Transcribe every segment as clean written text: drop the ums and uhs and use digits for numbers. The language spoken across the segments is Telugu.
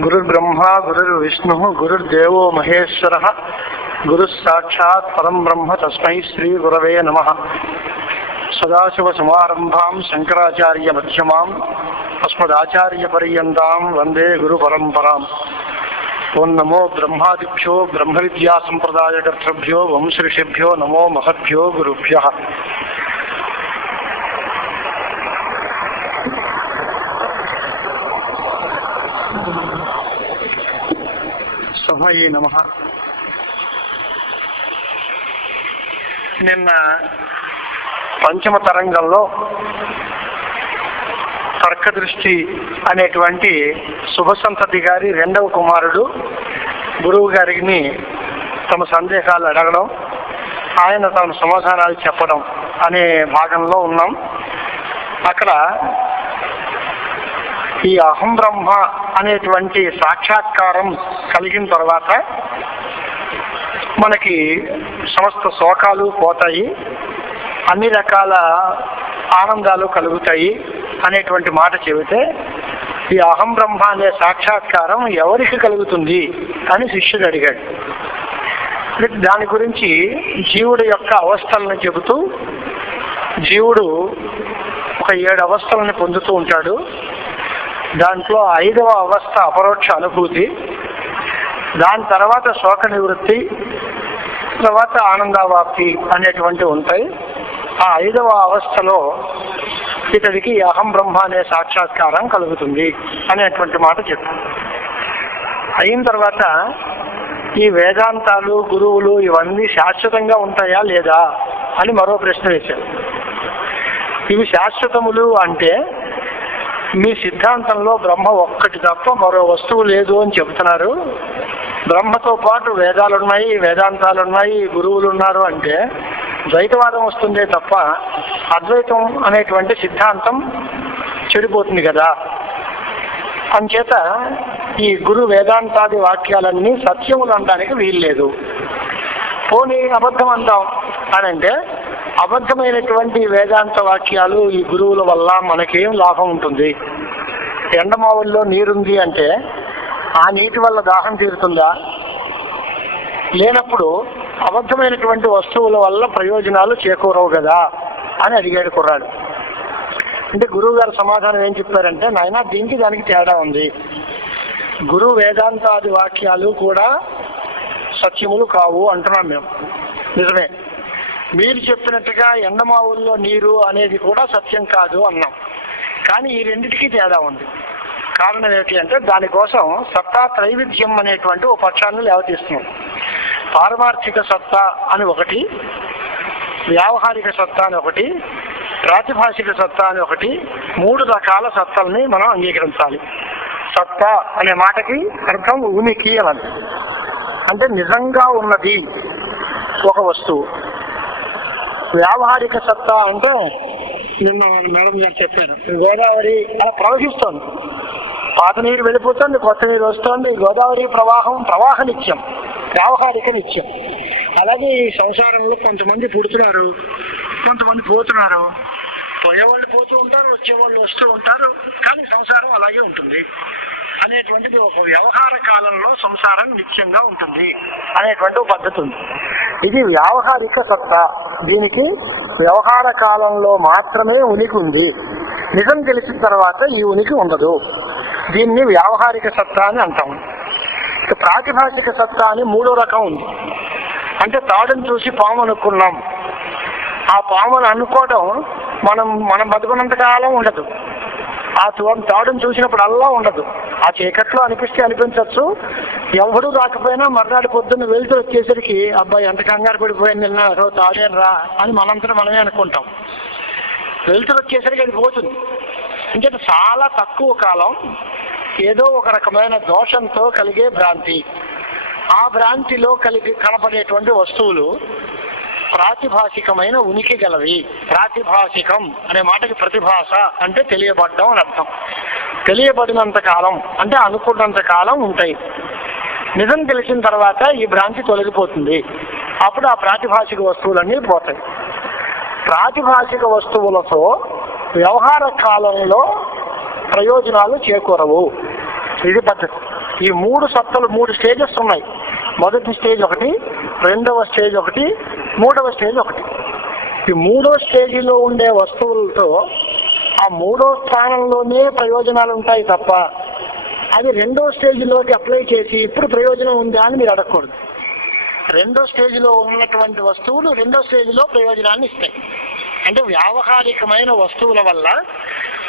గురుర్బ్రహ్మ గురుర్విష్ణు గురుర్దేవో మహేశ్వర గురు సాక్షాత్ పరం బ్రహ్మ తస్మై శ్రీ గురవే నమః. సదాశివ సమారంభాం శంకరాచార్య మధ్యమాం అస్మదాచార్య పర్యంతాం వందే గురు పరంపరాం. ఓం నమో బ్రహ్మాదిభ్యో బ్రహ్మ విద్యా సంప్రదాయకర్తృభ్యో వంశఋషిభ్యో నమో మహద్భ్యో గురుభ్యః. సభయే నమః. నిన్న పంచమ తరంగంలో తర్కదృష్టి అనేటువంటి శుభసంతతి గారి రెండవ కుమారుడు గురువు గారిని తమ సందేహాలు అడగడం, ఆయన తమ సమాధానాలు చెప్పడం అనే భాగంలో ఉన్నాం. అక్కడ ఈ అహం బ్రహ్మ అనేటువంటి సాక్షాత్కారం కలిగిన తర్వాత మనకి సమస్త శోకాలు పోతాయి, అన్ని రకాల ఆనందాలు కలుగుతాయి అనేటువంటి మాట చెబితే, ఈ అహం బ్రహ్మ అనే సాక్షాత్కారం ఎవరికి కలుగుతుంది అని శిష్యుడు అడిగాడు. దాని గురించి జీవుడి యొక్క అవస్థలను చెబుతూ, జీవుడు ఒక 7 అవస్థలను పొందుతూ ఉంటాడు. దాంట్లో 5వ అవస్థ అపరోక్ష అనుభూతి, దాని తర్వాత శోక నివృత్తి, తర్వాత ఆనందావాప్తి అనేటువంటి ఉంటాయి. ఆ 5వ అవస్థలో ఇతడికి అహం బ్రహ్మ అనే సాక్షాత్కారం కలుగుతుంది అనేటువంటి మాట చెప్పారు. అయిన తర్వాత ఈ వేదాంతాలు గురువులు ఇవన్నీ శాశ్వతంగా ఉంటాయా లేదా అని మరో ప్రశ్న వేశారు. ఇవి శాశ్వతములు అంటే మీ సిద్ధాంతంలో బ్రహ్మ ఒక్కటి తప్ప మరో వస్తువు లేదు అని చెబుతున్నారు. బ్రహ్మతో పాటు వేదాలున్నాయి, వేదాంతాలున్నాయి, గురువులు ఉన్నారు అంటే ద్వైతవాదం వస్తుందే తప్ప అద్వైతం అనేటువంటి సిద్ధాంతం చెడిపోతుంది కదా. అంచేత ఈ గురు వేదాంతాది వాక్యాలన్నీ సత్యములు అనడానికి వీల్లేదు. పోనీ అబద్ధం అందాం అని అంటే, అబద్ధమైనటువంటి వేదాంత వాక్యాలు ఈ గురువుల వల్ల మనకేం లాభం ఉంటుంది? ఎండమావుల్లో నీరుంది అంటే ఆ నీటి వల్ల దాహం తీరుతుందా? లేనప్పుడు అబద్ధమైనటువంటి వస్తువుల వల్ల ప్రయోజనాలు చేకూరవు కదా అని అడిగాడు కుర్రాడు. అంటే గురువు గారు సమాధానం ఏం చెప్పారంటే, నాయనా దీనికి దానికి తేడా ఉంది. గురు వేదాంతాది వాక్యాలు కూడా సత్యములు కావు అంటున్నాం మేము. నిజమే, మీరు చెప్పినట్టుగా ఎండమావుల్లో నీరు అనేది కూడా సత్యం కాదు అన్నాం. కానీ ఈ రెండిటికి తేడా ఉంది. కారణం ఏమిటి అంటే, దానికోసం సత్తా త్రైవిధ్యం అనేటువంటి ఒక పక్షాన్ని లేవతీస్తున్నాం. పారమార్థిక సత్తా అని ఒకటి, వ్యావహారిక సత్తా అని ఒకటి, ప్రాతిభాషిక సత్తా అని ఒకటి, 3 రకాల సత్తాలని మనం అంగీకరించాలి. సత్తా అనే మాటకి అర్థం ఉనికి అన్నది, అంటే నిజంగా ఉన్నది ఒక వస్తువు. వ్యావహారిక సత్తా అంటే నిన్న మేడం గారు చెప్పారు, గోదావరి అలా ప్రవహిస్తోంది, పాత నీరు వెళ్ళిపోతుంది, కొత్త నీరు వస్తోంది. గోదావరి ప్రవాహ నిత్యం, వ్యావహారిక నిత్యం. అలాగే ఈ సంసారంలో కొంతమంది పుడుతున్నారు, కొంతమంది పోతున్నారు. పోయేవాళ్ళు పోతూ ఉంటారు, వచ్చేవాళ్ళు వస్తూ ఉంటారు, కానీ సంసారం అలాగే ఉంటుంది అనేటువంటిది ఒక వ్యవహార కాలంలో సంసారం నిత్యంగా ఉంటుంది అనేటువంటి ఒక పద్ధతి ఉంది. ఇది వ్యావహారిక సత్తా. దీనికి వ్యవహార కాలంలో మాత్రమే ఉనికి ఉంది. నిజం తెలిసిన తర్వాత ఈ ఉనికి ఉండదు. దీన్ని వ్యావహారిక సత్తా అని అంటాము. ప్రాతిభాషిక సత్తా అని 3వ రకం ఉంది. అంటే తాడును చూసి పాము అనుకున్నాం. ఆ పామును అనుకోవడం మనం బతుకున్నంత కాలం ఉండదు. ఆ తాడును చూసినప్పుడు అల్లా ఉండదు. ఆ చీకట్లో అనిపిస్తే అనిపించవచ్చు. ఎవడు రాకపోయినా మర్నాడు పొద్దున్న వెళ్తూ వచ్చేసరికి అబ్బాయి ఎంత కంగారు పడిపోయింది నిన్న తాడేను రా అని మనంతా మనమే అనుకుంటాం. వెళ్తూ వచ్చేసరికి అది పోతుంది. అంటే చాలా తక్కువ కాలం ఏదో ఒక రకమైన దోషంతో కలిగే భ్రాంతి. ఆ భ్రాంతిలో కనపడేటువంటి వస్తువులు ప్రాతిభాషికమైన ఉనికి గలవి. ప్రాతిభాషికం అనే మాటకి ప్రతిభాష అంటే తెలియబడ్డం అని అర్థం. తెలియబడినంత కాలం అంటే అనుకున్నంత కాలం ఉంటాయి. నిజం తెలిసిన తర్వాత ఈ భ్రాంతి తొలగిపోతుంది. అప్పుడు ఆ ప్రాతిభాషిక వస్తువులన్నీ పోతాయి. ప్రాతిభాషిక వస్తువులతో వ్యవహార కాలంలో ప్రయోజనాలు చేకూరవు. ఇది పద్ధతి. ఈ 3 సత్తలు 3 స్టేజెస్ ఉన్నాయి. మొదటి స్టేజ్ ఒకటి, రెండవ స్టేజ్ ఒకటి, మూడవ స్టేజ్ ఒకటి. ఈ 3వ స్టేజీలో ఉండే వస్తువులతో ఆ 3వ స్థానంలోనే ప్రయోజనాలు ఉంటాయి తప్ప అది 2వ స్టేజ్లోకి అప్లై చేసి ఇప్పుడు ప్రయోజనం ఉందా అని మీరు అడగకూడదు. 2వ స్టేజ్లో ఉన్నటువంటి వస్తువులు 2వ స్టేజ్లో ప్రయోజనాన్ని ఇస్తాయి. అంటే వ్యావహారికమైన వస్తువుల వల్ల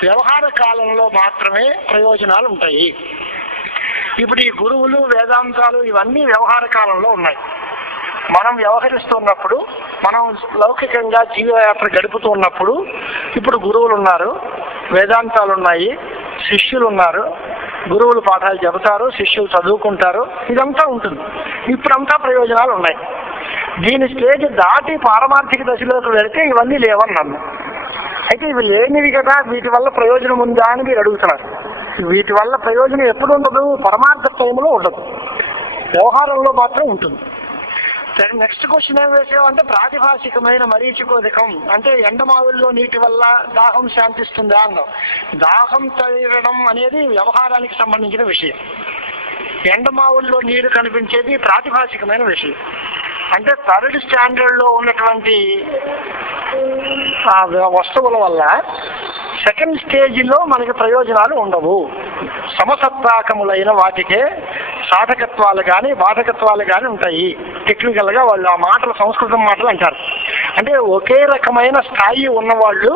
వ్యవహార కాలంలో మాత్రమే ప్రయోజనాలు ఉంటాయి. ఇప్పుడు ఈ గురువులు, వేదాంతాలు ఇవన్నీ వ్యవహార కాలంలో ఉన్నాయి. మనం వ్యవహరిస్తున్నప్పుడు, మనం లౌకికంగా జీవయాత్ర గడుపుతూ ఉన్నప్పుడు ఇప్పుడు గురువులు ఉన్నారు, వేదాంతాలు ఉన్నాయి, శిష్యులు ఉన్నారు. గురువులు పాఠాలు చెబుతారు, శిష్యులు చదువుకుంటారు, ఇదంతా ఉంటుంది. ఇప్పుడంతా ప్రయోజనాలు ఉన్నాయి. దీని స్టేజ్ దాటి పారమార్థిక దశలోకి వెళితే ఇవన్నీ లేవన్నాను. అయితే ఇవి లేనివి కదా, వీటి వల్ల ప్రయోజనం ఉందా అని మీరు అడుగుతున్నారు. వీటి వల్ల ప్రయోజనం ఎప్పుడు ఉండదు? పరమార్థ టైంలో ఉండదు, వ్యవహారంలో మాత్రం ఉంటుంది. నెక్స్ట్ క్వశ్చన్ ఏం వేసామంటే ప్రాతిభాషికమైన మరీచికోదికం అంటే ఎండమావుల్లో నీటి వల్ల దాహం శాంతిస్తుందా అన్నాం. దాహం తీరడం అనేది వ్యవహారానికి సంబంధించిన విషయం. ఎండమావుల్లో నీరు కనిపించేది ప్రాతిభాషికమైన విషయం. అంటే 3rd స్టాండర్డ్లో ఉన్నటువంటి వస్తువుల వల్ల 2nd స్టేజిలో మనకి ప్రయోజనాలు ఉండవు. సమసత్తాకములైన వాటికే సాధకత్వాలు కానీ బాధకత్వాలు కానీ ఉంటాయి. టెక్నికల్గా వాళ్ళు ఆ మాటలు సంస్కృతం మాటలు అంటారు. అంటే ఒకే రకమైన స్థాయి ఉన్నవాళ్ళు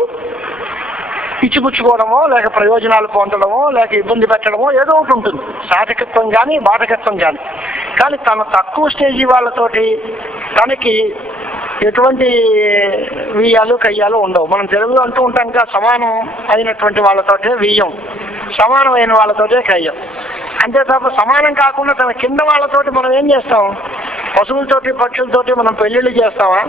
ఇచ్చిపుచ్చుకోవడమో లేక ప్రయోజనాలు పొందడమో లేక ఇబ్బంది పెట్టడమో ఏదో ఒకటి ఉంటుంది, సాధకత్వం కానీ బాధకత్వం కానీ. కానీ తన తక్కువ స్టేజీ వాళ్ళతోటి తనకి ఎటువంటి వీయాలు కయ్యాలు ఉండవు. మనం తెలుగులో అంటూ ఉంటాం కదా, సమానం అయినటువంటి వాళ్ళతోటే వీయం, సమానమైన వాళ్ళతోటే కయ్యం. అంతే తప్ప సమానం కాకుండా తన కింద వాళ్ళతోటి మనం ఏం చేస్తాం? పశువులతోటి పక్షులతోటి మనం పెళ్ళిళ్ళు చేస్తామా?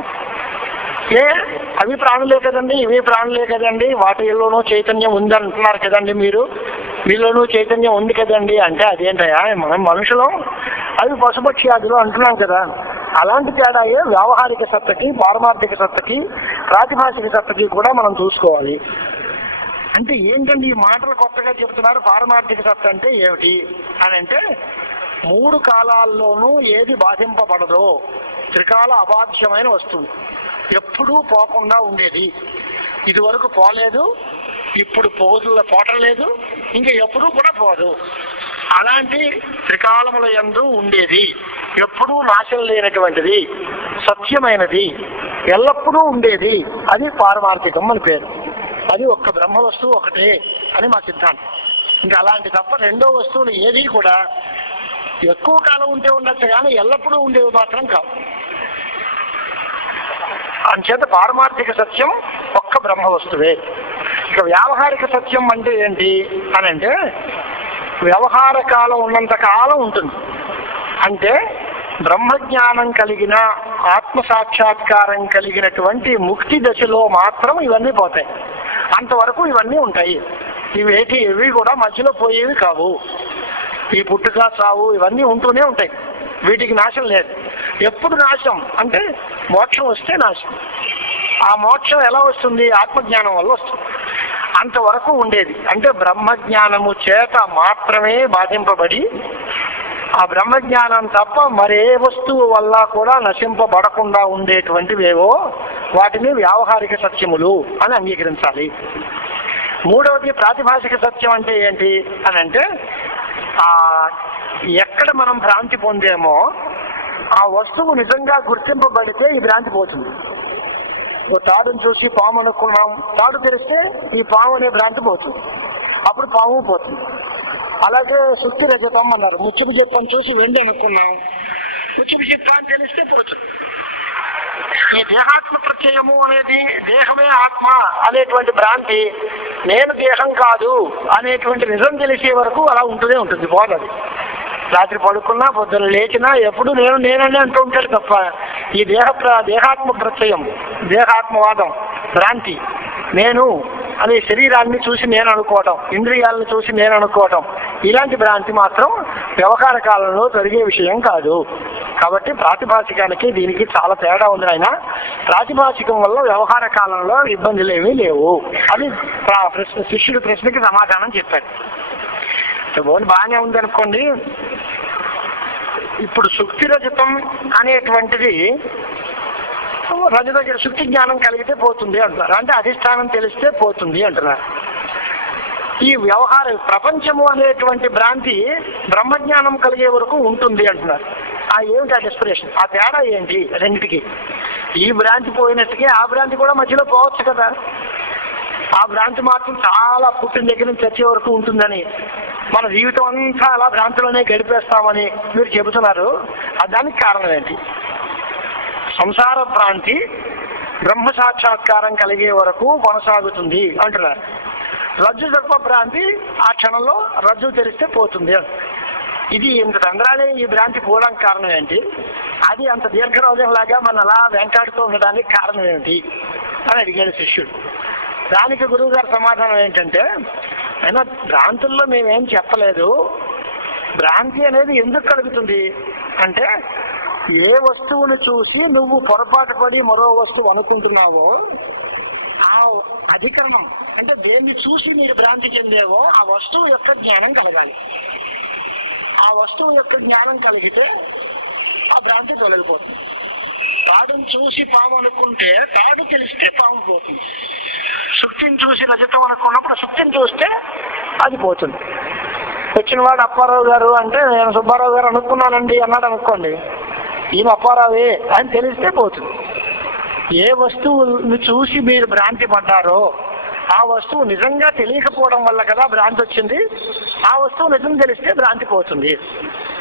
అవి ప్రాణులే కదండి, ఇవి ప్రాణులే కదండి, వాటిల్లోనూ చైతన్యం ఉంది అంటున్నారు కదండి మీరు, మీలోనూ చైతన్యం ఉంది కదండి అంటే అదేంటయా, మనం మనుషులం, అవి పశుపక్ష్యాదులు అంటున్నాం కదా. అలాంటి తేడాయే వ్యావహారిక సత్తకి, పారమార్థిక సత్తకి, ప్రాతిభాషిక సత్తకి కూడా మనం చూసుకోవాలి. అంటే ఏంటండి ఈ మాటలు కొత్తగా చెప్తున్నారు? పారమార్థిక సత్త అంటే ఏమిటి అని అంటే 3 కాలాల్లోనూ ఏది బాధింపబడదో, త్రికాల అబాధ్యమైన వస్తువు, ఎప్పుడూ పోకుండా ఉండేది. ఇది వరకు పోలేదు, ఇప్పుడు పోటలేదు, ఇంకా ఎప్పుడూ కూడా పోదు. అలాంటి త్రికాలముల యందు ఉండేది, ఎప్పుడూ నాశనం లేనటువంటిది, సత్యమైనది, ఎల్లప్పుడూ ఉండేది, అది పారమార్థికం అని పేరు. అది ఒక్క బ్రహ్మ వస్తువు ఒకటే అని మా సిద్ధాంతం. ఇంకా అలాంటి తప్ప 2వ వస్తువులు ఏది కూడా ఎక్కువ కాలం ఉంటే ఉండొచ్చు కానీ ఎల్లప్పుడూ ఉండేవి మాత్రం కావు. అంచేత పారమార్థిక సత్యం ఒక్క బ్రహ్మ వస్తువే. ఇక వ్యావహారిక సత్యం అంటే ఏంటి అని అంటే వ్యవహార కాలం ఉన్నంత కాలం ఉంటుంది. అంటే బ్రహ్మజ్ఞానం కలిగిన, ఆత్మ సాక్షాత్కారం కలిగినటువంటి ముక్తి దశలో మాత్రం ఇవన్నీ పోతాయి. అంతవరకు ఇవన్నీ ఉంటాయి. ఇవి కూడా మధ్యలో పోయేవి కావు. ఈ పుట్టుక, సావు ఇవన్నీ ఉంటూనే ఉంటాయి, వీటికి నాశం లేదు. ఎప్పుడు నాశం అంటే మోక్షం వస్తే నాశం. ఆ మోక్షం ఎలా వస్తుంది? ఆత్మజ్ఞానం వల్ల వస్తుంది. అంతవరకు ఉండేది అంటే బ్రహ్మజ్ఞానము చేత మాత్రమే బాధింపబడి, ఆ బ్రహ్మజ్ఞానం తప్ప మరే వస్తువు వల్ల కూడా నశింపబడకుండా ఉండేటువంటివేవో వాటిని వ్యావహారిక సత్యములు అని అంగీకరించాలి. 3వది ప్రాతిభాషిక సత్యం అంటే ఏంటి అని అంటే ఎక్కడ మనం భ్రాంతి పొందేమో ఆ వస్తువు నిజంగా గుర్తింపబడితే ఈ భ్రాంతి పోతుంది. ఓ తాడును చూసి పాము అనుకున్నాం, తాడు తెరిస్తే ఈ పాము అనే భ్రాంతి పోతుంది, అప్పుడు పాము పోతుంది. అలాగే శుద్ధి రజతం అన్నారు, ముచ్చుపు చెప్పని చూసి వెండి అనుకున్నాం, ముచ్చుపు చిత్త అని తెలిస్తే పోతుంది. ఈ దేహాత్మ ప్రత్యయము అనేది దేహమే ఆత్మ అనేటువంటి భ్రాంతి, నేను దేహం కాదు అనేటువంటి నిజం తెలిసే వరకు అలా ఉంటూనే ఉంటుంది. పోదది రాత్రి పడుకున్నా పొద్దున లేచినా ఎప్పుడు నేననే అంటూ ఉంటాడు తప్ప ఈ దేహాత్మ ప్రత్యయం, దేహాత్మవాదం, భ్రాంతి, నేను అనే శరీరాన్ని చూసి నేను అనుకోవటం, ఇంద్రియాలను చూసి నేను అనుకోవటం, ఇలాంటి భ్రాంతి మాత్రం వ్యవహార కాలంలో జరిగే విషయం కాదు. కాబట్టి ప్రాతిభాషికానికి దీనికి చాలా తేడా ఉంది. ఆయన ప్రాతిభాషికం వల్ల వ్యవహార కాలంలో ఇబ్బందులు ఏమీ లేవు. అది శిష్యుడి ప్రశ్నకి సమాధానం చెప్పాడు. పోనీ బాగానే ఉంది అనుకోండి. ఇప్పుడు సుక్తి రజతం అనేటువంటిది రజత సుక్తి జ్ఞానం కలిగితే పోతుంది అంటున్నారు. అంటే అధిష్టానం తెలిస్తే పోతుంది అంటున్నారు. ఈ వ్యవహార ప్రపంచము అనేటువంటి భ్రాంతి బ్రహ్మజ్ఞానం కలిగే వరకు ఉంటుంది అంటున్నారు. ఏమిటి ఆ డెస్పిరేషన్, ఆ తేడా ఏంటి రెండింటికి? ఈ భ్రాంతి పోయినట్టుగా ఆ భ్రాంతి కూడా మధ్యలో పోవచ్చు కదా. ఆ భ్రాంతి మాత్రం చాలా పుట్టిన దగ్గర నుంచి చచ్చే వరకు ఉంటుందని, మన జీవితం అంతా అలా భ్రాంతిలోనే గడిపేస్తామని మీరు చెబుతున్నారు. దానికి కారణం ఏంటి? సంసార భ్రాంతి బ్రహ్మ సాక్షాత్కారం కలిగే వరకు కొనసాగుతుంది అంటున్నారు. రజ్జు సర్ప భ్రాంతి ఆ క్షణంలో రజ్జు తెరిస్తే పోతుంది. ఇది ఇంత తండ్రాలే ఈ భ్రాంతి పోవడానికి కారణం ఏంటి? అది అంత దీర్ఘరోజంలాగా మన అలా వెంటాడుతూ ఉండడానికి కారణం ఏంటి అని అడిగాడు శిష్యుడు. దానికి గురువు గారి సమాధానం ఏంటంటే, అయినా భ్రాంతుల్లో మేమేం చెప్పలేదు. భ్రాంతి అనేది ఎందుకు కలుగుతుంది అంటే, ఏ వస్తువును చూసి నువ్వు పొరపాటు పడి మరో వస్తువు అనుకుంటున్నావో ఆ అధికరణం అంటే దేన్ని చూసి మీరు భ్రాంతి చెందేవో ఆ వస్తువు యొక్క జ్ఞానం కలగాలి. ఆ వస్తువు యొక్క జ్ఞానం కలిగితే ఆ భ్రాంతి తొలగిపోతుంది. తాడును చూసి పాము అనుకుంటే తాడు తెలిస్తే పాము పోతుంది. సుక్తిని చూసి రజతం అనుకున్నప్పుడు సుక్తిని చూస్తే అది పోతుంది. వచ్చిన వాడు అప్పారావు గారు అంటే నేను సుబ్బారావు గారు అనుకున్నానండి అన్నాడు అనుకోండి, ఈయన అప్పారావే అని తెలిస్తే పోతుంది. ఏ వస్తువును చూసి మీరు భ్రాంతి పడ్డారో ఆ వస్తువు నిజంగా తెలియకపోవడం వల్ల కదా భ్రాంతి వచ్చింది. ఆ వస్తువు నిజం తెలిస్తే భ్రాంతి పోతుంది.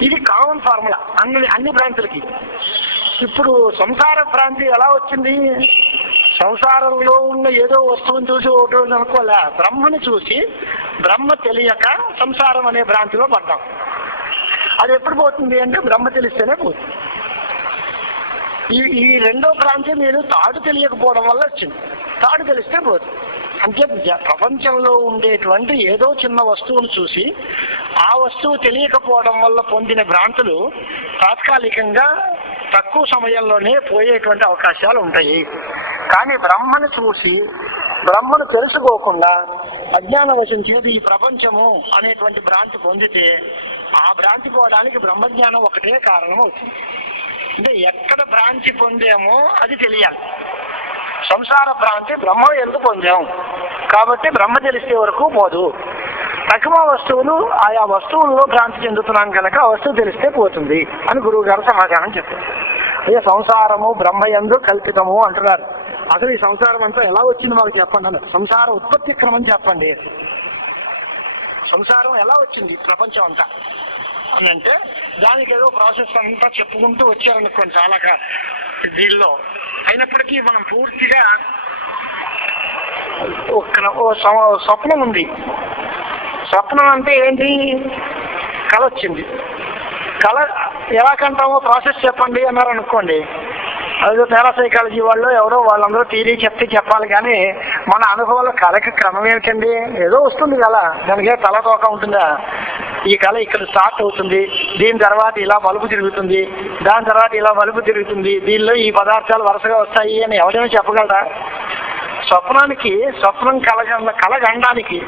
ఇది కామన్ ఫార్ములా అన్ని భ్రాంతులకి. ఇప్పుడు సంసార భ్రాంతి ఎలా వచ్చింది? సంసారంలో ఉన్న ఏదో వస్తువుని చూసి ఒకటి అనుకోలే, బ్రహ్మని చూసి బ్రహ్మ తెలియక సంసారం అనే భ్రాంతిలో పడ్డాం. అది ఎప్పుడు పోతుంది అంటే బ్రహ్మ తెలిస్తేనే పోతుంది. ఈ రెండో భ్రాంతి మీరు తాడు తెలియకపోవడం వల్ల వచ్చింది. తాడు తెలిస్తే పోతుంది. అంటే ప్రపంచంలో ఉండేటువంటి ఏదో చిన్న వస్తువును చూసి ఆ వస్తువు తెలియకపోవడం వల్ల పొందిన భ్రాంతులు తాత్కాలికంగా తక్కువ సమయంలోనే పోయేటువంటి అవకాశాలు ఉంటాయి. కానీ బ్రహ్మను చూసి బ్రహ్మను తెలుసుకోకుండా అజ్ఞానవశం చేసి ఈ ప్రపంచము అనేటువంటి భ్రాంతి పొందితే ఆ భ్రాంతి పోవడానికి బ్రహ్మజ్ఞానం ఒకటే కారణం అవుతుంది. అంటే ఎక్కడ భ్రాంతి పొందామో అది తెలియాలి. సంసార భ్రాంతి బ్రహ్మ ఎందుకు పొందాం కాబట్టి బ్రహ్మ తెలిసే వరకు పోదు. తక్కువ వస్తువులు ఆయా వస్తువుల్లో భ్రాంతి చెందుతున్నాం కనుక ఆ వస్తువు తెలిస్తే పోతుంది అని గురువు గారు సమాధానం చెప్పారు. అదే సంసారము బ్రహ్మ యందు కల్పితము అంటున్నారు. అసలు ఈ సంసారం అంతా ఎలా వచ్చింది మాకు చెప్పండి అన్నారు. సంసార ఉత్పత్తి క్రమం చెప్పండి. సంసారం ఎలా వచ్చింది ప్రపంచం అంతా అని అంటే దానికి ఏదో ప్రాసెస్ అంతా చెప్పుకుంటూ వచ్చారనుకోండి చాలా దీనిలో. అయినప్పటికీ మనం పూర్తిగా స్వప్నం ఉంది. స్వప్నం అంటే ఏంటి? కళ వచ్చింది. కళ ఎలా కంటామో ప్రాసెస్ చెప్పండి అన్నారు అనుకోండి. అదే పారాసైకాలజీ వాళ్ళు ఎవరో వాళ్ళందరూ థియరీ చెప్తే చెప్పాలి. కానీ మన అనుభవంలో కళకి క్రమం ఏమిటండి? ఏదో వస్తుంది కళ, దానికే తల తోక ఉంటుందా? ఈ కళ ఇక్కడ స్టార్ట్ అవుతుంది, దీని తర్వాత ఇలా మలుపు తిరుగుతుంది, దాని తర్వాత ఇలా మలుపు తిరుగుతుంది, దీనిలో ఈ పదార్థాలు వరుసగా వస్తాయి అని ఎవరైనా చెప్పగలరా? స్వప్నానికి స్వప్నం కళగండానికి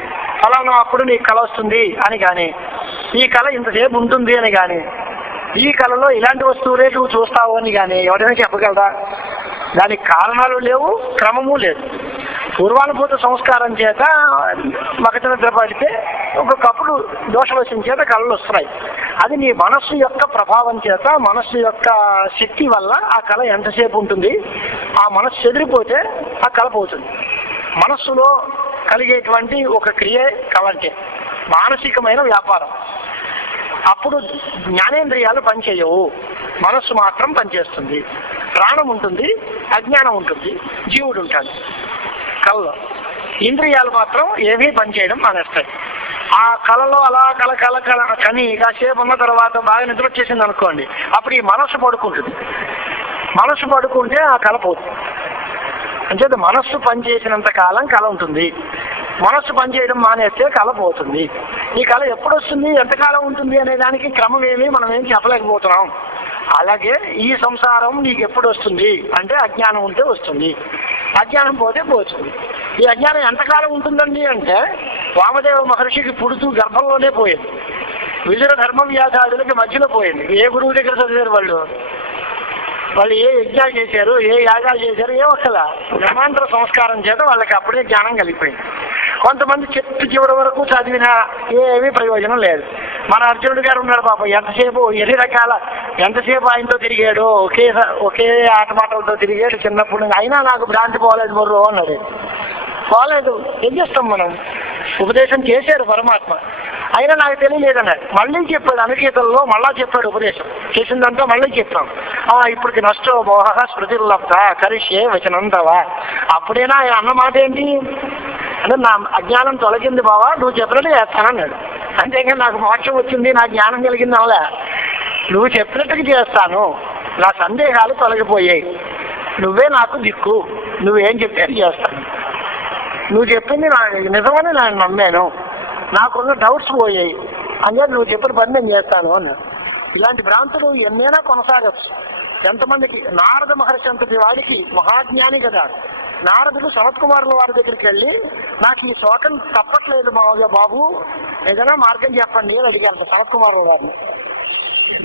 ఫలానా అప్పుడు నీకు కళ వస్తుంది అని కానీ, ఈ కళ ఇంతసేపు ఉంటుంది అని కానీ, ఈ కళలో ఇలాంటి వస్తువులే నువ్వు చూస్తావు అని కానీ ఎవరైనా చెప్పగలరా? దానికి కారణాలు లేవు, క్రమము లేదు. పూర్వానుభూత సంస్కారం చేత మగత నిద్ర పడితే ఒక్కొక్కప్పుడు దోషవశం చేత కళలు వస్తున్నాయి. అది నీ మనస్సు యొక్క ప్రభావం చేత, మనస్సు యొక్క శక్తి వల్ల ఆ కళ ఎంతసేపు ఉంటుంది. ఆ మనస్సు చెదిరిపోతే ఆ కళ పోతుంది. మనస్సులో కలిగేటువంటి ఒక క్రియ కళ అంటే మానసికమైన వ్యాపారం. అప్పుడు జ్ఞానేంద్రియాలు పనిచేయవు, మనస్సు మాత్రం పనిచేస్తుంది. ప్రాణం ఉంటుంది, అజ్ఞానం ఉంటుంది, జీవుడు ఉంటాడు కళలో. ఇంద్రియాలు మాత్రం ఏమీ పనిచేయడం మానేస్తాయి. ఆ కళలో అలా కళ కని కాసేపు ఉన్న తర్వాత బాగా నిద్ర వచ్చేసింది అనుకోండి, అప్పుడు ఈ మనస్సు పడుకుంటుంది. మనస్సు పడుకుంటే ఆ కళ పోతుంది. అంచేత మనస్సు పనిచేసినంత కాలం కళ ఉంటుంది. మనస్సు పనిచేయడం మానేస్తే కళ పోతుంది. ఈ కళ ఎప్పుడు వస్తుంది, ఎంతకాలం ఉంటుంది అనే దానికి క్రమం ఏమీ మనం ఏం చెప్పలేకపోతున్నాం. అలాగే ఈ సంసారం నీకు ఎప్పుడు వస్తుంది అంటే అజ్ఞానం ఉంటే వస్తుంది, అజ్ఞానం పోతే పోతుంది. ఈ అజ్ఞానం ఎంతకాలం ఉంటుందండి అంటే వామదేవ మహర్షికి పుడుతూ గర్భంలోనే పోయేది. విదుర ధర్మ వ్యాసాదులకి మధ్యలో పోయింది. ఏ గురువు దగ్గర చదివారు వాళ్ళు ఏ యజ్ఞాలు చేశారు, ఏ యాగాలు చేశారు, ఏ ఒక్కలా బ్రహ్మాంతర సంస్కారం చేత వాళ్ళకి అప్పుడే జ్ఞానం కలిగిపోయింది. కొంతమంది చెట్టు చివరి వరకు చదివినా ఏమీ ప్రయోజనం లేదు. మన అర్జునుడు గారు ఉన్నాడు పాపం, ఎంతసేపు ఆయనతో తిరిగాడు, ఒకే ఆటమాటలతో తిరిగాడు చిన్నప్పుడు, అయినా నాకు భ్రాంతి పోలేదు మొర్రో అన్నాడు. పోలేదు, ఏం చేస్తాం మనం? ఉపదేశం చేశారు పరమాత్మ, అయినా నాకు తెలియలేదన్నాడు. మళ్ళీ చెప్పాడు అనుకీర్తనలో, మళ్ళా చెప్పాడు ఉపదేశం చేసిందంతా మళ్ళీ చెప్పాం. ఇప్పటికి నష్టో మోహ స్మృతిర్లబ్ధ కరిష్యే వచనంతవా. అప్పుడైనా ఆయన అన్న మాట ఏంటి అంటే, నా అజ్ఞానం తొలగింది బావా, నువ్వు చెప్పినట్టు చేస్తానన్నాడు. అంతేకాని నాకు మోక్షం వచ్చింది, నా జ్ఞానం కలిగింది అవలే. నువ్వు చెప్పినట్టుగా చేస్తాను, నా సందేహాలు తొలగిపోయాయి, నువ్వే నాకు దిక్కు, నువ్వేం చెప్తే చేస్తాను, నువ్వు చెప్పింది నిజమని నేను నమ్మాను, నాకున్న డౌట్స్ పోయాయి, అంటే నువ్వు చెప్పిన పని నేను చేస్తాను అన్నాడు. ఇలాంటి భ్రాంతులు ఎన్నైనా కొనసాగచ్చు. ఎంతమందికి నారద మహర్షి అంతటి వాడికి మహాజ్ఞాని కదా, నారదుడు సనత్కుమారుల వారి దగ్గరికి వెళ్ళి, నాకు ఈ శోకం తప్పట్లేదు మామయ్య బాబు, ఏదైనా మార్గం చెప్పండి అని అడిగారు సనత్కుమారుల వారిని.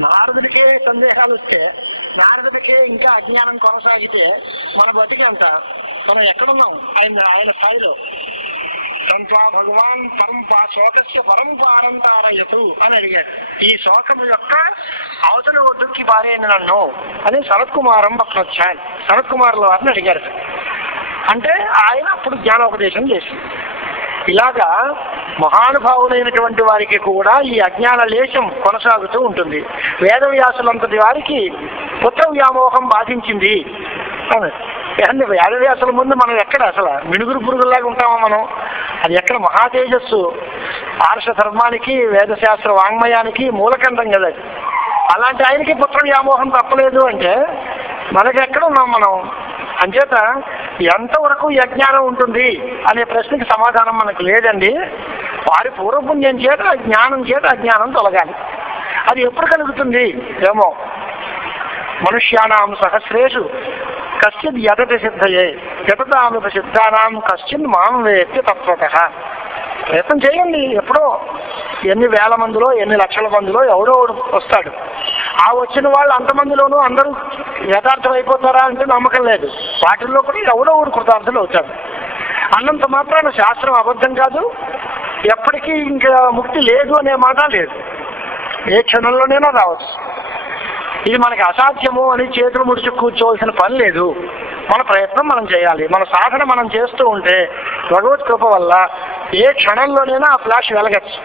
నారదుడికే సందేహాలు వస్తే, నారదుడికే ఇంకా అజ్ఞానం కొనసాగితే మన బతికేంత, మనం ఎక్కడున్నాం ఆయన స్థాయిలో. సంత్వా భగవాన్ శోకస్య పరంపారంతారయతు అని అడిగాడు. ఈ శోకం యొక్క అవతల ఒడ్డుకి బారేను నన్ను అని సనత్కుమారం పక్కన వచ్చాను, సనత్కుమారుల వారిని అడిగారు. అంటే ఆయన అప్పుడు జ్ఞానోపదేశం చేసింది. ఇలాగా మహానుభావులైనటువంటి వారికి కూడా ఈ అజ్ఞాన లేశం కొనసాగుతూ ఉంటుంది. వేదవ్యాసులంతటి వారికి పుత్ర వ్యామోహం బాధించింది అని. వేదవ్యాసుల ముందు మనం ఎక్కడ అసలు మినుగురు పురుగుల్లాగా ఉంటామో మనం, అది ఎక్కడ మహాతేజస్సు, ఆర్ష ధర్మానికి వేదశాస్త్ర వాంగ్మయానికి మూలకండం కదా. అలాంటి ఆయనకి పుత్ర వ్యామోహం తప్పలేదు అంటే మనకి ఎక్కడ ఉన్నాం మనం? అంచేత ఎంతవరకు ఈ అజ్ఞానం ఉంటుంది అనే ప్రశ్నకి సమాధానం మనకు లేదండి. వారి పూర్వపుణ్యం చేత జ్ఞానం చేత అజ్ఞానం తొలగాలి. అది ఎప్పుడు కలుగుతుంది ఏమో. మనుష్యానాం సహస్రేషు కశ్చిత్ యతతి సిద్ధయే యతతామిత సిద్ధానాం కశ్చిత్ మాం వేత్తి తత్వతః. ప్రయత్నం చేయండి. ఎప్పుడో ఎన్ని వేల మందిలో ఎన్ని లక్షల మందిలో ఎవడో వస్తాడు. ఆ వచ్చిన వాళ్ళు అంతమందిలోనూ అందరూ యథార్థం అయిపోతారా అంటే నమ్మకం లేదు. వాటిల్లో కూడా ఎవడో ఒకడు కృతార్థులు అవుతాడు. అన్నంత మాత్రాన శాస్త్రం అబద్ధం కాదు. ఎప్పటికీ ఇంకా ముక్తి లేదు అనే మాట లేదు. ఏ క్షణంలోనైనా రావచ్చు. ఇది మనకి అసాధ్యము అని చేతులు ముడిచి కూర్చోవలసిన పని లేదు. మన ప్రయత్నం మనం చేయాలి. మన సాధన మనం చేస్తూ ఉంటే భగవత్ కృప వల్ల ఏ క్షణంలోనైనా ఆ ఫ్లాష్ వెలగచ్చు.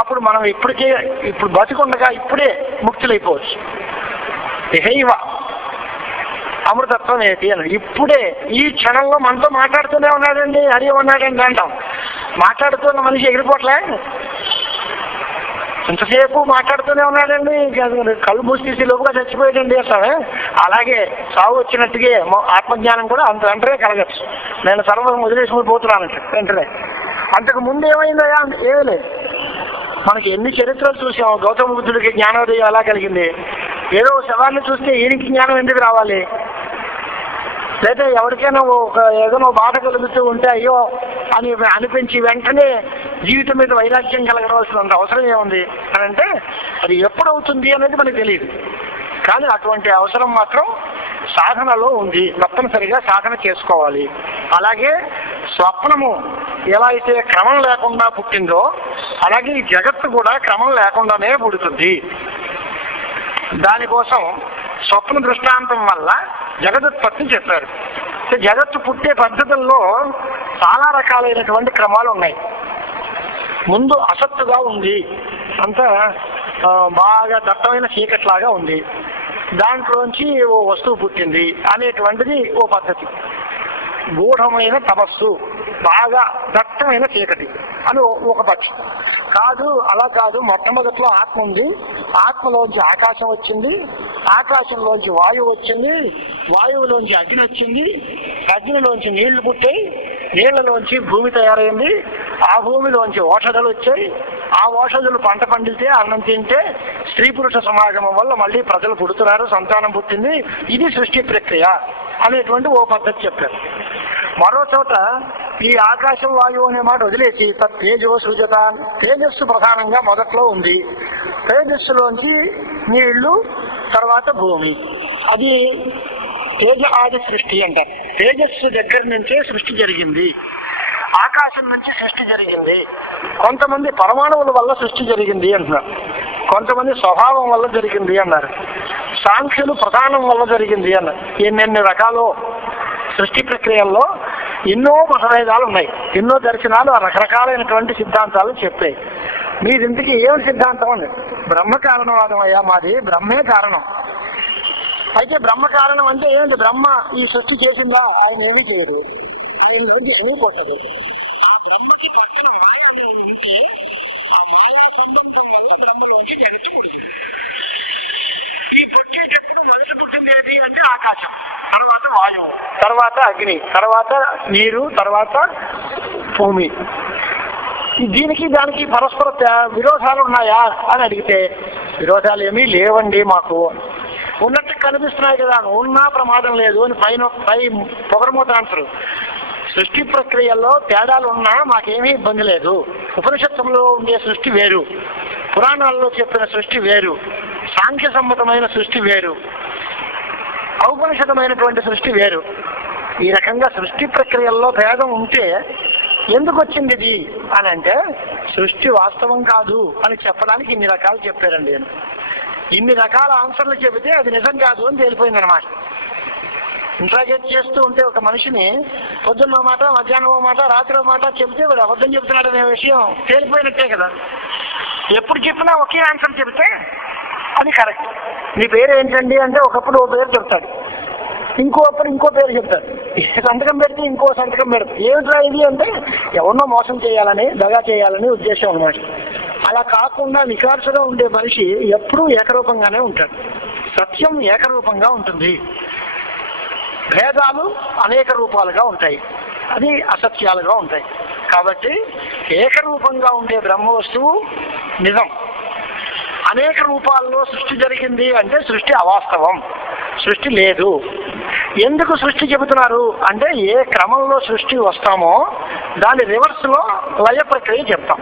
అప్పుడు మనం ఇప్పుడు బతికుండగా ఇప్పుడే ముక్తులైపోవచ్చు. ఇహైవ అమృతత్వం ఏంటి అని ఇప్పుడే ఈ క్షణంలో మనతో మాట్లాడుతూనే ఉన్నాడండి, హరి ఉన్నాడండి అంటాం. మాట్లాడుతున్న మనిషి ఎగిరిపోట్లే, ఇంతసేపు మాట్లాడుతూనే ఉన్నాడండి, కళ్ళు మూసి లోపుగా చచ్చిపోయాడండి అంటామే. అలాగే సాగు వచ్చినట్టుగా ఆత్మజ్ఞానం కూడా అంత వెంటనే కలగచ్చు. నేను సర్వం వదిలేసి పోతున్నానంటే వెంటనే. అంతకు ముందు ఏమైందయా? ఏమీ లేదు. మనకి ఎన్ని చరిత్రలు చూసాం. గౌతమ బుద్ధుడికి జ్ఞానోదయం ఎలా కలిగింది? ఏదో శవాన్ని చూస్తే ఈయనకి జ్ఞానం ఎందుకు రావాలి? లేదా ఎవరికైనా ఏదైనా బాధ కలుగుతూ ఉంటే అయ్యో అని అనిపించి వెంటనే జీవితం మీద వైరాగ్యం కలగవలసినంత అవసరం ఏముంది అని అంటే అది ఎప్పుడవుతుంది అనేది మనకు తెలియదు. కానీ అటువంటి అవసరం మాత్రం సాధనలో ఉంది. తప్పనిసరిగా సాధన చేసుకోవాలి. అలాగే స్వప్నము ఎలా అయితే క్రమం లేకుండా పుట్టిందో అలాగే ఈ జగత్తు కూడా క్రమం లేకుండానే పుడుతుంది. దానికోసం స్వప్న దృష్టాంతం వల్ల జగదుత్పత్తి చెప్పారు. జగత్తు పుట్టే పద్ధతుల్లో చాలా రకాలైనటువంటి క్రమాలు ఉన్నాయి. ముందు అసత్తుగా ఉంది, అంతా బాగా దట్టమైన చీకట్లాగా ఉంది, దాంట్లోంచి ఓ వస్తువు పుట్టింది అనేటువంటిది ఓ పద్ధతి. గూఢమైన తపస్సు, బాగా దట్టమైన చీకటి అని ఒక పక్షి. కాదు, అలా కాదు, మొట్టమొదట్లో ఆత్మ ఉంది, ఆత్మలోంచి ఆకాశం వచ్చింది, ఆకాశంలోంచి వాయువు వచ్చింది, వాయువులోంచి అగ్ని వచ్చింది, అగ్నిలోంచి నీళ్లు పుట్టాయి, నీళ్లలోంచి భూమి తయారైంది, ఆ భూమిలోంచి ఓషధులు వచ్చాయి, ఆ ఓషధులు పంట పండితే అన్నం తింటే స్త్రీ పురుష సమాగమం వల్ల మళ్ళీ ప్రజలు పుడుతున్నారు, సంతానం పుట్టింది. ఇది సృష్టి ప్రక్రియ అనేటువంటి ఓ పద్ధతి చెప్పారు. మరో చోట ఈ ఆకాశం వాయువు అనే మాట వదిలేసి తేజో సృజత, తేజస్సు ప్రధానంగా మొదట్లో ఉంది, తేజస్సులోంచి నీళ్లు, తర్వాత భూమి. అది తేజ ఆది సృష్టి అంటారు. తేజస్సు దగ్గర నుంచే సృష్టి జరిగింది, ఆకాశం నుంచి సృష్టి జరిగింది. కొంతమంది పరమాణువుల వల్ల సృష్టి జరిగింది అంటున్నారు, కొంతమంది స్వభావం వల్ల జరిగింది అన్నారు, సాంఖ్యులు ప్రధానం వల్ల జరిగింది అన్నారు. ఎన్నెన్ని రకాలు సృష్టి ప్రక్రియల్లో ఎన్నో మతభేదాలు ఉన్నాయి, ఎన్నో దర్శనాలు, రకరకాలైనటువంటి సిద్ధాంతాలు చెప్పాయి. మీరింటికి ఏమి సిద్ధాంతం అండి? బ్రహ్మ కారణవాదం అయ్యా మాది, బ్రహ్మే కారణం. అయితే బ్రహ్మ కారణం అంటే ఏంటి? బ్రహ్మ ఈ సృష్టి చేసిందా? ఆయన ఏమీ చేయడు, ఆయనలోంచి ఏమీ కొట్టదు. ఆ బ్రహ్మకి పక్కన మాయ అనేది ఉంటే ఆ మాయా సంబంధం వల్ల బ్రహ్మలోంచి జగత్తు పుడుతుంది. ఈ పుట్టేటప్పుడు మొదటి పుట్టింది ఏది అంటే ఆకాశం, తర్వాత వాయువు, తర్వాత అగ్ని, తర్వాత నీరు, తర్వాత భూమి. దీనికి దానికి పరస్పర విరోధాలు ఉన్నాయా అని అడిగితే విరోధాలు ఏమీ లేవండి, మాకు ఉన్నట్టు కనిపిస్తున్నాయి కదా, ఉన్నా ప్రమాదం లేదు అని పై పొగరమూత అంటారు. సృష్టి ప్రక్రియల్లో తేడాలు ఉన్నా మాకేమీ ఇబ్బంది లేదు. ఉపనిషత్తుల్లో ఉండే సృష్టి వేరు, పురాణాల్లో చెప్పిన సృష్టి వేరు, సాంఖ్య సమ్మతమైన సృష్టి వేరు, ఔపనిషదమైనటువంటి సృష్టి వేరు. ఈ రకంగా సృష్టి ప్రక్రియల్లో భేదం ఉంటే ఎందుకు వచ్చింది ఇది అని అంటే సృష్టి వాస్తవం కాదు అని చెప్పడానికి ఇన్ని రకాలు చెప్పారండి. ఇన్ని రకాల ఆన్సర్లు చెబితే అది నిజం కాదు అని తేలిపోయింది అనమాట. ఇంట్రాగేట్ చేస్తూ ఉంటే ఒక మనిషిని పొద్దున్న మాట, మధ్యాహ్నం మాట, రాత్రి మాట చెబితే వాడు అబద్ధం చెబుతున్నాడు అనే విషయం తేలిపోయినట్టే కదా. ఎప్పుడు చెప్పినా ఒకే ఆన్సర్ చెబితే అది కరెక్ట్. నీ పేరు ఏంటండి అంటే ఒకప్పుడు ఓ పేరు చెప్తాడు, ఇంకోప్పుడు ఇంకో పేరు చెప్తాడు, సంతకం పెడితే ఇంకో సంతకం పెడతాడు. ఏమిట్రా ఇది అంటే ఎవరినో మోసం చేయాలని, దగా చేయాలని ఉద్దేశం అనమాట. అలా కాకుండా వికాసుగా ఉండే మనిషి ఎప్పుడూ ఏకరూపంగానే ఉంటాడు. సత్యం ఏకరూపంగా ఉంటుంది, భేదాలు అనేక రూపాలుగా ఉంటాయి, అది అసత్యాలుగా ఉంటాయి. కాబట్టి ఏకరూపంగా ఉండే బ్రహ్మ వస్తువు నిజం. అనేక రూపాల్లో సృష్టి జరిగింది అంటే సృష్టి అవాస్తవం, సృష్టి లేదు. ఎందుకు సృష్టి చెబుతున్నారు అంటే ఏ క్రమంలో సృష్టి వస్తామో దాని రివర్స్లో లయ ప్రక్రియ చెప్తాం.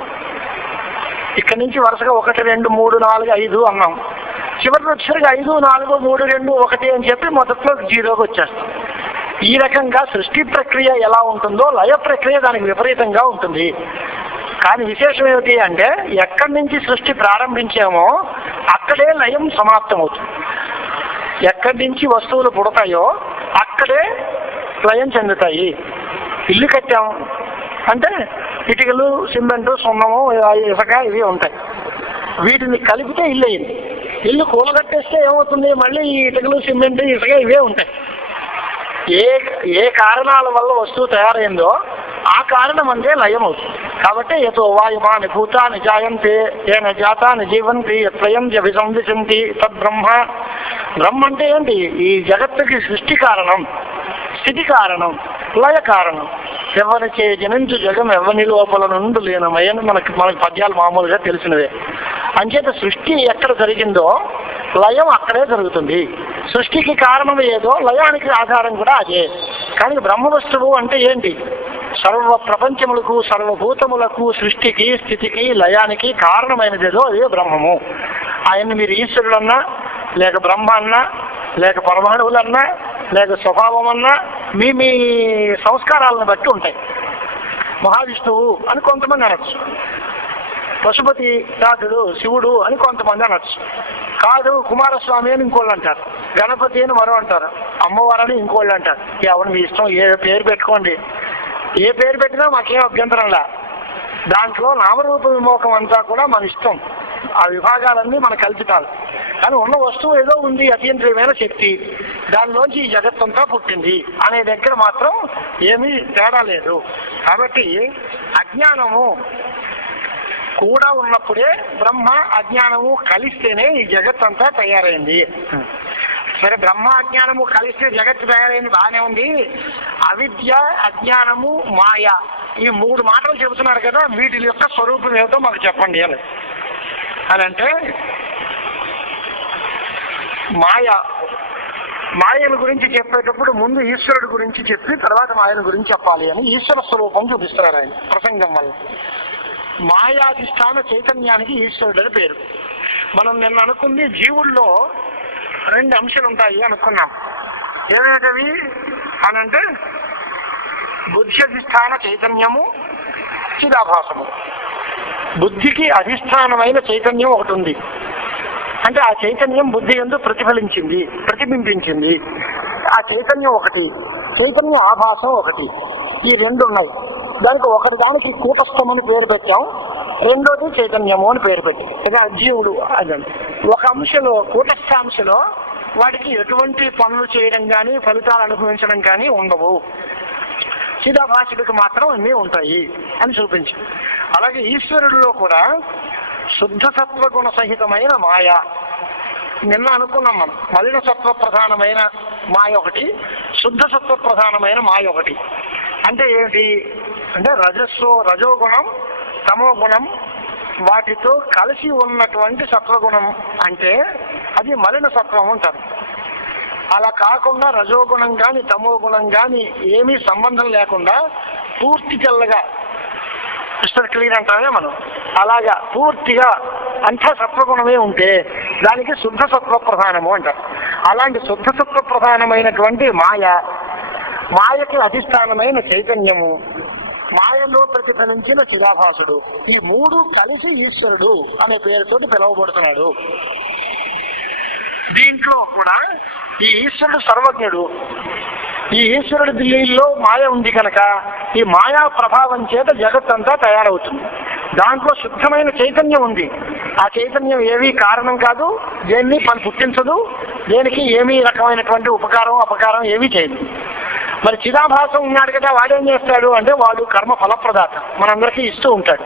ఇక్కడి నుంచి వరుసగా 1, 2, 3, 4, 5 అన్నాం. చివరికి వచ్చేసరికి 5, 4, 3, 2, 1 అని చెప్పి మొదట్లో 0కి వచ్చేస్తాం. ఈ రకంగా సృష్టి ప్రక్రియ ఎలా ఉంటుందో లయ ప్రక్రియ దానికి విపరీతంగా ఉంటుంది. కానీ విశేషం ఏమిటి అంటే ఎక్కడి నుంచి సృష్టి ప్రారంభించామో అక్కడే లయం సమాప్తమవుతుంది. ఎక్కడి నుంచి వస్తువులు పుడతాయో అక్కడే లయం చెందుతాయి. ఇల్లు కట్టాము అంటే ఇటుకలు, సిమెంటు, సున్నము, ఇసుక ఇవి ఉంటాయి. వీటిని కలిపితే ఇల్లు అయింది. ఇల్లు కూలగట్టేస్తే ఏమవుతుంది? మళ్ళీ ఈ ఇటుకలు, సిమెంటు, ఇసుక ఇవే ఉంటాయి. ఏ కారణాల వల్ల వస్తువు తయారైందో ఆ కారణం అంటే లయం అవుతుంది. కాబట్టి యతో వాయుమాని భూతాని జాయంతే ఏన జాతాని జీవంతి యత్లయం అభిసంవిశంతి తద్బ్రహ్మ. బ్రహ్మ అంటే ఏంటి? ఈ జగత్తుకి సృష్టి కారణం, స్థితి కారణం, లయ కారణం. ఎవరిచే జనించు జగం ఎవరి లోపల నుండి లేనమయ్యని మనకి పద్యాలు మామూలుగా తెలిసినవే. అంచేత సృష్టి ఎక్కడ జరిగిందో లయం అక్కడే జరుగుతుంది. సృష్టికి కారణం ఏదో లయానికి ఆధారం కూడా అదే. కానీ బ్రహ్మ వస్తువు అంటే ఏంటి? సర్వ ప్రపంచములకు, సర్వభూతములకు, సృష్టికి, స్థితికి, లయానికి కారణమైనదేదో అదే బ్రహ్మము. ఆయన్ని మీరు ఈశ్వరుడన్నా, లేక బ్రహ్మ అన్నా, లేక పరమాణువులన్నా, లేక స్వభావం అన్నా మీ మీ సంస్కారాలను బట్టి ఉంటాయి. మహావిష్ణువు అని కొంతమంది అనొచ్చు, పశుపతి రాజుడు శివుడు అని కొంతమంది అనొచ్చు. కాదు కుమారస్వామి అని ఇంకోళ్ళు అంటారు, గణపతి అని మరో అంటారు, అమ్మవారని ఇంకోళ్ళు అంటారు. ఎవరు మీ ఇష్టం, ఏ పేరు పెట్టుకోండి. ఏ పేరు పెట్టినా మాకేం అభ్యంతరంలా. దాంట్లో నామరూప విమోకం అంతా కూడా మన ఇష్టం. ఆ విభాగాలన్నీ మన కల్పితాలు. కానీ ఉన్న వస్తువు ఏదో ఉంది, అతీంద్రియమైన శక్తి, దానిలోంచి ఈ జగత్తంతా పుట్టింది అనే దగ్గర మాత్రం ఏమీ తేడా లేదు. కాబట్టి అజ్ఞానము కూడా ఉన్నప్పుడే బ్రహ్మ అజ్ఞానము కలిస్తేనే ఈ జగత్తంతా తయారైంది. సరే, బ్రహ్మ అజ్ఞానము కలిస్తే జగత్తు తయారైంది, బాగానే ఉంది. అవిద్య, అజ్ఞానము, మాయ, ఈ 3 మాటలు చెబుతున్నారు కదా, వీటి యొక్క స్వరూపం ఏమిటో మాకు చెప్పండి అని అంటే మాయను గురించి చెప్పేటప్పుడు ముందు ఈశ్వరుడు గురించి చెప్పి తర్వాత మాయను గురించి చెప్పాలి అని ఈశ్వర స్వరూపం చూపిస్తున్నారు ఆయన ప్రసంగం వల్ల. మాయాధిష్టాన చైతన్యానికి ఈశ్వరుడు అని పేరు. మనం నిన్న అనుకుంది జీవుల్లో 2 అంశాలు ఉంటాయి అనుకున్నాం. ఏవేటవి అనంటే బుద్ధి అధిష్టాన చైతన్యము, చిదాభాసము. బుద్ధికి అధిష్టానమైన చైతన్యం ఒకటి ఉంది. అంటే ఆ చైతన్యం బుద్ధి యందు ప్రతిబింబించింది. ఆ చైతన్యం ఒకటి, చైతన్య ఆభాసం ఒకటి. ఈ 2 ఉన్నాయి. దానికి కూటస్థం అని పేరు పెట్టాం, రెండోది చైతన్యము అని పేరు పెట్టి. ఇక జీవుడు అదండి. ఒక అంశలో, కూటస్థాంశలో వాడికి ఎటువంటి పనులు చేయడం కానీ ఫలితాలు అనుభవించడం కానీ ఉండవు. చిదాభాషకు మాత్రం అన్నీ ఉంటాయి అని చూపించి. అలాగే ఈశ్వరుడిలో కూడా శుద్ధ సత్వగుణ సహితమైన మాయ, నిన్న అనుకున్నాం మనం. మలిన సత్వ ప్రధానమైన మాయ ఒకటి, శుద్ధ సత్వ ప్రధానమైన మాయ ఒకటి. అంటే ఏమిటి అంటే రజోగుణం, తమో గుణం వాటితో కలిసి ఉన్నటువంటి సత్వగుణం అంటే అది మలిన సత్వం అంటారు. అలా కాకుండా రజోగుణం కానీ తమో గుణం కానీ ఏమీ సంబంధం లేకుండా పూర్తి తెల్లగా క్రిస్టల్ క్లీన్ అంటామే మనం, అలాగా పూర్తిగా అంతా సత్వగుణమే ఉంటే దానికి శుద్ధ సత్వ ప్రధానము అంటారు. అలాంటి శుద్ధ సత్వ ప్రధానమైనటువంటి మాయకి అధిష్టానమైన చైతన్యము, మాయలో ప్రతిఫలించిన చిదాభాసుడు, ఈ 3 కలిసి ఈశ్వరుడు అనే పేరుతో పిలువబడుతున్నాడు. దీంట్లో కూడా ఈ ఈశ్వరుడు సర్వజ్ఞుడు. ఈ ఈశ్వరుడి దిల్లీలో మాయ ఉంది కనుక ఈ మాయా ప్రభావం చేత జగత్తంతా తయారవుతుంది. దాంట్లో శుద్ధమైన చైతన్యం ఉంది. ఆ చైతన్యం ఏమీ కారణం కాదు, దేన్ని పని పుట్టించదు, దేనికి ఏమీ రకమైనటువంటి ఉపకారం అపకారం ఏమీ చేయదు. మరి చిదాభాసం ఉన్నాడు కదా, వాడేం చేస్తాడు అంటే వాడు కర్మ ఫలప్రదాత, మనందరికీ ఇస్తూ ఉంటాడు.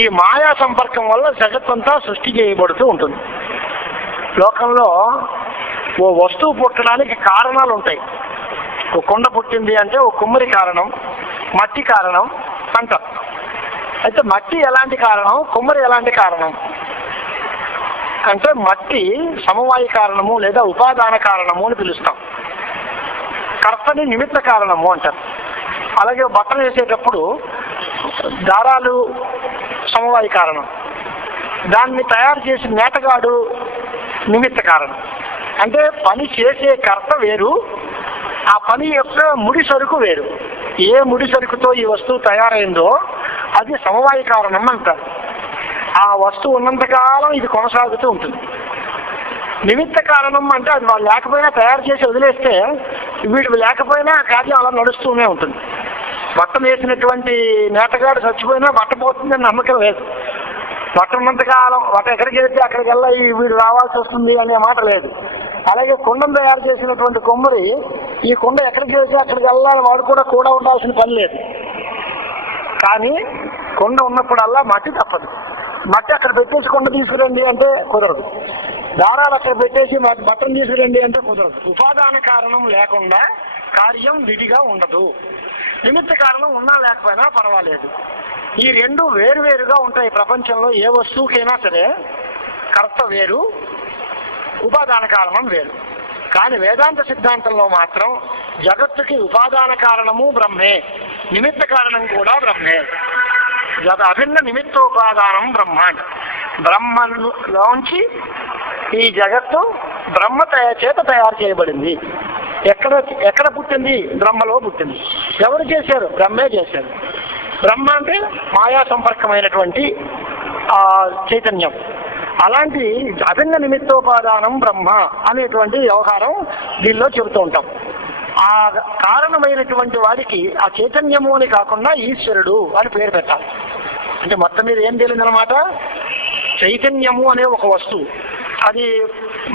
ఈ మాయా సంపర్కం వల్ల జగత్తంతా సృష్టి చేయబడుతూ ఉంటుంది. లోకంలో ఓ వస్తువు పుట్టడానికి కారణాలు ఉంటాయి. ఓ కొండ పుట్టింది అంటే ఓ కుమ్మరి కారణం, మట్టి కారణం అంటారు. అయితే మట్టి ఎలాంటి కారణం, కుమ్మరి ఎలాంటి కారణం అంటే మట్టి సమవాయి కారణము లేదా ఉపాదాన కారణము అని పిలుస్తాం. కర్తని నిమిత్త కారణము అంటారు. అలాగే బట్టలు వేసేటప్పుడు దారాలు సమవాయి కారణం, దాన్ని తయారు చేసి నేతగాడు నిమిత్త కారణం. అంటే పని చేసే కర్త వేరు, ఆ పని యొక్క ముడి సరుకు వేరు. ఏ ముడి సరుకుతో ఈ వస్తువు తయారైందో అది సమవాయి కారణం అంటారు. ఆ వస్తువు ఉన్నంతకాలం ఇది కొనసాగుతూ ఉంటుంది. నిమిత్త కారణం అంటే అది వాళ్ళు లేకపోయినా తయారు చేసి వదిలేస్తే వీడు లేకపోయినా కార్యం అలా నడుస్తూనే ఉంటుంది. బట్ట వేసినటువంటి నేతగాడు చచ్చిపోయినా బట్ట పోతుందని నమ్మకం లేదు. బట్ట ఉన్నంతకాలం బట్ట ఎక్కడికి వెళ్తే అక్కడికి వెళ్ళా వీడు రావాల్సి వస్తుంది అనే మాట లేదు. అలాగే కుండను తయారు చేసినటువంటి కొమ్మరి ఈ కుండ ఎక్కడికి వెళ్తే అక్కడికి వెళ్ళాలి, వాడు కూడా ఉండాల్సిన పని లేదు. కానీ కుండ ఉన్నప్పుడల్లా మట్టి తప్పదు. మట్టి అక్కడ పెట్టేసి కుండ తీసుకురండి అంటే కుదరదు, దారాలు అక్కడ పెట్టేసి బట్టను తీసుకురండి అంటే కుదరదు. ఉపాదాన కారణం లేకుండా కార్యం విడిగా ఉండదు. నిమిత్త కారణం ఉన్నా లేకపోయినా పర్వాలేదు. ఈ 2 వేరువేరుగా ఉంటాయి. ప్రపంచంలో ఏ వస్తువుకైనా సరే కర్త వేరు, ఉపాదాన కారణం వేరు. కానీ వేదాంత సిద్ధాంతంలో మాత్రం జగత్తుకి ఉపాదాన కారణము బ్రహ్మే, నిమిత్త కారణం కూడా బ్రహ్మే. అభిన్న నిమిత్తోపాదానం బ్రహ్మ. బ్రహ్మలోంచి ఈ జగత్తు బ్రహ్మ చేత తయారు చేయబడింది. ఎక్కడ పుట్టింది? బ్రహ్మలో పుట్టింది. ఎవరు చేశారు? బ్రహ్మే చేశారు. బ్రహ్మ అంటే మాయా సంపర్కమైనటువంటి చైతన్యం. అలాంటి అభిన్న నిమిత్తోపాదానం బ్రహ్మ అనేటువంటి వ్యవహారం దీనిలో చెబుతూ ఉంటాం. ఆ కారణమైనటువంటి వాడికి ఆ చైతన్యము అని కాకుండా ఈశ్వరుడు అని పేరు పెట్టాలి. అంటే మొత్తం మీద ఏం తెలియదనమాట, చైతన్యము అనే ఒక వస్తువు, అది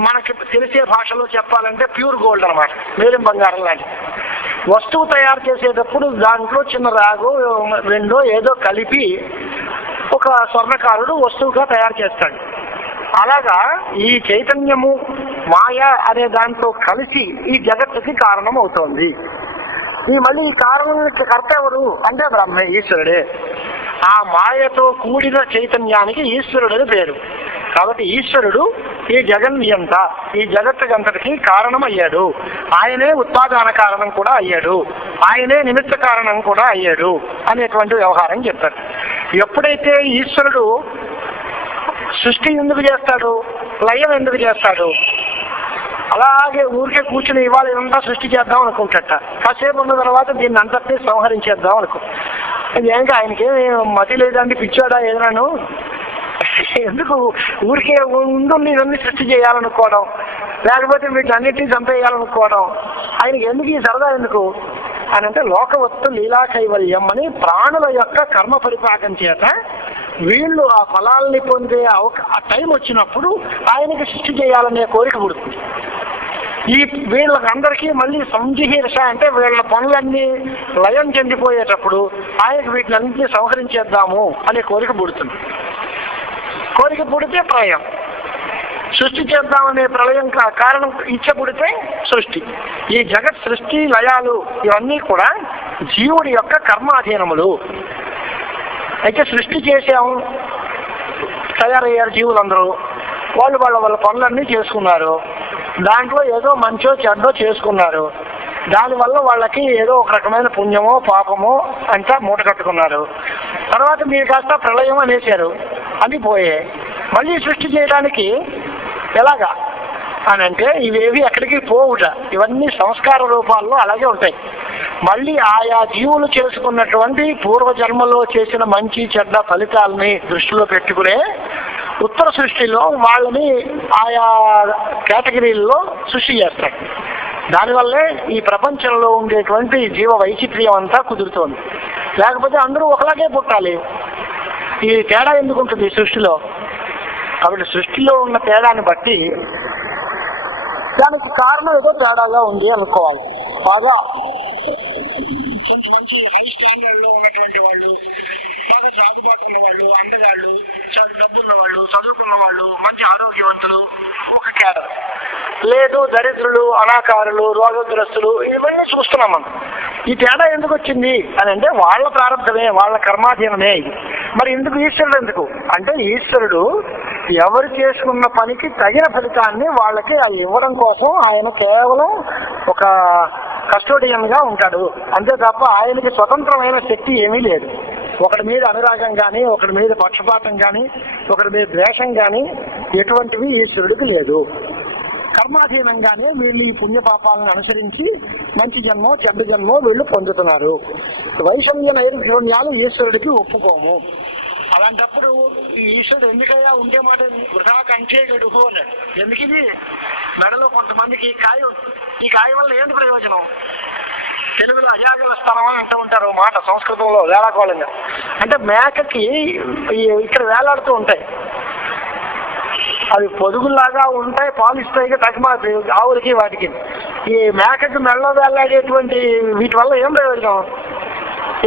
మనకి తెలిసే భాషలో చెప్పాలంటే ప్యూర్ గోల్డ్ అనమాట, మేలిం బంగారం లాంటి వస్తువు. తయారు చేసేటప్పుడు దాంట్లో చిన్న రాగో వెండో ఏదో కలిపి ఒక స్వర్ణకారుడు వస్తువుగా తయారు చేస్తాడు. అలాగా ఈ చైతన్యము మాయ అనే దాంట్లో కలిసి ఈ జగత్తుకి కారణం అవుతోంది. మళ్ళీ ఈ కారణానికి కర్త ఎవరు అంటే బ్రహ్మే, ఈశ్వరుడే. ఆ మాయతో కూడిన చైతన్యానికి ఈశ్వరుడు అని పేరు. కాబట్టి ఈశ్వరుడు ఈ జగన్నియంత, ఈ జగత్తుకంతటికి కారణం అయ్యాడు. ఆయనే ఉత్పాదన కారణం కూడా అయ్యాడు, ఆయనే నిమిత్త కారణం కూడా అయ్యాడు అనేటువంటి వ్యవహారం చెప్తారు. ఎప్పుడైతే ఈశ్వరుడు సృష్టి ఎందుకు చేస్తాడు, లయం ఎందుకు చేస్తాడు, అలాగే ఊరికే కూర్చుని ఇవాళ ఇదంతా సృష్టి చేద్దాం అనుకుంటట, కాసేపు ఉన్న తర్వాత దీన్ని అంతటినీ సంహరించేద్దాం అనుకో. ఏంటి ఆయనకేమి మతి లేదండి, పిచ్చాడా ఏదైనాను, ఎందుకు ఊరికే ముందు ఇవన్నీ సృష్టి చేయాలనుకోవడం, లేకపోతే వీటిలన్నింటినీ చంపేయాలనుకోవడం, ఆయనకి ఎందుకు ఈ సరదా ఎందుకు అని అంటే లోకవత్తు లీలా కైవల్యం అని ప్రాణుల యొక్క కర్మ పరిపాకం చేత వీళ్ళు ఆ ఫలాల్ని పొందే ఆ టైం వచ్చినప్పుడు ఆయనకి సృష్టి చేయాలనే కోరిక పుడుతుంది. ఈ వీళ్ళకందరికీ మళ్ళీ సంజిహీర్ష అంటే వీళ్ళ పనులన్నీ లయం చెందిపోయేటప్పుడు ఆయనకి వీటిలన్నింటినీ సంహరించేద్దాము అనే కోరిక పుడుతుంది. కోరిక పుడితే ప్రళయం, సృష్టి చేద్దామనే ప్రళయం కారణం ఇచ్చ పుడితే సృష్టి. ఈ జగత్ సృష్టి లయాలు ఇవన్నీ కూడా జీవుడి యొక్క కర్మాధీనములు. అయితే సృష్టి చేసాము, తయారయ్యారు జీవులందరూ, వాళ్ళు వాళ్ళ పనులన్నీ చేసుకున్నారు, దాంట్లో ఏదో మంచో చెడ్డో చేసుకున్నారు, దానివల్ల వాళ్ళకి ఏదో ఒక రకమైన పుణ్యమో పాపమో అంతా మూట కట్టుకున్నారు. తర్వాత మీరు కాస్త ప్రళయం అనేసారు, అది పోయే. మళ్ళీ సృష్టి చేయడానికి ఎలాగా అని అంటే ఇవేవి ఎక్కడికి పోవుట, ఇవన్నీ సంస్కార రూపాల్లో అలాగే ఉంటాయి. మళ్ళీ ఆయా జీవులు చేసుకున్నటువంటి పూర్వజన్మలో చేసిన మంచి చెడ్డ ఫలితాలని దృష్టిలో పెట్టుకునే ఉత్తర సృష్టిలో వాళ్ళని ఆయా కేటగిరీల్లో సృష్టి చేస్తాయి. దానివల్లే ఈ ప్రపంచంలో ఉండేటువంటి జీవ వైచిత్ర్యం అంతా కుదురుతోంది. లేకపోతే అందరూ ఒకలాగే పుట్టాలి, ఈ తేడా ఎందుకు ఉంటుంది సృష్టిలో? కాబట్టి సృష్టిలో ఉన్న తేడాన్ని బట్టి దానికి కారణం ఏదో తేడాగా ఉంది అనుకోవాలి. బాగా కొంచెం మంచి హై స్టాండర్డ్ లో ఉన్నటువంటి వాళ్ళు, బాగా సాగుబాటు ఉన్న వాళ్ళు, అందగాళ్ళు, డబ్బున్న వాళ్ళు, చదువుకున్న వాళ్ళు, మంచి ఆరోగ్యవంతులు ఒక కేడర్. లేదు దరిద్రులు, అనాకారులు, రోగగ్రస్తులు, ఇవన్నీ చూస్తున్నాం మనం. ఈ తేడా ఎందుకు వచ్చింది అని అంటే వాళ్ళ ప్రారంభమే, వాళ్ళ కర్మాధీనమే ఇది. మరి ఎందుకు ఈశ్వరుడు ఎందుకు అంటే ఈశ్వరుడు ఎవరు చేసుకున్న పనికి తగిన ఫలితాన్ని వాళ్ళకి ఇవ్వడం కోసం ఆయన కేవలం ఒక కస్టోడియన్ గా ఉంటాడు, అంతే తప్ప ఆయనకి స్వతంత్రమైన శక్తి ఏమీ లేదు. ఒకరి మీద అనురాగం కానీ, ఒకరి మీద పక్షపాతం కానీ, ఒకరి మీద ద్వేషం కానీ ఎటువంటివి ఈశ్వరుడికి లేదు. కర్మాధీనంగానే వీళ్ళు ఈ పుణ్యపాపాలను అనుసరించి మంచి జన్మో చెడ్డ జన్మో వీళ్ళు పొందుతున్నారు. వైషమ్య నైర్ఘ్యాలు ఈశ్వరుడికి ఒప్పుకోము. అలాంటప్పుడు ఈ ఈశ్వరుడు ఎందుకయ్యా ఉండే మాట వృధా కంటే గడుగు అన్నాడు. ఎందుకు ఇది మెడలో కొంతమందికి ఈ కాయ వల్ల ఏంటి ప్రయోజనం? తెలుగులో అజాగల స్థలం అని అంటూ ఉంటారు మాట, సంస్కృతంలో వేళాకోళంగా. అంటే మేకకి ఇక్కడ వేలాడుతూ ఉంటాయి, అవి పొదుగులాగా ఉంటాయి, పాలు ఇస్తాయి తగ్గమా ఆవులకి వాటికి. ఈ మేకకి మెడలో వేలాడేటువంటి వీటి వల్ల ఏం ప్రయోజనం?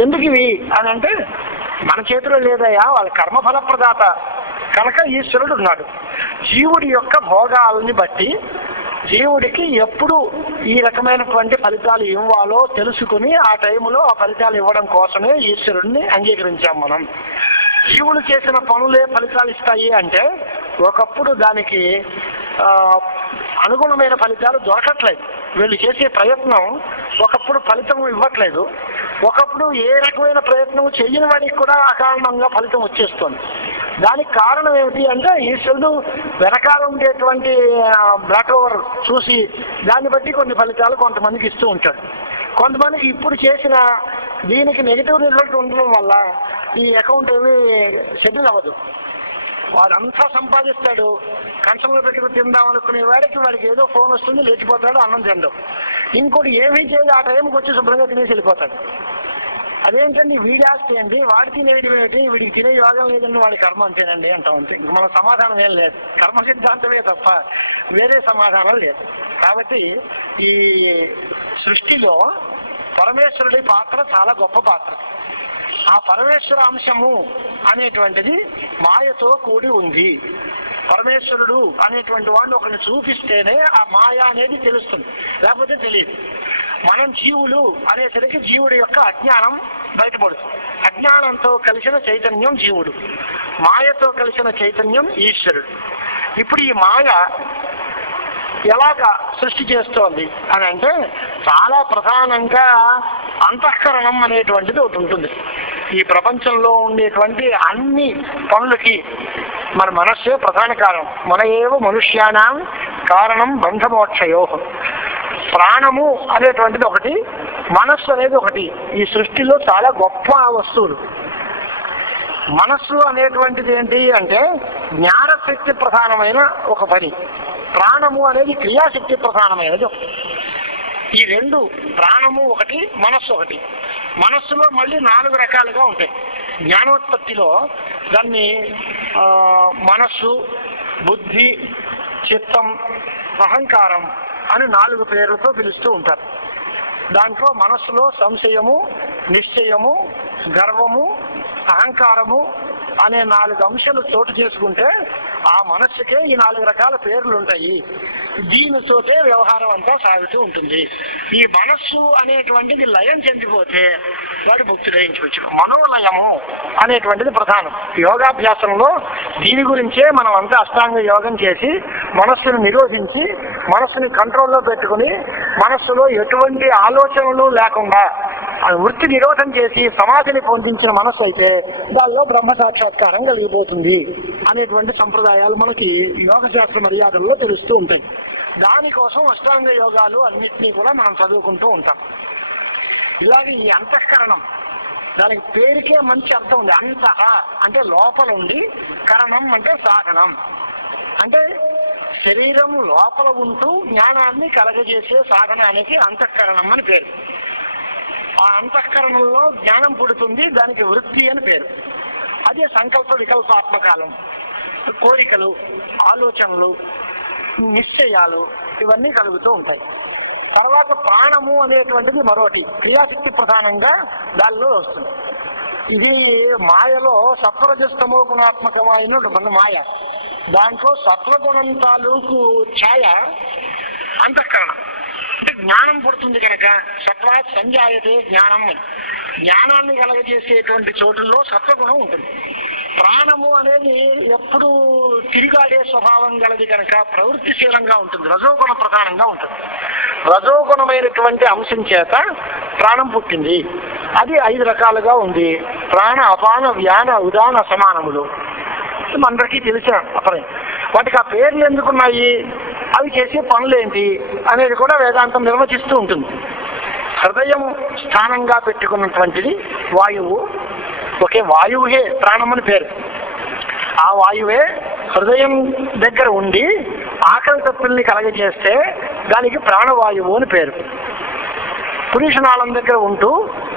ఎందుకు ఇవి అని అంటే మన చేతిలో లేదయ్యా, వాళ్ళ కర్మఫల ప్రదాత కనుక ఈశ్వరుడు ఉన్నాడు. జీవుడి యొక్క భోగాలని బట్టి జీవుడికి ఎప్పుడు ఈ రకమైనటువంటి ఫలితాలు ఇవ్వాలో తెలుసుకుని ఆ టైంలో ఆ ఫలితాలు ఇవ్వడం కోసమే ఈశ్వరుడిని అంగీకరించాం మనం. జీవులు చేసిన పనులే ఫలితాలు ఇస్తాయి అంటే ఒకప్పుడు దానికి అనుగుణమైన ఫలితాలు దొరకట్లేదు. వీళ్ళు చేసే ప్రయత్నం ఒకప్పుడు ఫలితం ఇవ్వట్లేదు, ఒకప్పుడు ఏ రకమైన ప్రయత్నం చెయ్యని వాడికి కూడా అకారణంగా ఫలితం వచ్చేస్తుంది. దానికి కారణం ఏమిటి అంటే ఈశ్వరుడు వెనకాల ఉండేటువంటి బ్లాక్ ఓవర్ చూసి దాన్ని బట్టి కొన్ని ఫలితాలు కొంతమందికి ఇస్తూ ఉంటాడు. కొంతమందికి ఇప్పుడు చేసిన దీనికి నెగిటివ్ రిజల్ట్ ఉండడం వల్ల ఈ అకౌంట్ ఏమీ సెటిల్ అవ్వదు. వాడంతా సంపాదిస్తాడు, కంచంలో పెట్టుకుని తిందాం అనుకునే వాడికి ఏదో ఫోన్ వస్తుంది, లేచిపోతాడు, అన్నం తిందాం. ఇంకోటి ఏమీ చేయదు, ఆ టైంకి వచ్చి శుభ్రంగా తినేసి వెళ్ళిపోతాడు. అదేంటండి వీడి ఆస్తి ఏంటి, వాడి తినేది ఏమిటి, వీడికి తినే యోగం లేదండి, వాడి కర్మ అంతేనండి అంటాం. అంతే, ఇంక మన సమాధానం ఏం లేదు. కర్మ సిద్ధాంతమే తప్ప వేరే సమాధానం లేదు. కాబట్టి ఈ సృష్టిలో పరమేశ్వరుడి పాత్ర చాలా గొప్ప పాత్ర. ఆ పరమేశ్వర అంశము అనేటువంటిది మాయతో కూడి ఉంది. పరమేశ్వరుడు అనేటువంటి వాడిని ఒకరిని చూపిస్తేనే ఆ మాయ అనేది తెలుస్తుంది, లేకపోతే తెలియదు. మనం జీవులు అనేసరికి జీవుడి యొక్క అజ్ఞానం బయటపడుతుంది. అజ్ఞానంతో కలిసిన చైతన్యం జీవుడు, మాయతో కలిసిన చైతన్యం ఈశ్వరుడు. ఇప్పుడు ఈ మాయ ఎలాగా సృష్టి చేస్తోంది అని అంటే చాలా ప్రధానంగా అంతఃకరణం అనేటువంటిది ఒకటి ఉంటుంది. ఈ ప్రపంచంలో ఉండేటువంటి అన్ని పనులకి మన మనస్సే ప్రధాన కారణం. మన ఏవో మనుష్యానాం కారణం బంధమోక్షయో. ప్రాణము అనేటువంటిది ఒకటి, మనస్సు అనేది ఒకటి. ఈ సృష్టిలో చాలా గొప్ప వస్తువులు. మనస్సు అనేటువంటిది ఏంటి అంటే జ్ఞానశక్తి ప్రధానమైన ఒక పని. ప్రాణము అనేది క్రియాశక్తి ప్రధానమైనది. ఈ రెండు, ప్రాణము ఒకటి, మనస్సు ఒకటి. మనస్సులో మళ్ళీ 4 రకాలుగా ఉంటాయి. జ్ఞానోత్పత్తిలో దాన్ని మనస్సు, బుద్ధి, చిత్తం, అహంకారం అని 4 పేర్లతో పిలుస్తూ ఉంటారు. దాంట్లో మనస్సులో సంశయము, నిశ్చయము, గర్వము, అహంకారము అనే 4 అంశాలు చోటు చేసుకుంటే ఆ మనస్సుకే ఈ 4 రకాల పేర్లు ఉంటాయి. దీనితోటే వ్యవహారం అంతా సాగుతూ ఉంటుంది. ఈ మనస్సు అనేటువంటిది లయం చెందిపోతే వాడు ముక్తి గ్రహించవచ్చు. మనోలయము అనేటువంటిది ప్రధానం. యోగాభ్యాసంలో దీని గురించే మనం అంతా అష్టాంగ యోగం చేసి మనస్సును నిరోధించి మనస్సుని కంట్రోల్లో పెట్టుకుని మనస్సులో ఎటువంటి ఆలోచనలు లేకుండా వృత్తి నిరోధం చేసి సమాధిని పొందించిన మనస్సు అయితే దానిలో బ్రహ్మ సాక్షాత్కారం కలిగిపోతుంది అనేటువంటి సంప్రదాయాలు మనకి యోగశాస్త్ర మర్యాదల్లో తెలుస్తూ ఉంటాయి. దానికోసం అష్టాంగ యోగాలు అన్నింటినీ కూడా మనం చదువుకుంటూ ఉంటాం. ఇలాగే ఈ అంతఃకరణం, దానికి పేరుకే మంచి అర్థం ఉంది. అంతః అంటే లోపల ఉండి, కరణం అంటే సాధనం. అంటే శరీరం లోపల ఉంటూ జ్ఞానాన్ని కలగజేసే సాధనానికి అంతఃకరణం అని పేరు. ఆ అంతఃకరణంలో జ్ఞానం పుడుతుంది, దానికి వృత్తి అని పేరు. అదే సంకల్ప వికల్పాత్మకాలం, కోరికలు, ఆలోచనలు, నిశ్చయాలు ఇవన్నీ కలుగుతూ ఉంటాయి. తర్వాత ప్రాణము అనేటువంటిది మరొకటి, క్రియాశక్తి ప్రధానంగా దానిలో వస్తుంది. ఇది మాయలో సత్వరజస్తమో గుణాత్మకమైన మాయ. దాంట్లో సత్వగుణం తాలూకు ఛాయ అంతఃకరణం. అంటే జ్ఞానం పుడుతుంది కనుక సత్వాత్ సంజాయతే జ్ఞానం అని. జ్ఞానాన్ని కలగజేసేటువంటి చోటుల్లో సత్వగుణం ఉంటుంది. ప్రాణము అనేది ఎప్పుడు తిరిగాడే స్వభావం గలది కనుక ప్రవృత్తిశీలంగా ఉంటుంది, రజోగుణ ప్రధానంగా ఉంటుంది. రజోగుణమైనటువంటి అంశం చేత ప్రాణం పుట్టింది. అది 5 రకాలుగా ఉంది. ప్రాణ, అపాన, వ్యాన, ఉదాన సమానములు అందరికీ తెలిసిన అపరం. వాటికి ఆ పేర్లు ఎందుకున్నాయి, అవి చేసే పనులేంటి అనేది కూడా వేదాంతం నిర్వచిస్తూ ఉంటుంది. హృదయం స్థానంగా పెట్టుకున్నటువంటిది వాయువు. ఒకే వాయువుయే ప్రాణమని పేరు. ఆ వాయువే హృదయం దగ్గర ఉండి ఆకలి తప్పుల్ని కలగజేస్తే దానికి ప్రాణవాయువు అని పేరు. పురీషనాళం దగ్గర ఉంటూ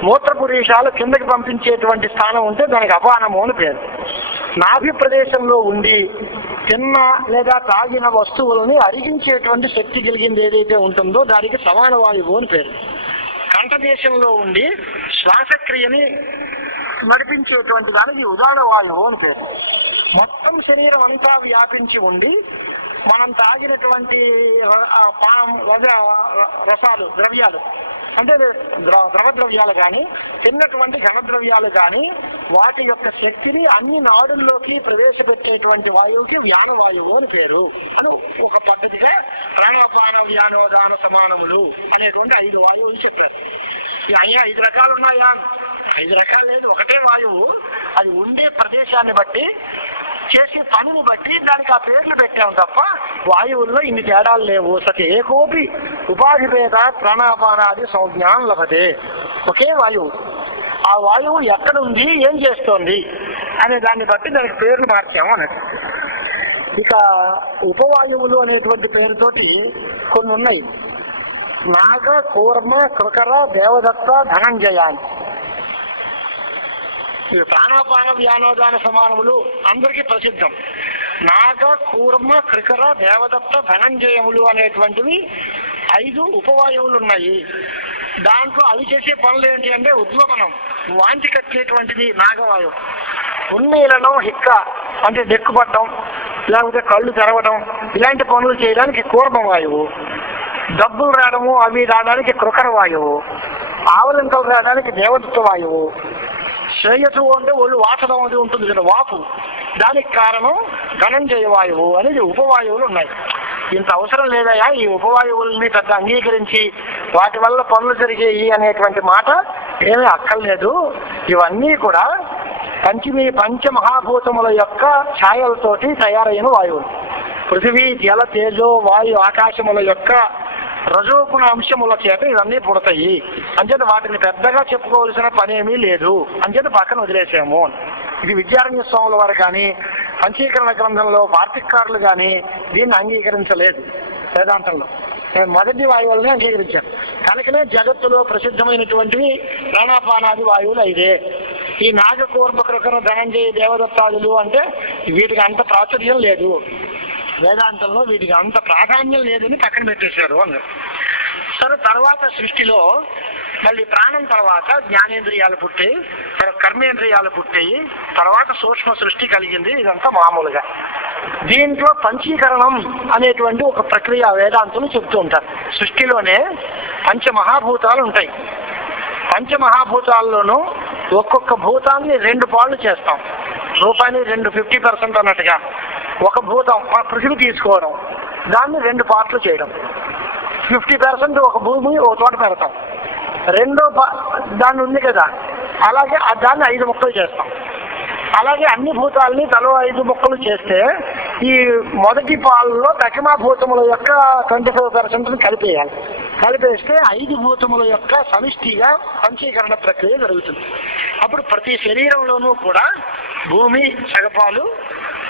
మూత్ర పురీషాలు కిందకి పంపించేటువంటి స్థానం ఉంటే దానికి అపానము అని పేరు. నాభి ప్రదేశంలో ఉండి తిన్న లేదా తాగిన వస్తువులని అరిగించేటువంటి శక్తి కలిగింది ఏదైతే ఉంటుందో దానికి సమాన వాయువు అని పేరు. కంఠదేశంలో ఉండి శ్వాసక్రియని నడిపించేటువంటి దానికి ఉదాన వాయువు అని పేరు. మొత్తం శరీరం అంతా వ్యాపించి ఉండి మనం తాగినటువంటి పానం, రసాలు, ద్రవ్యాలు అంటే ద్రవ ద్రవ్యాలు కానీ తిన్నటువంటి ఘనద్రవ్యాలు కానీ వాటి యొక్క శక్తిని అన్ని నాడుల్లోకి ప్రవేశపెట్టేటువంటి వాయువుకి వ్యానవాయువు అని పేరు అని ఒక పద్ధతిగా ప్రాణాపాన వ్యానోదాన సమానములు అనేటువంటి 5 వాయువులు చెప్పారు. అయ్యా 5 రకాలు ఉన్నాయా? 5 రకాలు లేదు, ఒకటే వాయువు. అది ఉండే ప్రదేశాన్ని బట్టి చేసే పనిని బట్టి దానికి ఆ పేర్లు పెట్టాము తప్ప వాయువుల్లో ఇన్ని తేడాలు లేవు. సతి ఏకోపి ఉపాధిభేద ప్రాణాపానాది సంజ్ఞానం లభతే. ఒకే వాయువు. ఆ వాయువు ఎక్కడుంది, ఏం చేస్తోంది అనే దాన్ని బట్టి దానికి పేర్లు మార్చాము అన్నట్టు. ఇక ఉపవాయువులు అనేటువంటి పేరుతోటి కొన్ని ఉన్నాయి. నాగ, కూర్మ, కృకర, దేవదత్త, ధనంజయ. ప్రాణాపాన వ్యానోదాన సమానములు అందరికీ ప్రసిద్ధం. నాగ, కూర్మ, కృకర, దేవదత్త, ధనంజయములు అనేటువంటివి 5 ఉపవాయువులు ఉన్నాయి. దాంట్లో అవి చేసే పనులు ఏంటి అంటే ఉద్వమనం, వాంతి కట్టేటువంటిది నాగవాయువు. ఉన్నీలను హిక్క అంటే డెక్కుపట్టడం లేకపోతే కళ్ళు తెరవడం ఇలాంటి పనులు చేయడానికి కూర్మ వాయువు. డబ్బులు రావడము అవి రావడానికి కృకర వాయువు. ఆవలింతలు రావడానికి దేవదత్త వాయువు. శ్రేయస్సు అంటే ఒళ్ళు వాసనం అది ఉంటుంది కదా, వాపు, దానికి కారణం ధనంజయ వాయువు అనేది ఉపవాయువులు ఉన్నాయి. ఇంత అవసరం లేదయా ఈ ఉపవాయువుల్ని పెద్ద అంగీకరించి వాటి వల్ల పనులు జరిగేయి అనేటువంటి మాట ఏమీ అక్కర్లేదు. ఇవన్నీ కూడా పంచమహాభూతముల యొక్క ఛాయలతోటి తయారైన వాయువులు. పృథివీ, జల, తేజో, వాయు, ఆకాశముల యొక్క రజోగుణ అంశముల చేత ఇవన్నీ పుడతాయి. అంచేత వాటిని పెద్దగా చెప్పుకోవాల్సిన పనేమీ లేదు, అంచేత పక్కన వదిలేసాము. ఇది విద్యారణ్య స్వాముల వారు కానీ పంచీకరణ గ్రంథంలో వార్తికారులు కానీ దీన్ని అంగీకరించలేదు. వేదాంతంలో మొదటి వాయువులనే అంగీకరించారు. కనుకనే జగత్తులో ప్రసిద్ధమైనటువంటివి ప్రాణాపానాది వాయువులు 5. ఈ నాగకూర్మకృకర, ధనంజయ, దేవదత్తాదులు అంటే వీటికి అంత ప్రాచుర్యం లేదు. వేదాంతంలో వీటికి అంత ప్రాధాన్యం లేదని పక్కన పెట్టేశారు అన్నారు. సరే, తర్వాత సృష్టిలో మళ్ళీ ప్రాణం తర్వాత జ్ఞానేంద్రియాలు పుట్టాయి, కర్మేంద్రియాలు పుట్టాయి, తర్వాత సూక్ష్మ సృష్టి కలిగింది. ఇదంతా మామూలుగా. దీంట్లో పంచీకరణం అనేటువంటి ఒక ప్రక్రియ వేదాంతులు చెప్తూ ఉంటారు. సృష్టిలోనే పంచమహాభూతాలు ఉంటాయి. పంచమహాభూతాల్లోనూ ఒక్కొక్క భూతాన్ని 2 పాళ్ళు చేస్తాం. రూపాయిని 50% అన్నట్టుగా ఒక భూతం పృథివీ తీసుకోవడం, దాన్ని 2 పార్ట్లు చేయడం. 50% ఒక భూమి ఒక చోట పెడతాం. దాన్ని ఉంది కదా, అలాగే దాన్ని 5 ముక్కలు చేస్తాం. అలాగే అన్ని భూతాలని తలో 5 ముక్కలు చేస్తే ఈ మొదటి పాలలో దశమభూతముల యొక్క 25% కలిపేయాలి. కలిపేస్తే 5 భూతముల యొక్క సమిష్టిగా పంచీకరణ ప్రక్రియ జరుగుతుంది. అప్పుడు ప్రతి శరీరంలోనూ కూడా భూమి సగపాలు,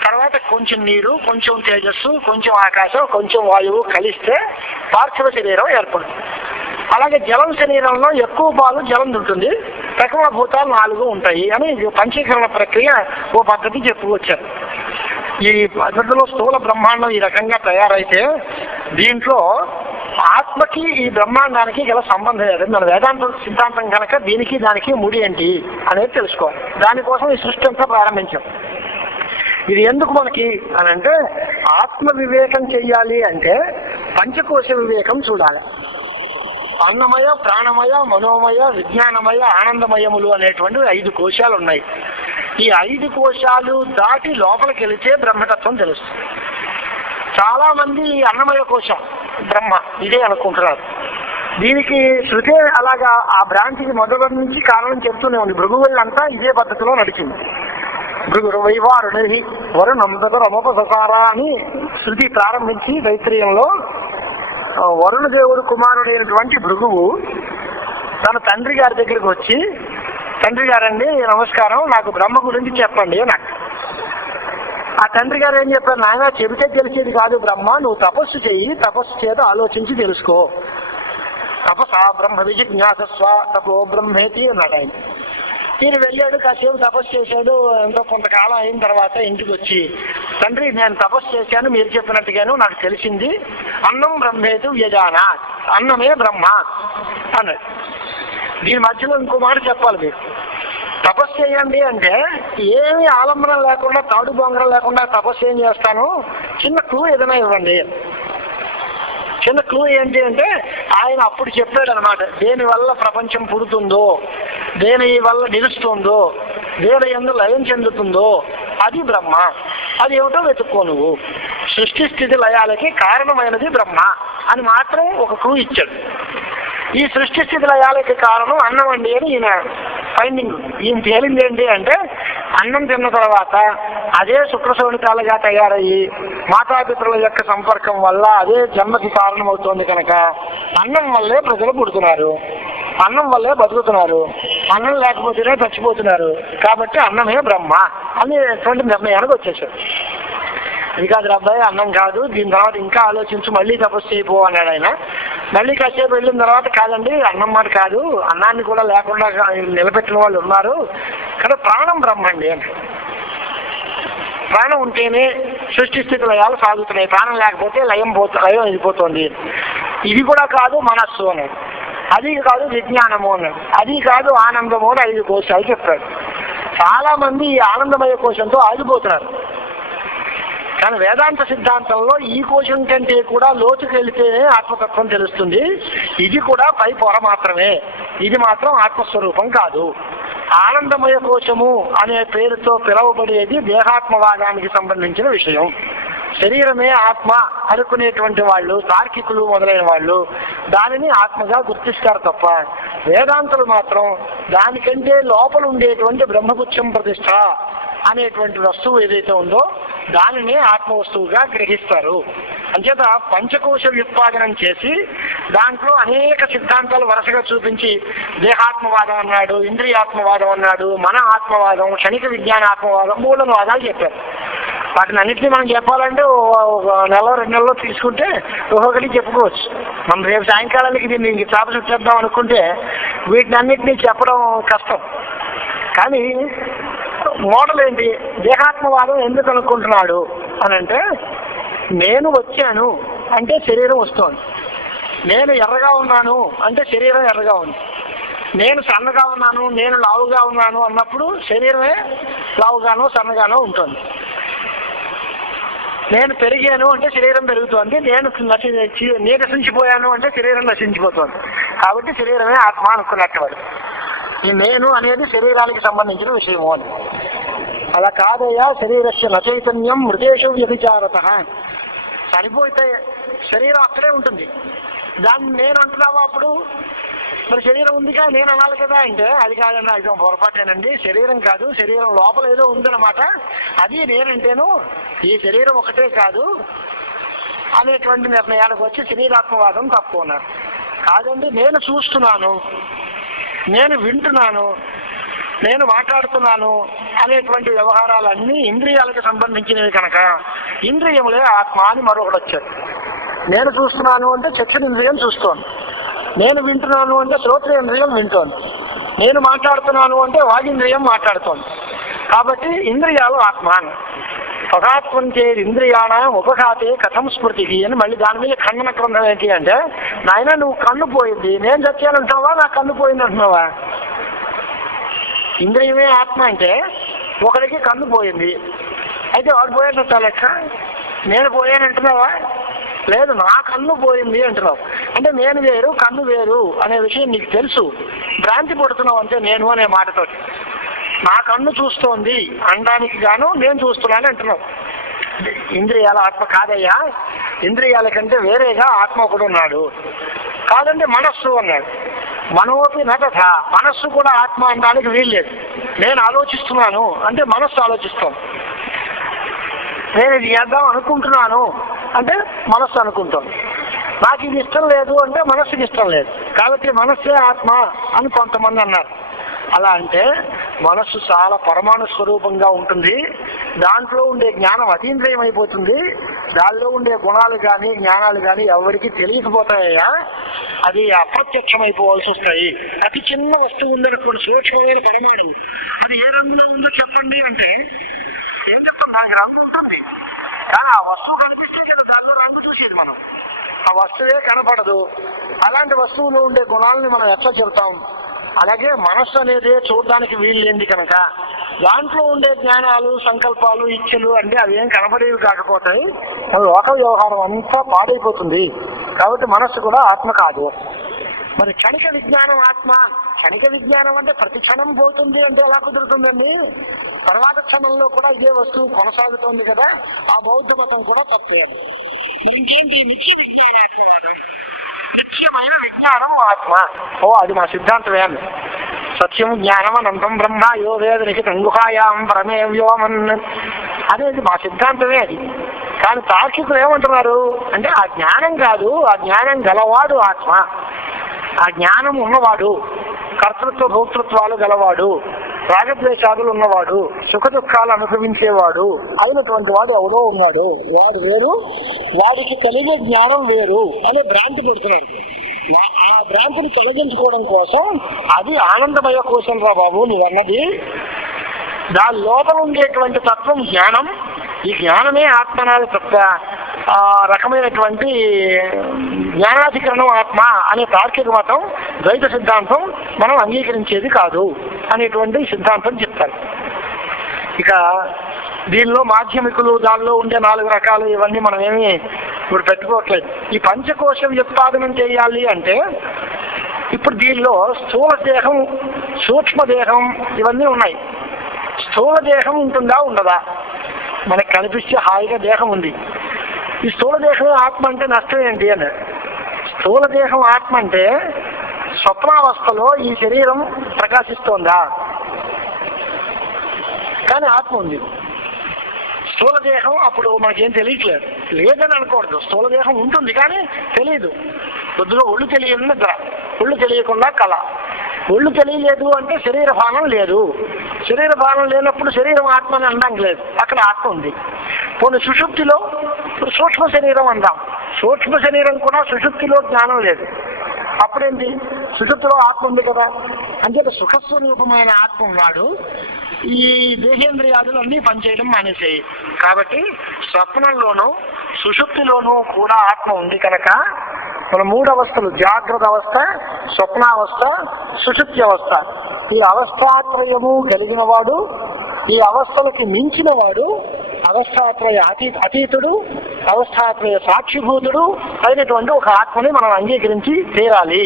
తర్వాత కొంచెం నీరు, కొంచెం తేజస్సు, కొంచెం ఆకాశం, కొంచెం వాయువు కలిస్తే పార్థివ శరీరం ఏర్పడుతుంది. అలాగే జలం శరీరంలో ఎక్కువ పాలు జలం ఉంటుంది, ప్రథమ భూతాలు 4 ఉంటాయి అని పంచీకరణ ప్రక్రియ ఓ పద్ధతి చెప్పుకొచ్చారు. ఈ పద్ధతిలో స్థూల బ్రహ్మాండం ఈ రకంగా తయారైతే దీంట్లో ఆత్మకి ఈ బ్రహ్మాండానికి గల సంబంధం ఏది? మన వేదాంత సిద్ధాంతం కనుక దీనికి దానికి ముడి ఏంటి అనేది తెలుసుకోవాలి. దానికోసం ఈ సృష్టి అంతా ప్రారంభించాం. ఇది ఎందుకు మనకి అని అంటే, ఆత్మ వివేకం చెయ్యాలి అంటే పంచకోశ వివేకం చూడాలి. అన్నమయ, ప్రాణమయ, మనోమయ, విజ్ఞానమయ, ఆనందమయములు అనేటువంటి 5 కోశాలు ఉన్నాయి. ఈ 5 కోశాలు దాటి లోపలికి వెళితే బ్రహ్మతత్వం తెలుస్తుంది. చాలా మంది అన్నమయ కోశం బ్రహ్మ ఇదే అనుకుంటున్నారు. దీనికి శృతే అలాగా ఆ బ్రాంచ్కి మొదటి నుంచి కారణం చెప్తూనే ఉంది. భృగువులంతా ఇదే పద్ధతిలో నడిచింది. భృగురు వైవారుణి వరుణం రమోపసారా అని శృతి ప్రారంభించి తైత్రీయంలో వరుణదేవుడు కుమారుడైనటువంటి భృగువు తన తండ్రి గారి దగ్గరికి వచ్చి, తండ్రి గారండి నమస్కారం, నాకు బ్రహ్మ గురించి చెప్పండి నాకు. ఆ తండ్రి గారు ఏం చెప్పారు, నాయన చెబితే తెలిసేది కాదు బ్రహ్మ, నువ్వు తపస్సు చెయ్యి, తపస్సు చేత ఆలోచించి తెలుసుకో. తపసా బ్రహ్మ విజిజ్ఞాసస్వ తపో బ్రహ్మేతి అన్నాడు ఆయన. ఈయన వెళ్ళాడు, కాసేపు తపస్సు చేశాడు. ఎంతో కొంతకాలం అయిన తర్వాత ఇంటికి వచ్చి, తండ్రి నేను తపస్సు చేశాను, మీరు చెప్పినట్టుగాను నాకు తెలిసింది, అన్నం బ్రహ్మేతు యజానా, అన్నమే బ్రహ్మ అన్నాడు. దీని మధ్యలో ఇంకో మాట చెప్పాలి మీరు. తపస్సు చేయండి అంటే ఏమి ఆలంబనం లేకుండా, తాడు బొంగరం లేకుండా తపస్సు ఏం చేస్తాను, చిన్న క్లూ ఏదైనా ఇవ్వండి. చిన్న క్లూ ఏంటి అంటే ఆయన అప్పుడు చెప్పాడు అనమాట, దేని వల్ల ప్రపంచం పుడుతుందో, దేని వల్ల నిలుస్తుందో, దేని యందు లయం చెందుతుందో అది బ్రహ్మ, అది ఏమిటో వెతుక్కో నువ్వు. సృష్టి స్థితి లయాలకి కారణమైనది బ్రహ్మ అని మాత్రం ఒక క్లూ ఇచ్చాడు. ఈ సృష్టి స్థితి లయాలకి కారణం అన్నం అండి అని ఈయన ఫైండింగ్. ఈయన తేలింది ఏంటి అంటే, అన్నం తిన్న తర్వాత అదే శుక్రశోణికాలుగా తయారయ్యి మాతాపితృల యొక్క సంపర్కం వల్ల అదే జన్మకి కారణమవుతోంది కనుక అన్నం వల్లే ప్రజలు పుడుతున్నారు, అన్నం వల్లే బతుకుతున్నారు, అన్నం లేకపోతేనే చచ్చిపోతున్నారు, కాబట్టి అన్నమే బ్రహ్మ అనేటువంటి నిర్ణయానికి వచ్చేసారు. ఇది కాదు అబ్బాయి, అన్నం కాదు, దీని తర్వాత ఇంకా ఆలోచించు, మళ్ళీ తపస్సు చేయబో అన్నాడు ఆయన. మళ్ళీ కాసేపు వెళ్ళిన తర్వాత, కాదండి అన్నం మాట కాదు, అన్నాన్ని కూడా లేకుండా నిలబెట్టిన వాళ్ళు ఉన్నారు కదా, ప్రాణం బ్రహ్మ అండి అని. ప్రాణం ఉంటేనే సృష్టి స్థితి లయాలు సాగుతున్నాయి, ప్రాణం లేకపోతే లయం అయిపోతుంది. ఇది కూడా కాదు మనస్సు అన్నాడు, అది కాదు విజ్ఞానము అన్నాడు, అది కాదు ఆనందము అని 5 కోశాలు చెప్పాడు. చాలా మంది ఈ ఆనందమయ కోశంతో ఆగిపోతున్నారు. కానీ వేదాంత సిద్ధాంతంలో ఈ కోశం కంటే కూడా లోతుకు వెళితేనే ఆత్మతత్వం తెలుస్తుంది. ఇది కూడా పై పొర మాత్రమే, ఇది మాత్రం ఆత్మస్వరూపం కాదు. ఆనందమయ కోశము అనే పేరుతో పిలువబడేది దేహాత్మవాదానికి సంబంధించిన విషయం. శరీరమే ఆత్మ అనుకునేటువంటి వాళ్ళు, తార్కికులు మొదలైన వాళ్ళు దానిని ఆత్మగా గుర్తిస్తారు తప్ప, వేదాంతులు మాత్రం దానికంటే లోపల ఉండేటువంటి బ్రహ్మపుచ్చం ప్రతిష్ట అనేటువంటి వస్తువు ఏదైతే ఉందో దానిని ఆత్మ వస్తువుగా గ్రహిస్తారు. అంచేత పంచకోశ వ్యుత్పాదనం చేసి దాంట్లో అనేక సిద్ధాంతాలు వరుసగా చూపించి దేహాత్మవాదం అన్నాడు, ఇంద్రియాత్మవాదం అన్నాడు, మన ఆత్మవాదం, క్షణిక విజ్ఞాన ఆత్మవాదం, మూలను వాదాలు చెప్పారు. వాటిని అన్నింటినీ మనం చెప్పాలంటే ఒక నెల 2 నెలల్లో తీసుకుంటే ఒక్కొక్కటి చెప్పుకోవచ్చు. మనం రేపు సాయంకాలానికి దీన్ని చాప చుట్టేద్దాం అనుకుంటే వీటిని అన్నింటినీ చెప్పడం కష్టం. కానీ మోడల్ ఏంటి? దేహాత్మవాదం ఎందుకు అనుకుంటున్నాడు అని అంటే, నేను వచ్చాను అంటే శరీరం వస్తోంది, నేను ఎర్రగా ఉన్నాను అంటే శరీరం ఎర్రగా ఉంది, నేను సన్నగా ఉన్నాను, నేను లావుగా ఉన్నాను అన్నప్పుడు శరీరమే లావుగానో సన్నగానో ఉంటుంది. నేను పెరిగాను అంటే శరీరం పెరుగుతోంది, నేను నీరసించిపోయాను అంటే శరీరం నశించిపోతుంది. కాబట్టి శరీరమే ఆత్మ అనుకున్నట్టు వాడు. ఈ నేను అనేది శరీరానికి సంబంధించిన విషయము అని. అలా కాదయ్యా, శరీరస్య నచైతన్యం మృతేషు వ్యభిచారత. చనిపోతే శరీరం అక్కడే ఉంటుంది, దాన్ని నేను అంటున్నావా? అప్పుడు మరి శరీరం ఉందిగా నేను అనాలి కదా అంటే, అది కాదన్నా, ఇది పొరపాటేనండి, శరీరం కాదు, శరీరం లోపల ఏదో ఉందన్నమాట, అది నేనంటేను ఈ శరీరం ఒకటే కాదు అనేటువంటి నిర్ణయాలకు వచ్చి శరీరాత్మవాదం తప్పు ఉన్నారు. కాదండి, నేను చూస్తున్నాను, నేను వింటున్నాను, నేను మాట్లాడుతున్నాను అనేటువంటి వ్యవహారాలన్నీ ఇంద్రియాలకు సంబంధించినవి కనుక ఇంద్రియములే ఆత్మ అని మరొకటి వచ్చారు. నేను చూస్తున్నాను అంటే చక్షురింద్రియం చూస్తోంది, నేను వింటున్నాను అంటే శ్రోత్రేంద్రియం వింటోంది, నేను మాట్లాడుతున్నాను అంటే వాగింద్రియం మాట్లాడుతోంది. కాబట్టి ఇంద్రియాలు ఆత్మ అని. పదాత్మంచే ఇంద్రియాణ ఉపఘాతే కథం స్మృతి అని మళ్ళీ దాని మీద ఖండన గ్రంథం ఏంటి అంటే, నాయన నువ్వు కన్ను పోయింది, నేను చచ్చానంటున్నావా, నా కన్ను పోయింది అంటున్నావా? ఇంద్రియమే ఆత్మ అంటే ఒకరికి కన్ను పోయింది, అయితే వాడు పోయేటట్టు లెక్క. నేను పోయానంటున్నావా? లేదు, నా కన్ను పోయింది అంటున్నావు. అంటే నేను వేరు కన్ను వేరు అనే విషయం నీకు తెలుసు, భ్రాంతి పడుతున్నావు అంతే నేను అనే మాటతో. నా కన్ను చూస్తోంది అనడానికి గాను నేను చూస్తున్నాను అంటున్నావు. ఇంద్రియాల ఆత్మ కాదయ్యా, ఇంద్రియాల కంటే వేరేగా ఆత్మ ఒకడు ఉన్నాడు. కాదంటే మనస్సు అన్నాడు. మనోపి నటథ, మనస్సు కూడా ఆత్మ అనడానికి వీల్లేదు. నేను ఆలోచిస్తున్నాను అంటే మనస్సు ఆలోచిస్తాను, నేను ఇది చేద్దాం అనుకుంటున్నాను అంటే మనస్సు అనుకుంటాను, నాకు ఇది ఇష్టం లేదు అంటే మనస్సుకి ఇష్టం లేదు. కాబట్టి మనస్సే ఆత్మ అని కొంతమంది అన్నారు. అలా అంటే మనస్సు చాలా పరమాణు స్వరూపంగా ఉంటుంది, దాంట్లో ఉండే జ్ఞానం అతీంద్రియం అయిపోతుంది, దానిలో ఉండే గుణాలు కానీ జ్ఞానాలు కానీ ఎవరికి తెలియకపోతాయా, అది అప్రత్యక్షమైపోవాల్సి వస్తాయి. అతి చిన్న వస్తువు ఉందనుకోండి, సూక్ష్మమైన పరమాణు, అది ఏ రంగులో ఉందో చెప్పండి అంటే ఏం చెప్తాం? దానికి రంగు ఉంటుంది, కానీ ఆ వస్తువు కనిపిస్తే కదా దానిలో రంగు చూసేది మనం, ఆ వస్తువే కనపడదు. అలాంటి వస్తువులో ఉండే గుణాలని మనం ఎట్లా చెప్తాం? అలాగే మనస్సు అనేది చూడడానికి వీలు లేనిది కనుక దాంట్లో ఉండే జ్ఞానాలు, సంకల్పాలు, ఇచ్చలు అంటే అవి ఏం కనపడేవి కాకపోతాయి, లోక వ్యవహారం అంతా పాడైపోతుంది. కాబట్టి మనస్సు కూడా ఆత్మ కాదు. మరి క్షణిక విజ్ఞానం ఆత్మ, క్షణిక విజ్ఞానం అంటే ప్రతి క్షణం పోతుంది అంటే ఎలా కుదురుతుందండి? తర్వాత క్షణంలో కూడా ఇదే వస్తువు కొనసాగుతోంది కదా, ఆ బౌద్ధ మతం కూడా తప్పేది. ఇంకేంటి నిత్య విజ్ఞానాత్మవాదం, నిత్యమైన విజ్ఞానం ఆత్మ. ఓ అది మా సిద్ధాంతమే. సత్యం జ్ఞానం అనంతం బ్రహ్మ యో వేద నిహితం గుహాయాం పరమే వ్యోమన్ అనేది మా సిద్ధాంతమే అది. కానీ తార్కికులు ఏమంటున్నారు అంటే ఆ జ్ఞానం కాదు, ఆ జ్ఞానం గలవాడు ఆత్మ, ఆ జ్ఞానం ఉన్నవాడు, కర్తృత్వ భోక్తృత్వాలు గలవాడు, రాగద్వేషాదులు ఉన్నవాడు, సుఖ దుఃఖాలు అనుభవించేవాడు అయినటువంటి వాడు ఎవరో ఉన్నాడు, వాడు వేరు, వాడికి కలిగే జ్ఞానం వేరు అనే భ్రాంతి పడుతున్నాడు. ఆ భ్రాంతిని తొలగించుకోవడం కోసం అది ఆనందమయ కోసం రా బాబు నువ్వన్నది, దాని లోపల ఉండేటువంటి తత్వం జ్ఞానం, ఈ జ్ఞానమే ఆత్మనాలు తప్ప ఆ రకమైనటువంటి జ్ఞానాధికరణం ఆత్మ అనే తార్కిక మతం, ద్వైత సిద్ధాంతం మనం అంగీకరించేది కాదు అనేటువంటి సిద్ధాంతం చెప్తారు. ఇక దీనిలో మాధ్యమికులు దానిలో ఉండే 4 రకాలు ఇవన్నీ మనం ఏమి ఇప్పుడు పెట్టుకోవట్లేదు. ఈ పంచకోశం ఉత్పాదనం చేయాలి అంటే ఇప్పుడు దీనిలో స్థూల దేహం, సూక్ష్మదేహం ఇవన్నీ ఉన్నాయి. స్థూల దేహం ఉంటుందా ఉండదా? మనకు కనిపిస్తే హాయిగా దేహం ఉంది, ఈ స్థూల దేహం ఆత్మ అంటే నష్టం ఏంటి అని. స్థూల దేహం ఆత్మ అంటే స్వప్నావస్థలో ఈ శరీరం ప్రకాశిస్తోందా, కానీ ఆత్మ ఉంది. స్థూల దేహం అప్పుడు మనకేం తెలియట్లేదు, లేదని అనకూడదు. స్థూల దేహం ఉంటుంది కానీ తెలియదు. కొద్దిగా ఒళ్ళు తెలియదు నిద్ర, ఒళ్ళు తెలియకుండా కళ. ఒళ్ళు తెలియలేదు అంటే శరీర భావన లేదు. శరీర భావన లేనప్పుడు శరీరం ఆత్మని అనడం లేదు, అక్కడ ఆత్మ ఉంది. పోనీ సుషుప్తిలో సూక్ష్మ శరీరం అందాం, సూక్ష్మ శరీరం కూడా సుషుప్తిలో జ్ఞానం లేదు. అప్పుడేంటి, సుషుప్తిలో ఆత్మ ఉంది కదా. అంటే సుఖస్వరూపమైన ఆత్మ ఉన్నాడు. ఈ దేహేంద్రియాదులు అన్నీ పనిచేయడం మానేసాయి. కాబట్టి స్వప్నంలోనూ సుషుప్తిలోనూ కూడా ఆత్మ ఉంది కనుక మన 3 అవస్థలు, జాగ్రత్త అవస్థ, స్వప్నావస్థ, సుషుప్తి అవస్థ, ఈ అవస్థాత్రయము కలిగిన వాడు, ఈ అవస్థలకి మించిన వాడు, అవస్థాత్రయ అతీతుడు, అవస్థాత్రయ సాక్షిభూతుడు అయినటువంటి ఒక ఆత్మని మనం అంగీకరించి తీరాలి.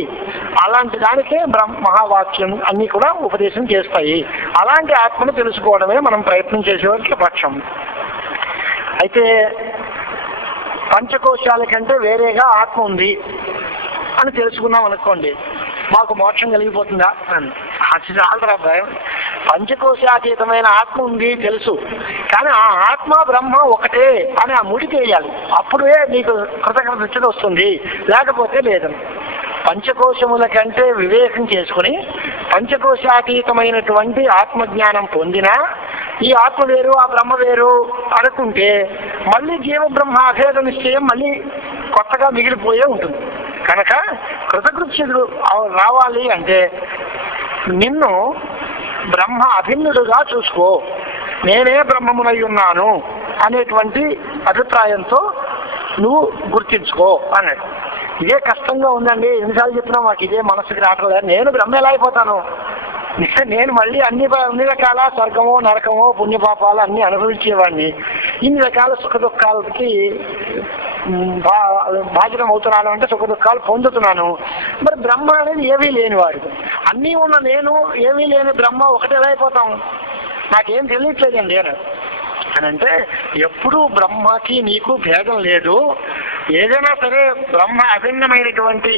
అలాంటి దానికే మహావాక్యం అన్ని కూడా ఉపదేశం చేస్తాయి. అలాంటి ఆత్మను తెలుసుకోవడమే మనం ప్రయత్నం చేసేవారికి పక్షం. అయితే పంచకోశాల కంటే వేరేగా ఆత్మ ఉంది అని తెలుసుకున్నాం అనుకోండి, మాకు మోక్షం కలిగిపోతుందా అని. అది చాలరా భయం. పంచకోశాతీతమైన ఆత్మ ఉంది తెలుసు, కానీ ఆ ఆత్మ బ్రహ్మ ఒకటే అని ఆ ముడి తెలియాలి. అప్పుడే నీకు కృతజ్ఞత వస్తుంది, లేకపోతే లేదని. పంచకోశముల కంటే వివేకం చేసుకుని పంచకోశాతీతమైనటువంటి ఆత్మజ్ఞానం పొందినా ఈ ఆత్మ వేరు ఆ బ్రహ్మ వేరు అనుకుంటే మళ్ళీ జీవ బ్రహ్మ అభేద నిశ్చయం మళ్ళీ కొత్తగా మిగిలిపోయే ఉంటుంది. కనుక కృతకృత్యుడు రావాలి అంటే నిన్ను బ్రహ్మ అభిన్నుడుగా చూసుకో, నేనే బ్రహ్మమునై ఉన్నాను అనేటువంటి అభిప్రాయంతో నువ్వు గుర్తించుకో అన్నాడు. ఇదే కష్టంగా ఉందండి, ఎన్నిసార్లు చెప్పినా మాకు ఇదే మనసుకి రావట్లేదు. నేను బ్రహ్మ ఎలా అయిపోతాను, నేను మళ్ళీ అన్ని రకాల స్వర్గమో నరకమో పుణ్యపాపాలు అన్ని అనుభవించేవాడిని, ఇన్ని రకాల సుఖ దుఃఖాలకి భాజనం అవుతున్నాను అంటే సుఖ దుఃఖాలు పొందుతున్నాను. మరి బ్రహ్మ అనేది ఏమీ లేనివాడు, అన్నీ ఉన్న నేను ఏమీ లేని బ్రహ్మ ఒకటి ఎలా అయిపోతాం, నాకేం తెలియట్లేదండి అని అంటే ఎప్పుడూ బ్రహ్మకి నీకు భేదం లేదు. ఏదైనా సరే బ్రహ్మ అభిన్నమైనటువంటి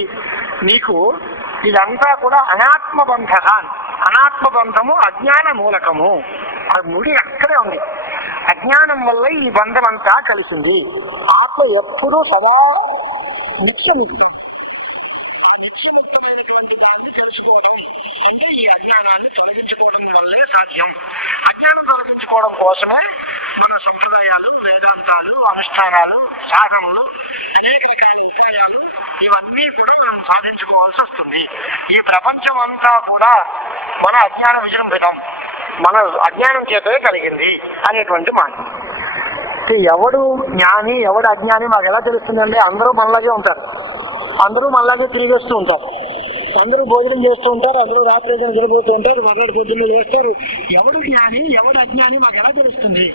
నీకు ఇదంతా కూడా అనాత్మబంధ. అనాత్మబంధము అజ్ఞాన మూలకము, ఆ ముడి అక్కడే ఉంది. అజ్ఞానం వల్ల ఈ బంధం అంతా కలిసింది. ఆత్మ ఎప్పుడూ సదా నిత్యముక్తం. ఆ నిత్యముక్తమైనటువంటి దాన్ని తెలుసుకోవడం అంటే ఈ అజ్ఞానాన్ని తొలగించుకోవడం వల్లే సాధ్యం. అజ్ఞానం తొలగించుకోవడం కోసమే మన సంప్రదాయాలు, వేదాంతాలు, అనుష్ఠానాలు, సాధనలు, అనేక రకాల ఉపాయాలు ఇవన్నీ కూడా మనం సాధించుకోవాల్సి వస్తుంది. ఈ ప్రపంచం అంతా కూడా మన అజ్ఞాన విజృంభితం, మన అజ్ఞానం చేతే కలిగింది అనేటువంటి మాట. ఎవడు జ్ఞాని ఎవడు అజ్ఞాని మాకు ఎలా తెలుస్తుందండి? అందరూ మనలాగే ఉంటారు, అందరూ మనలాగే తిరిగి వస్తూ ఉంటారు, అందరూ భోజనం చేస్తూ ఉంటారు, అందరూ రాత్రి నిద్రపోతూ ఉంటారు, మర్నాడు పొద్దున్నే చేస్తారు. ఎవడు జ్ఞాని ఎవడు అజ్ఞాని మాకు ఎలా తెలుస్తుంది?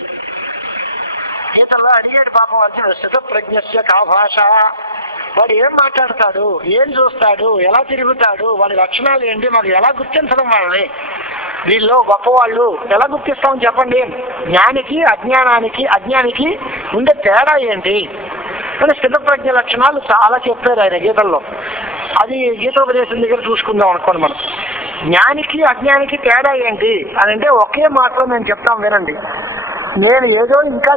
గీతల్లో అడిగాడు పాపం అర్జునుడు, స్థితప్రజ్ఞస్య కా భాష, వాడు ఏం మాట్లాడతాడు, ఏం చూస్తాడు, ఎలా తిరుగుతాడు, వాడి లక్షణాలు ఏంటి, మాకు ఎలా గుర్తించడం వాళ్ళని, వీళ్ళు గొప్పవాళ్ళు ఎలా గుర్తిస్తామని చెప్పండి. జ్ఞానికి అజ్ఞానికి ఉండే తేడా ఏంటి అని స్థితప్రజ్ఞ లక్షణాలు చాలా చెప్పారు ఆయన గీతల్లో. అది గీతోపదేశం దగ్గర చూసుకుందాం అనుకోండి. మనం జ్ఞానికి అజ్ఞానికి తేడా ఏంటి అని అంటే ఒకే మాటలో మేము చెప్తాం వినండి. నేను ఏదో ఇంకా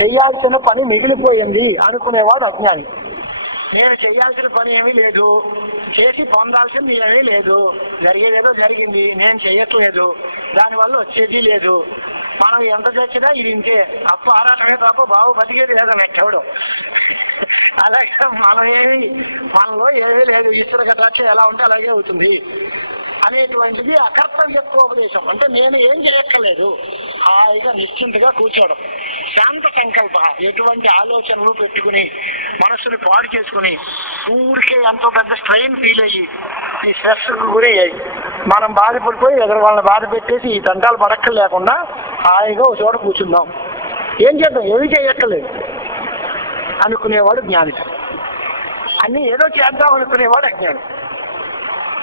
చెయ్యాల్సిన పని మిగిలిపోయింది అనుకునేవాడు అజ్ఞాని. నేను చెయ్యాల్సిన పని ఏమీ లేదు, చేసి పొందాల్సింది ఏమీ లేదు, జరిగేదేదో జరిగింది, నేను చెయ్యట్లేదు, దానివల్ల వచ్చేది లేదు, మనం ఎంత చచ్చినా ఇది ఇంకే, అప్పు ఆరాటమే తప్ప బాబు బతికేది లేదని ఎక్కడం. అలాగే మనలో ఏమీ లేదు, ఈశ్వర కటాక్షం ఎలా ఉంటే అలాగే అవుతుంది అనేటువంటిది అకర్తవ్యత్వోపదేశం. అంటే నేను ఏం చేయక్కర్లేదు, హాయిగా నిశ్చింతగా కూర్చోవడం, శాంత సంకల్ప, ఎటువంటి ఆలోచనలు పెట్టుకుని మనస్సుని పాడు చేసుకుని ఊరికే ఎంతో పెద్ద స్ట్రెయిన్ ఫీల్ అయ్యి ఈ స్ట్రెస్ గురి అయ్యి మనం బాధపడిపోయి ఎదురు వాళ్ళని బాధ పెట్టేసి ఈ తంటాలు పడక్కలు లేకుండా హాయిగా ఒక చోట కూర్చుందాం, ఏం చేద్దాం, ఏమీ చేయక్కర్లేదు అనుకునేవాడు జ్ఞాని. అన్నీ ఏదో చేద్దాం అనుకునేవాడు అజ్ఞాని.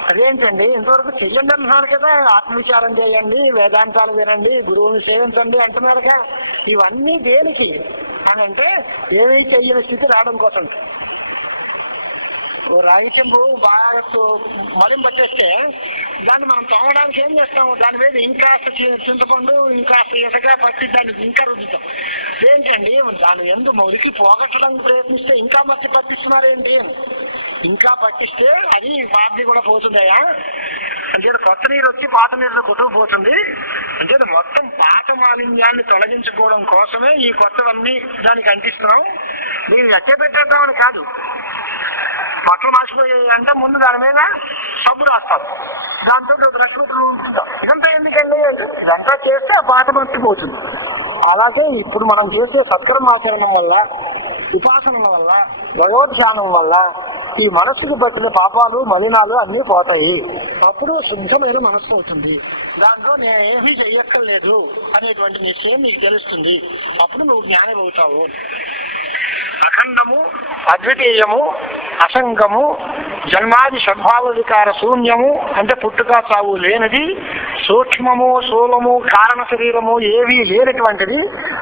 అదేంటండి ఇంతవరకు చెయ్యండి అంటున్నారు కదా, ఆత్మవిచారం చేయండి, వేదాంతాలు వినండి, గురువుని సేవించండి అంటున్నారు కదా, ఇవన్నీ దేనికి అని అంటే ఏమీ చెయ్యని స్థితి రావడం కోసం. రాగి చెంబు బాగా మలిం పట్టేస్తే దాన్ని మనం తోమడానికి ఏం చేస్తాము, దాని మీద ఇంకా చింతపండు ఇంకా ఇసుక పట్టి దాన్ని ఇంకా రుద్దుతాం. ఏంటండి దాని ఎందుకు మురికి పోగొట్టడానికి ప్రయత్నిస్తే ఇంకా మట్టి పట్టిస్తున్నారేంటి? ఇంకా పట్టిస్తే అది పార్టీ కూడా పోతుందయా అంటే కొత్త నీరు వచ్చి పాత నీరులో కొట్టుకుపోతుంది. అంటే మొత్తం పాత మాలిన్యాన్ని తొలగించుకోవడం కోసమే ఈ కొత్తవన్నీ దానికి అంటిస్తున్నాం. దీన్ని ఎట్టే పెట్టేద్దామని కాదు. బట్టలు మార్చిపోయాయి అంటే ముందు దాని మీద సబ్బు రాస్తారు, దాంతో రక్షణ ఉంటుందా. ఇదంతా ఎందుకండి? ఇదంతా చేస్తే ఆ పాత మట్టి పోతుంది. అలాగే ఇప్పుడు మనం చేసే సత్కర్మాచరణం వల్ల, ఉపాసన వల్ల, భగవద్ ధ్యానం వల్ల ఈ మనస్సుకు పట్టిన పాపాలు మలినాలు అన్నీ పోతాయి. అప్పుడు శుద్ధమైన మనస్సు అవుతుంది. దాంట్లో నేను ఏమీ చెయ్యక్కర్లేదు అనేటువంటి నిశ్చయం నీకు తెలుస్తుంది. అప్పుడు నువ్వు జ్ఞానం అవుతావు. అఖండము, అద్వితీయము, అసంగము, జన్మాది సద్భావ వికార శూన్యము అంటే పుట్టుక చావు లేనిది, సూక్ష్మము స్థూలము కారణ శరీరము ఏవీ లేనటువంటిది,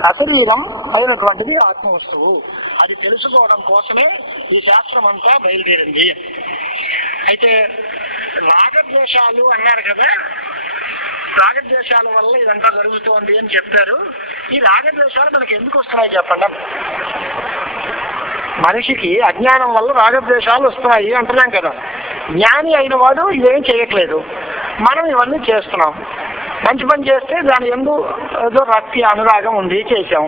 అశరీరం అయినటువంటిది ఆత్మవస్తువు. అది తెలుసుకోవడం కోసమే ఈ శాస్త్రం అంతా బయలుదేరింది. అయితే రాగద్వేషాలు అన్నారు కదా, రాగద్వేషాల వల్ల ఇదంతా జరుగుతోంది అని చెప్పారు. ఈ రాగద్వేషాలు మనకి ఎందుకు వస్తున్నాయి చెప్పండి? మనిషికి అజ్ఞానం వల్ల రాగద్వేషాలు వస్తున్నాయి అంటున్నాం కదా. జ్ఞాని అయిన వాడు ఇవేం చేయట్లేదు, మనం ఇవన్నీ చేస్తున్నాం. మంచి పని చేస్తే దాని ఎందు ఏదో రక్తి అనురాగం ఉంది, చేసాం.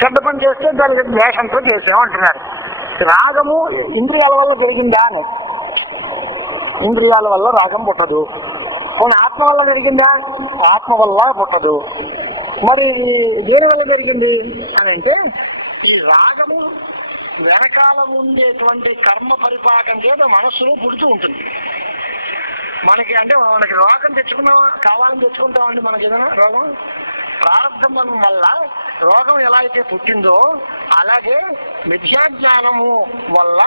చెడ్డ పని చేస్తే దానికి ద్వేషంతో చేసాం అంటున్నారు. రాగము ఇంద్రియాల వల్ల పెరిగిందా అని? ఇంద్రియాల వల్ల రాగం పుట్టదు. కొన్ని ఆత్మ వల్ల పెరిగిందా? ఆత్మ వల్ల పుట్టదు. మరి దేని వల్ల పెరిగింది అని అంటే ఈ రాగము వెనకాల ఉండేటువంటి కర్మ పరిపాకం చేత మనస్సులో పుడుతూ ఉంటుంది. మనకి అంటే మనకి రోగం తెచ్చుకున్నామా, కావాలని తెచ్చుకుంటామండి. మనకి ఏదైనా రోగం ప్రారంభం వల్ల రోగం ఎలా అయితే పుట్టిందో అలాగే మిథ్యాజ్ఞానము వల్ల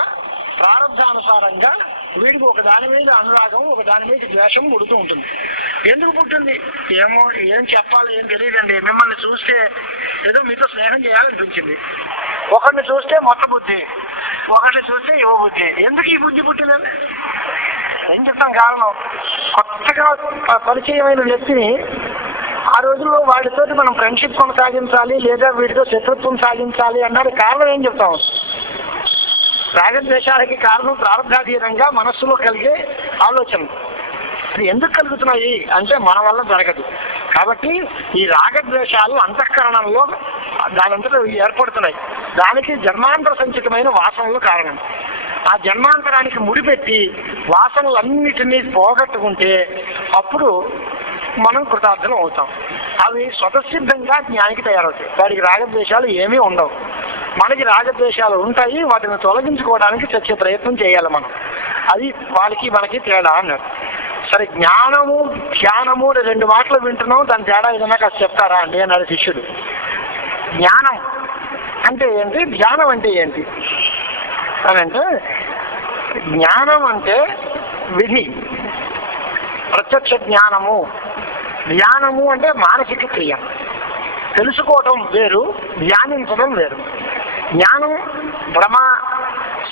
ప్రారంభానుసారంగా వీడికి ఒక దాని మీద అనురాగం, ఒక దాని మీద ద్వేషం పుడుతూ ఉంటుంది. ఎందుకు పుట్టింది ఏమో, ఏం చెప్పాలి ఏం తెలియదండి. మిమ్మల్ని చూస్తే ఏదో మీతో స్నేహం చేయాలనిపించింది. ఒకరిని చూస్తే మొత్త బుద్ధి, ఒకరిని చూస్తే యువ బుద్ధి. ఎందుకు ఈ బుద్ధి పుట్టిందని ఏం చెప్తాం కారణం? కొత్తగా పరిచయమైన వ్యక్తిని ఆ రోజుల్లో వాడితో మనం ఫ్రెండ్షిప్ కొనసాగించాలి లేదా వీటితో శత్రుత్వం సాగించాలి అన్నారు. కారణం ఏం చెప్తాం? రాగద్వేషాలకి కారణం ప్రారంభాధీనంగా మనస్సులో కలిగే ఆలోచన. అది ఎందుకు కలుగుతున్నాయి అంటే మన వల్ల జరగదు. కాబట్టి ఈ రాగద్వేషాలు అంతఃకరణంలో దానంతటా ఏర్పడుతున్నాయి. దానికి జన్మాంతర సంచితమైన వాసనలు కారణం. ఆ జన్మాంతరానికి ముడిపెట్టి వాసనలన్నిటినీ పోగొట్టుకుంటే అప్పుడు మనం కృతార్థం అవుతాం. అవి స్వతసిద్ధంగా జ్ఞానికి తయారవుతాయి. వాడికి రాగద్వేషాలు ఏమీ ఉండవు. మనకి రాగద్వేషాలు ఉంటాయి, వాటిని తొలగించుకోవడానికి చచ్చే ప్రయత్నం చేయాలి మనం. అది వాళ్ళకి మనకి తేడా అన్నారు. సరే, జ్ఞానము ధ్యానము రెండు మాటలు వింటున్నాం, దాని తేడా ఏదైనా కాస్త చెప్తారా అండి అన్నాడు శిష్యుడు. జ్ఞానం అంటే ఏంటి, ధ్యానం అంటే ఏంటి అని అంటే, జ్ఞానం అంటే విధి, ప్రత్యక్ష జ్ఞానము. ధ్యానము అంటే మానసిక క్రియ. తెలుసుకోవటం వేరు, ధ్యానించడం వేరు. జ్ఞానం భ్రమ,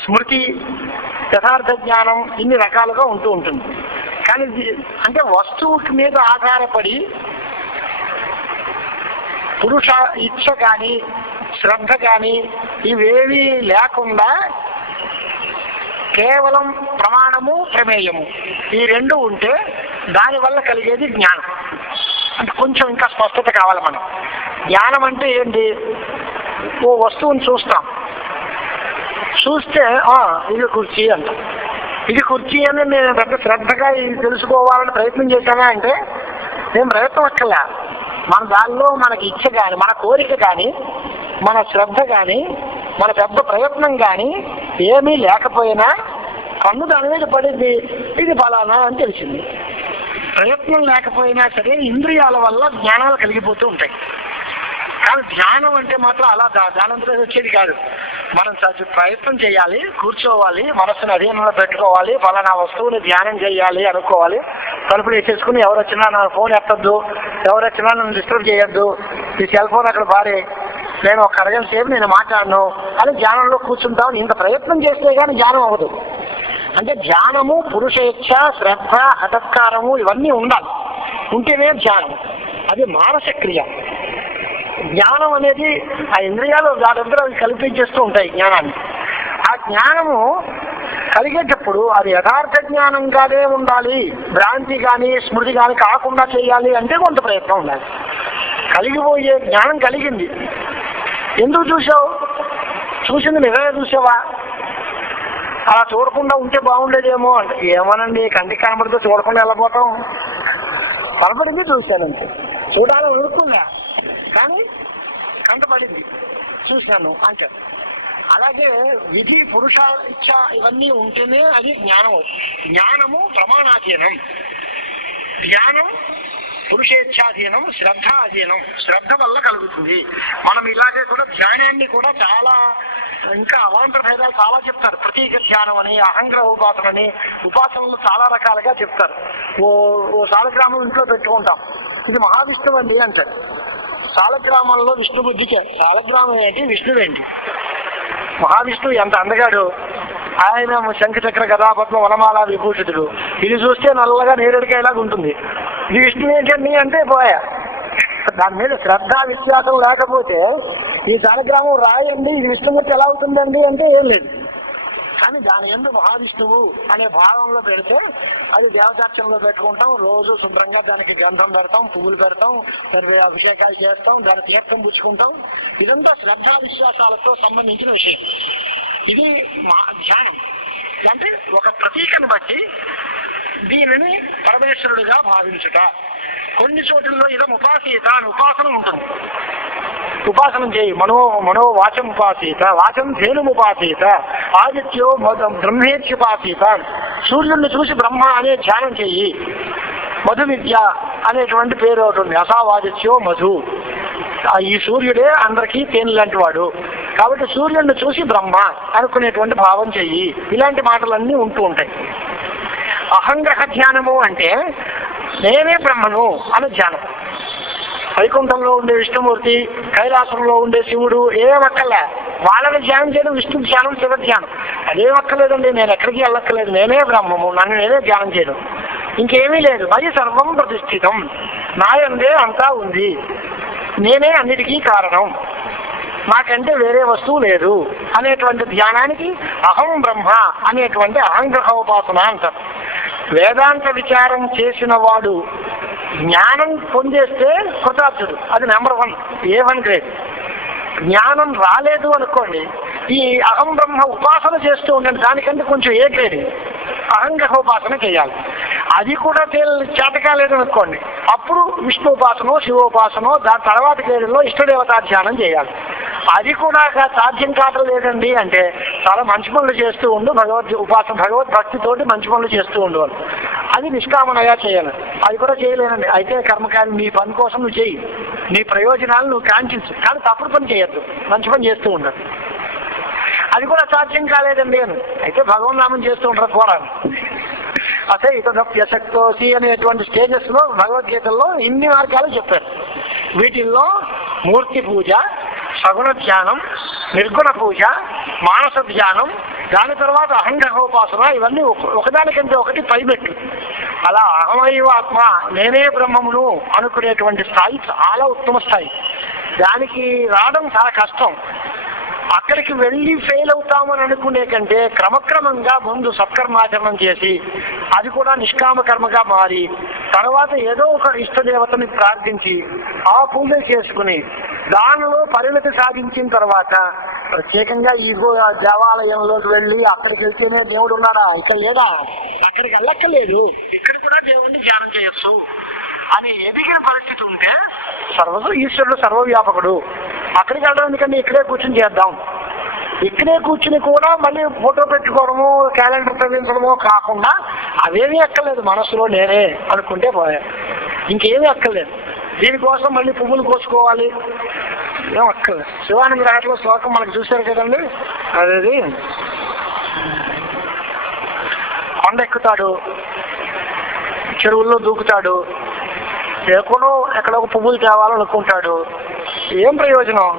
స్మృతి, యథార్థ జ్ఞానం ఇన్ని రకాలుగా ఉంటూ ఉంటుంది. కానీ అంటే వస్తువు మీద ఆధారపడి పురుష ఇచ్చ కానీ శ్రద్ధ కానీ ఇవేవి లేకుండా కేవలం ప్రమాణము ప్రమేయము ఈ రెండు ఉంటే దానివల్ల కలిగేది జ్ఞానం. అంటే కొంచెం ఇంకా స్పష్టత కావాలి మనం. జ్ఞానం అంటే ఏంటి? ఓ వస్తువుని చూస్తాం, చూస్తే ఇది కుర్చీ అంటాం. ఇది కుర్చీ అని నేను పెద్ద శ్రద్ధగా ఇది తెలుసుకోవాలని ప్రయత్నం చేశానా అంటే నేను ప్రయత్నం అక్కర్లే. మన దానిలో మనకి ఇచ్చ కానీ, మన కోరిక కానీ, మన శ్రద్ధ కానీ, మన పెద్ద ప్రయత్నం కానీ ఏమీ లేకపోయినా కన్ను దాని మీద పడింది, ఇది ఫలానా అని తెలిసింది. ప్రయత్నం లేకపోయినా సరే ఇంద్రియాల వల్ల జ్ఞానాలు కలిగిపోతూ ఉంటాయి. కానీ ధ్యానం అంటే మాత్రం అలా దానంతో వచ్చేది కాదు. మనం ప్రయత్నం చేయాలి, కూర్చోవాలి, మనస్సును అధీనంలో పెట్టుకోవాలి, ఫలానా వస్తువుని ధ్యానం చేయాలి అనుకోవాలి. తలుపులు వేసేసుకుని ఎవరు వచ్చినా నా ఫోన్ ఎత్తద్దు, ఎవరు వచ్చినా నన్ను డిస్టర్బ్ చేయొద్దు, ఈ సెల్ ఫోన్ అక్కడ భారీ నేను ఒక అరగంట సేపు నేను మాట్లాడను అని ధ్యానంలో కూర్చుంటామని ఇంత ప్రయత్నం చేస్తే కానీ ధ్యానం అవ్వదు. అంటే ధ్యానము, పురుషేచ్ఛ, శ్రద్ధ, హఠత్కారము ఇవన్నీ ఉండాలి. ఉంటేనే ధ్యానం. అది మానస క్రియ. జ్ఞానం అనేది ఆ ఇంద్రియాలు దాదంతా అవి కల్పించేస్తూ ఉంటాయి జ్ఞానాన్ని. ఆ జ్ఞానము కలిగేటప్పుడు అది యథార్థ జ్ఞానంగానే ఉండాలి, భ్రాంతి కానీ స్మృతి కానీ కాకుండా చేయాలి అంటే కొంత ప్రయత్నం ఉండాలి. కలిగిపోయే జ్ఞానం కలిగింది, ఎందుకు చూసావు? చూసింది నిజమే చూసావా? అలా చూడకుండా ఉంటే బాగుండేదేమో అంటే ఏమోనండి, కంటికి కనబడితే చూడకుండా వెళ్ళిపోతాం. కనబడింది చూశానంతే, చూడాలని అనుకున్నా కానీ కంటపడింది చూశాను అంటే. అలాగే విధి, పురుష ఇచ్ఛ ఇవన్నీ ఉంటేనే అది జ్ఞానం. జ్ఞానము ప్రమాణాధీనం, జ్ఞానం పురుషేచ్ఛాధీనం, శ్రద్ధ అధీనం. శ్రద్ధ వల్ల కలుగుతుంది. మనం ఇలాగే కూడా ధ్యానాన్ని కూడా చాలా ఇంకా అవాంతర భేదాలు చాలా చెప్తారు. ప్రతీక ధ్యానం అని, అహంగ్రహ ఉపాసన అని, ఉపాసనలు చాలా రకాలుగా చెప్తారు. ఓ సాలగ్రామం ఇంట్లో పెట్టుకుంటాం, ఇది మహావిష్ణువు అండి అంటారు. సాలగ్రామంలో విష్ణు బుద్ధికే. సాలగ్రామం ఏంటి, విష్ణువేంటి? మహావిష్ణువు ఎంత అందగాడు. ఆయన శంఖచక్ర గదాపద్మ వనమాల విభూషితుడు. ఇది చూస్తే నల్లగా నేరేడుకాయలాగా ఉంటుంది. ఇది విష్ణువు ఏంటండి అంటే పోయా. దాని మీద శ్రద్ధ విశ్వాసం లేకపోతే ఈ సాలగ్రామం రాయండి ఇది విష్ణుమూర్తి ఎలా అవుతుందండి అంటే ఏం లేదు. కానీ దాని యందు మహావిష్ణువు అనే భావంలో పెడితే అది దేవతార్చనలో పెట్టుకుంటాం. రోజు శుభ్రంగా దానికి గంధం పెడతాం, పువ్వులు పెడతాం, దానికి అభిషేకాలు చేస్తాం, దాని తీర్థం పుచ్చుకుంటాం. ఇదంతా శ్రద్ధా విశ్వాసాలతో సంబంధించిన విషయం. ఇది ధ్యానం అంటే ఒక ప్రతీకను బట్టి దీనిని పరమేశ్వరుడిగా భావించుట. కొన్ని చోట్లలో ఇదం ఉపాసీత అని ఉపాసన ఉంటుంది. ఉపాసన చేయి. మనోవాచం ఉపాసీత, వాచం ధేనుముపాసీత, ఆదిత్యో బ్రహ్మేత్యుపాసీత. సూర్యుడిని చూసి బ్రహ్మ అనే ధ్యానం చెయ్యి. మధు విద్య అనేటువంటి పేరు అవుతుంది. అసావాదిత్యో మధు. ఈ సూర్యుడే అందరికీ తేనె లాంటి వాడు కాబట్టి సూర్యుడిని చూసి బ్రహ్మ అనుకునేటువంటి భావం చెయ్యి. ఇలాంటి మాటలన్నీ ఉంటూ ఉంటాయి. అహంగ్రహ ధ్యానము అంటే నేనే బ్రహ్మను అని ధ్యానం. వైకుంఠంలో ఉండే విష్ణుమూర్తి, కైలాసంలో ఉండే శివుడు ఏమక్కర్లే. వాళ్ళని ధ్యానం చేయడం విష్ణు ధ్యానం, శివ ధ్యానం. అదేమక్కర్లేదండి. నేను ఎక్కడికి వెళ్ళక్కర్లేదు, నేనే బ్రహ్మము, నన్ను నేనే ధ్యానం చేయడం. ఇంకేమీ లేదు. అది సర్వం ప్రతిష్ఠితం, నాయందే అంతా ఉంది, నేనే అన్నిటికీ కారణం, నాకంటే వేరే వస్తువు లేదు అనేటువంటి ధ్యానానికి అహం బ్రహ్మ అనేటువంటి అహంగ్రహోపాసన అంటారు. వేదాంత విచారం చేసిన వాడు జ్ఞానం పొందేస్తే కృతార్థుడు. అది నెంబర్ 1, A1 గ్రేడ్. జ్ఞానం రాలేదు అనుకోండి, ఈ అహం బ్రహ్మ ఉపాసన చేస్తూ ఉండండి. దానికంటే కొంచెం A గ్రేడ్ అహంగ్రహోపాసన చేయాలి. అది కూడా చేతకాలేదు అనుకోండి, అప్పుడు విష్ణు ఉపాసనో శివోపాసనో దాని తర్వాత గ్రేడ్లో ఇష్టదేవతా ధ్యానం చేయాలి. అది కూడా సాధ్యం కావట్లేదండి అంటే చాలా మంచి పనులు చేస్తూ ఉండు, భగవద్భక్తితోటి మంచి పనులు చేస్తూ ఉండేవాళ్ళు. అది నిష్కామనగా చేయాలి. అది కూడా చేయలేనండి అయితే కర్మకాండ, నీ పని కోసం నువ్వు చేయి, నీ ప్రయోజనాలు నువ్వు కాంక్షించు, కానీ తప్పుడు పని చేయొద్దు, మంచి పని చేస్తూ ఉండాలి. అది కూడా సాధ్యం కాలేదండి అని అయితే భగవన్నామం చేస్తూ ఉంటారు పోరాడు. అదే ఇతదప్యశక్తోసి అనేటువంటి స్టేజెస్ లో భగవద్గీతల్లో ఇన్ని మార్గాలు చెప్పారు. వీటిల్లో మూర్తి పూజ, సగుణ ధ్యానం, నిర్గుణ పూజ, మానస ధ్యానం, దాని తర్వాత అహంగ్రహోపాసన, ఇవన్నీ ఒకదానికంటే ఒకటి పైబెట్టు. అలా అహమైవ ఆత్మ, నేనే బ్రహ్మమును అనుకునేటువంటి స్థాయి చాలా ఉత్తమ స్థాయి. దానికి రావడం చాలా కష్టం. అక్కడికి వెళ్ళి ఫెయిల్ అవుతామని అనుకునే కంటే క్రమక్రమంగా ముందు సత్కర్మాచరణం చేసి అది కూడా నిష్కామ కర్మగా మారి తర్వాత ఏదో ఒక ఇష్టదేవతని ప్రార్థించి ఆ పూజ చేసుకుని దానిలో పరిణతి సాధించిన తర్వాత ప్రత్యేకంగా ఈ దేవాలయంలోకి వెళ్ళి అక్కడికి వెళ్తేనే దేవుడు ఉన్నాడా, ఇక్కడ లేదా, అక్కడికి వెళ్ళక్కర్లేదు, ఇక్కడ కూడా దేవుణ్ణి ధ్యానం చేయొచ్చు అని ఎదిగిన పరిస్థితి ఉంటే ఈశ్వరుడు సర్వవ్యాపకుడు. అక్కడికి వెళ్ళడం ఎందుకంటే ఇక్కడే కూర్చుని చేద్దాం. ఇక్కడే కూర్చుని కూడా మళ్ళీ ఫోటో పెట్టుకోవడము, క్యాలెండర్ తగ్గించడమో కాకుండా అవేమీ అక్కర్లేదు. మనసులో నేనే అనుకుంటే పోయా, ఇంకేమీ అక్కర్లేదు. దీనికోసం మళ్ళీ పువ్వులు కోసుకోవాలి ఏం అక్కర్లేదు. శివానంద రాటలో శ్లోకం మనకు చూశారు కదండి. అదేది కొండ ఎక్కుతాడు, చెరువుల్లో దూకుతాడు, ఎక్కడో ఒక పువ్వులు తేవాలనుకుంటాడు. ఏం ప్రయోజనం?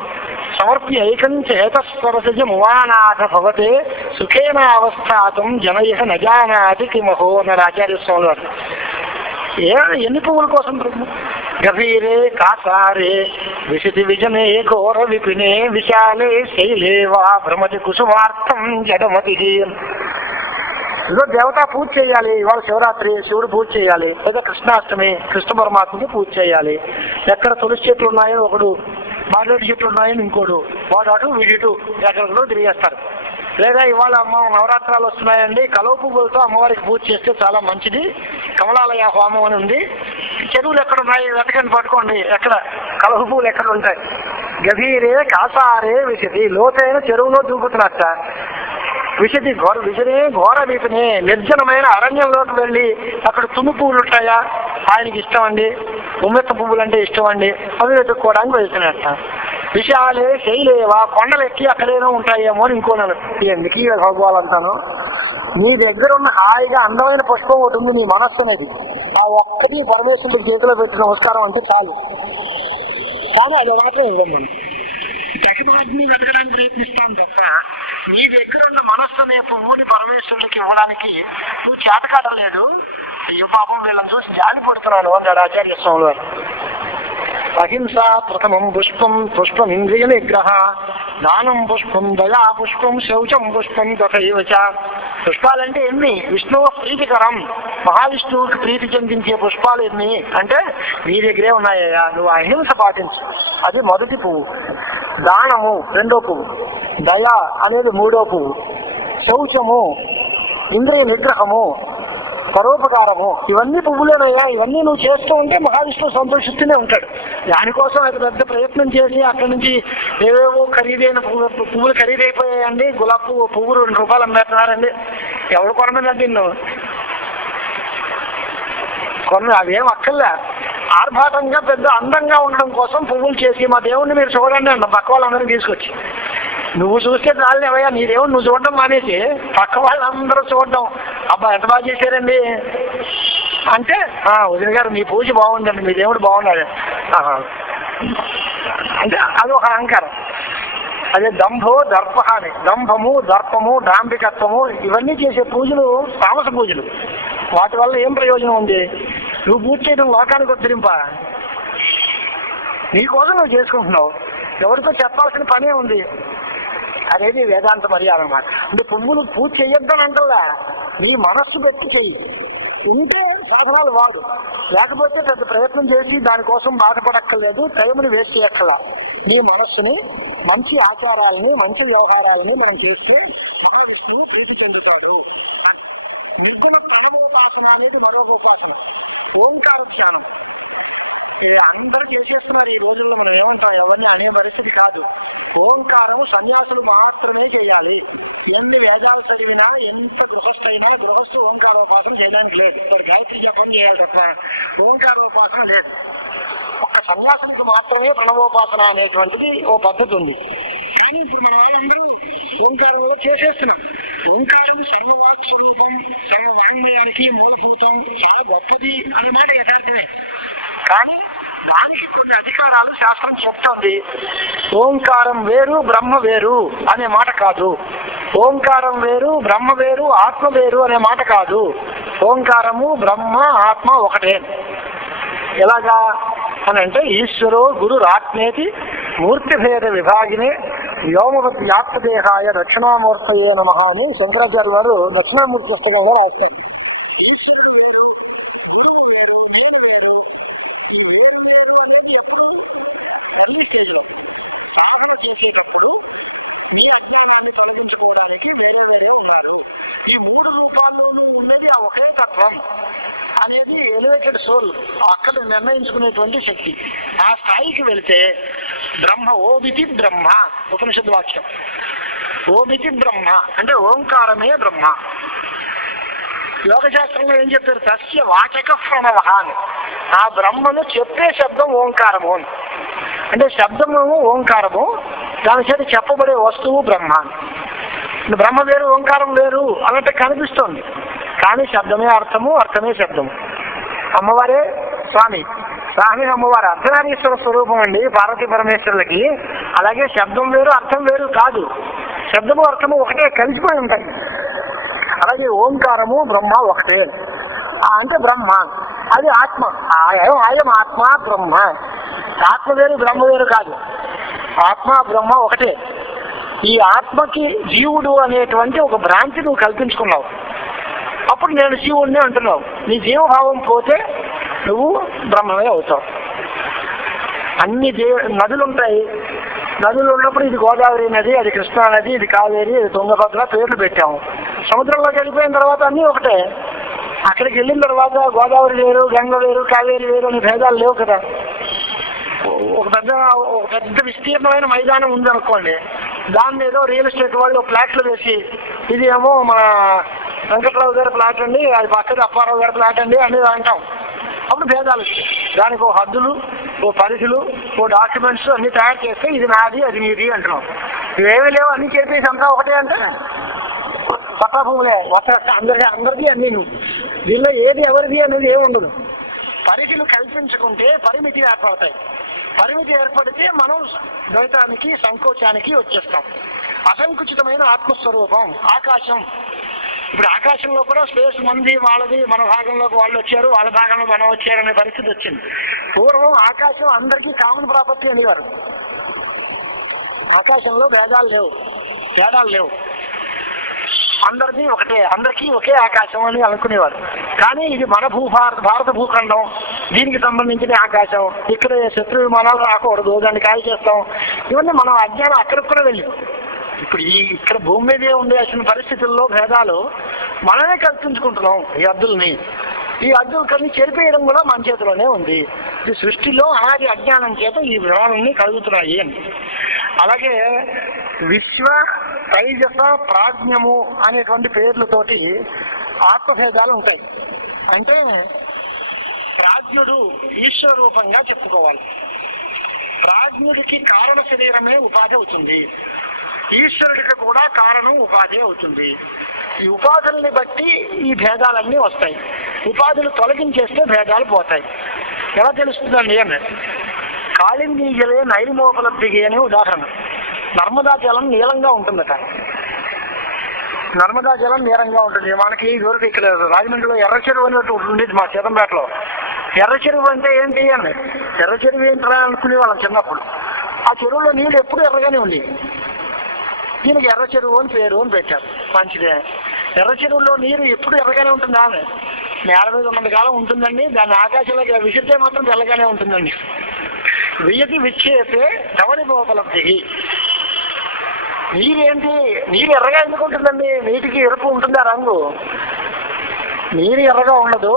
సమర్ప్య ఏకం చేతస్వరసజమువానాథ భవతే సుఖేన అవస్థాతం జనయ నజానాతి కిమహో అన్నారు ఆచార్య స్వామి వారు. ఎన్ని పువ్వుల కోసం గభీరే కాసారే విశతి విజనే ఘోర విపినే విశాలే శైలే వా భ్రమతి కుసుమార్థం జడమతి. ఇదో దేవతా పూజ చేయాలి, ఇవాళ శివరాత్రి శివుడు పూజ చేయాలి, లేదా కృష్ణాష్టమి కృష్ణ పరమాత్మకి పూజ చేయాలి. ఎక్కడ తులసి చెట్లు ఉన్నాయో ఒకడు, మారేడు చెట్లు ఉన్నాయని ఇంకోడు, వాడు అటు వీడిటు ఎక్కడో తిరిగేస్తారు. లేదా ఇవాళ అమ్మ నవరాత్రాలు వస్తున్నాయండి, కలువ పువ్వులతో అమ్మవారికి పూజ చేస్తే చాలా మంచిది, కమలాలయ హోమం అని ఉంది, చెరువులు ఎక్కడ ఉన్నాయి వెతకండి పట్టుకోండి, ఎక్కడ కలువ పువ్వులు ఎక్కడ ఉంటాయి. గభీరే కాసారే విశతి, లోతైన చెరువులో దూకుతున్నట్ట. విశతి ఘోర వీపినే, నిర్జనమైన అరణ్యంలోకి వెళ్ళి అక్కడ తుమ్ము పువ్వులు ఉంటాయా, ఆయనకి ఇష్టం అండి, ఉమ్మెత్త పువ్వులు అంటే ఇష్టం అండి, అవి వెతుక్కోవడానికి వెళ్తున్నట్ట. విశాలే శైలేవా, కొండలు ఎక్కి అక్కడేనో ఉంటాయేమో అని ఇంకోనాను. ఎందుకు భగవాలంటాను, నీ దగ్గర ఉన్న హాయిగా అందమైన పుష్పం ఒకటి ఉంది, నీ మనస్సు అనేది, ఆ ఒక్కటి పరమేశ్వరుడికి చేతిలో పెట్టి నమస్కారం అంటే చాలు. కానీ అది మాత్రం ఇవ్వం మనం, దశభాగ్ని వెతకడానికి ప్రయత్నిస్తాను తప్ప నీ దగ్గర ఉన్న మనస్సు అనే పువ్వుని పరమేశ్వరుడికి ఇవ్వడానికి నువ్వు చేతకాడలేదు. అయ్యో పాపం వీళ్ళని చూసి జాలి పడుతున్నాను అన్నాడు ఆచార్య స్వామి వారు. అహింస ప్రథమం పుష్పం ఇంద్రియ నిగ్రహ, దానం పుష్పం, దయా పుష్పం, శౌచం పుష్పం, తథైవ చ. పుష్పాలంటే ఎన్ని? విష్ణువు ప్రీతికరం, మహావిష్ణువుకి ప్రీతి చెందించే పుష్పాలు ఎన్ని అంటే నీ దగ్గరే ఉన్నాయ్యా. నువ్వు అహింస పాటించు, అది మొదటి పువ్వు. దానము రెండో పువ్వు, దయా అనేది మూడో పువ్వు, శౌచము, ఇంద్రియ నిగ్రహము, పరోపకారము, ఇవన్నీ పువ్వులేనయ్యా. ఇవన్నీ నువ్వు చేస్తూ ఉంటే మహావిష్ణువు సంతోషిస్తూనే ఉంటాడు. దానికోసం అది పెద్ద ప్రయత్నం చేసి అక్కడి నుంచి ఏవేవో ఖరీదైన పువ్వులు ఖరీదైపోయాయండి, గులాబీ పువ్వులు 2 రూపాయలు అమ్మేస్తున్నారండి, ఎవరు కొనమేనండి నిన్ను అవేం అక్కర్లే. ఆర్భాటంగా పెద్ద అందంగా ఉండడం కోసం పువ్వులు చేసి మా దేవుణ్ణి మీరు చూడండి అన్న పక్క వాళ్ళందరినీ తీసుకొచ్చి, నువ్వు చూస్తే చాలు ఏవయ్యా, నీ దేవుడు నువ్వు చూడడం మానేసి పక్క వాళ్ళందరూ చూడడం, అబ్బా ఎంత బాగా చేశారండి అంటే, వదిన గారు మీ పూజ బాగుందండి, మీ దేవుడు బాగున్నాడు అంటే అది ఒక అహంకారం. అదే దంభో దర్పహాని, దంభము, దర్పము, డాంబికత్వము, ఇవన్నీ చేసే పూజలు తామస పూజలు. వాటి వల్ల ఏం ప్రయోజనం ఉంది? నువ్వు పూజ చేయడం లోకానికి ఉద్ధరింప, నీకోసం నువ్వు చేసుకుంటున్నావు, ఎవరితో చెప్పాల్సిన పనే ఉంది. అనేది వేదాంత మర్యాద అన్నమాట. అంటే పువ్వులు పూజ చెయ్యొద్దని అంటల్లా, నీ మనస్సు పెట్టి చెయ్యి. ఉంటే సాధనాలు వాడు, లేకపోతే పెద్ద ప్రయత్నం చేసి దానికోసం బాధపడక్కర్లేదు, టైంని వేస్ట్ చేయక్కర్లా. నీ మనస్సుని మంచి ఆచారాలని, మంచి వ్యవహారాలని మనం చేస్తే మహావిష్ణువు ప్రీతి చెందుతాడు. నిర్గుణ ప్రణవోపాసన అనేది మరొక ఉపాసన, ఓంకార ధ్యానం. అందరూ చేసేస్తున్నారు ఈ రోజుల్లో, మనం ఏమంటాం, ఎవరిని అనే పరిస్థితి కాదు. ఓంకారం సన్యాసులు మాత్రమే చేయాలి. ఎన్ని వేదాలు చదివినా, ఎంత గృహస్థైనా, గృహస్థు ఓంకారోపాసన చేయడానికి లేదు. గాయత్రి జపం చేయాలి తప్ప ఓంకారోపాసన లేదు. ఒక సన్యాసులకు మాత్రమే ప్రణవోపాసన అనేటువంటిది ఓ పద్ధతి ఉంది. కానీ ఇప్పుడు మన వాళ్ళందరూ ఓంకారంలో చేసేస్తున్నాం. ఓంకారం సర్వవాక్ స్వరూపం, సర్వవాంగ్మయానికి మూలభూతం, చాలా గొప్పది అన్నమాట యథార్థమే. కానీ దానికి కొన్ని అధికారాలు శాస్త్రం చెప్తుంది. ఓంకారం వేరు బ్రహ్మ వేరు అనే మాట కాదు, ఓంకారం వేరు బ్రహ్మ వేరు ఆత్మ వేరు అనే మాట కాదు. ఓంకారము బ్రహ్మ ఆత్మ ఒకటే. ఎలాగా అని అంటే, ఈశ్వరో గురు రాత్మేతి మూర్తిభేద విభాగినే వ్యోమవత్ వ్యాప్తదేహాయ దక్షిణామూర్తయే నమః అని శంకరాచార్య వారు దక్షిణామూర్తి పుస్తకంలో రాస్తారు. ఈశ్వరుడు వేరు, గురువు వేరు, నేను వేరు. వేరు వేరు అనేది ఎప్పుడు అర్లీ స్టేజ్లో సాధన చేసేటప్పుడు మీ అజ్ఞానాన్ని తొలగించుకోవడానికి వేరే వేరే ఉన్నారు. ఈ 3 రూపాల్లోనూ ఉన్నది ఆ ఒకే తత్వం అనేది ఎలివేటెడ్ సోల్ అక్కడ నిర్ణయించుకునేటువంటి శక్తి. ఆ స్థాయికి వెళితే బ్రహ్మ ఓమితి బ్రహ్మ, ఉపనిషద్ వాక్యం. ఓమితి బ్రహ్మ అంటే ఓంకారమే బ్రహ్మ. యోగశాస్త్రంలో ఏం చెప్పారు? తస్య వాచక ప్రణవ అని. ఆ బ్రహ్మను చెప్పే శబ్దం ఓంకారము అని. అంటే శబ్దము ఓంకారము, దాని చేత చెప్పబడే వస్తువు బ్రహ్మ. బ్రహ్మ వేరు ఓంకారం వేరు అన్నట్టు కనిపిస్తోంది, కానీ శబ్దమే అర్థము, అర్థమే శబ్దము. అమ్మవారే స్వామి, స్వామి అమ్మవారు అర్ధనారీశ్వర స్వరూపం అండి పార్వతీ పరమేశ్వరులకి. అలాగే శబ్దం వేరు అర్థం వేరు కాదు, శబ్దము అర్థము ఒకటే, కలిసిపోయి ఉంటాయి. అలాగే ఓంకారము బ్రహ్మ ఒకటే, అంటే బ్రహ్మ అది ఆత్మ, అయం ఆత్మ బ్రహ్మ. ఆత్మ వేరు బ్రహ్మ వేరు కాదు, ఆత్మ బ్రహ్మ ఒకటే. ఈ ఆత్మకి జీవుడు అనేటువంటి ఒక భ్రాంతి నువ్వు కల్పించుకున్నావు, అప్పుడు నేను జీవుడిని అంటున్నావు. నీ జీవభావం పోతే నువ్వు బ్రహ్మమే అవుతావు. అన్ని నదులు ఉంటాయి, నదులు ఉన్నప్పుడు ఇది గోదావరి నది, అది కృష్ణా నది, ఇది కావేరి, ఇది తుంగభద్ర పేర్లు పెట్టాము. సముద్రంలోకి వెళ్ళిపోయిన తర్వాత అన్నీ ఒకటే. అక్కడికి వెళ్ళిన తర్వాత గోదావరి వేరు, గంగ వేరు, కావేరి వేరు అని భేదాలు లేవు కదా. ఒక పెద్ద విస్తీర్ణమైన మైదానం ఉందనుకోండి, దాన్ని ఏదో రియల్ ఎస్టేట్ వాళ్ళు ఫ్లాట్లు వేసి ఇది ఏమో మన వెంకట్రావు గారి ఫ్లాట్ అండి, అది పక్కన అప్పారావు గారి ఫ్లాట్ అండి అనేది అంటాం. అప్పుడు భేదాలు దానికి ఓ హద్దులు, ఓ పరిధులు, ఓ డాక్యుమెంట్స్ అన్ని తయారు చేస్తే ఇది నాది అది నీది అంటున్నాం. ఇవేమీ లేవు, అన్ని చెప్పేసి అంతా ఒకటే అంటే పట్టాభూములే అందరికీ అన్ని. నువ్వు దీనిలో ఏది ఎవరిది అనేది ఏమి ఉండదు. పరిధులు కల్పించుకుంటే పరిమితి ఏర్పడతాయి. పరిమితి ఏర్పడితే మనం ద్వైతానికి సంకోచానికి వచ్చేస్తాం. అసంకుచితమైన ఆత్మస్వరూపం ఆకాశం. ఇప్పుడు ఆకాశంలో కూడా స్పేస్ మంది వాళ్ళది, మన భాగంలోకి వాళ్ళు వచ్చారు, వాళ్ళ భాగంలో మనం వచ్చారు అనే పరిస్థితి వచ్చింది. పూర్వం ఆకాశం అందరికీ కామన్ ప్రాపర్టీ అనేవారు. ఆకాశంలో భేదాలు లేవు, అందరికీ ఒకటే, అందరికీ ఒకే ఆకాశం అని అనుకునేవారు. కానీ ఇది మన భారత భూఖండం, దీనికి సంబంధించిన ఆకాశం, ఇక్కడ శత్రు విమానాలు రాకూడదు, దాన్ని కాల్ చేస్తాం. ఇవన్నీ మనం అజ్ఞానం అక్కడికి కూడా వెళ్ళి ఇప్పుడు ఇక్కడ భూమి మీదే ఉండాల్సిన పరిస్థితుల్లో భేదాలు మనమే కల్పించుకుంటున్నాం. ఈ అద్దుల్ని, ఈ అద్దులు కొన్ని చెరిపేయడం కూడా మన చేతిలోనే ఉంది. ఈ సృష్టిలో అనాది అజ్ఞానం చేత ఈ విధానాలన్నీ కలుగుతున్నాయి అని. అలాగే విశ్వ, తైజస, ప్రాజ్ఞము అనేటువంటి పేర్లతోటి ఆత్మభేదాలు ఉంటాయి. అంటే ప్రాజ్ఞుడు ఈశ్వర రూపంగా చెప్పుకోవాలి. ప్రాజ్ఞుడికి కారణ శరీరమే ఉపాధి అవుతుంది, ఈశ్వరుడికి కూడా కారణం ఉపాధి అవుతుంది. ఈ ఉపాధుల్ని బట్టి ఈ భేదాలన్నీ వస్తాయి. ఉపాధులు తొలగించేస్తే భేదాలు పోతాయి. ఎలా తెలుస్తుందండి అని, కాళిందీ జలే నైర్మోపలబ్ధికి అని ఉదాహరణ. నర్మదా జలం నీలంగా ఉంటుందట. నర్మదా జలం నీలంగా ఉంటుంది. మనకి ఇదివరకు ఇక్కడ రాజమండ్రిలో ఎర్ర చెరువు అని ఉండేది మా చేతంపేటలో. ఎర్ర చెరువు అంటే ఏంటి అని, ఎర్ర చెరువు ఏంటరా అనుకునే వాళ్ళం చిన్నప్పుడు. ఆ చెరువులో నీళ్ళు ఎప్పుడు ఎర్రగానే ఉంది. దీనికి ఎర్ర చెరువు అని పేరు అని పెట్టారు. మంచిదే. ఎర్ర చెరువులో నీరు ఎప్పుడు ఎర్రగానే ఉంటుందా అని, నేల మీద ఉన్నంత కాలం ఉంటుందండి. దాన్ని ఆకాశంలోకి విసిరితే మాత్రం తెల్లగానే ఉంటుందండి. వియతి విచ్చేస్తే ధవని ఉపలబ్ధికి. నీరేంటి, నీరు ఎర్రగా ఎందుకు ఉంటుందండి? నీటికి ఎరుపు ఉంటుందా రంగు? నీరు ఎర్రగా ఉండదు.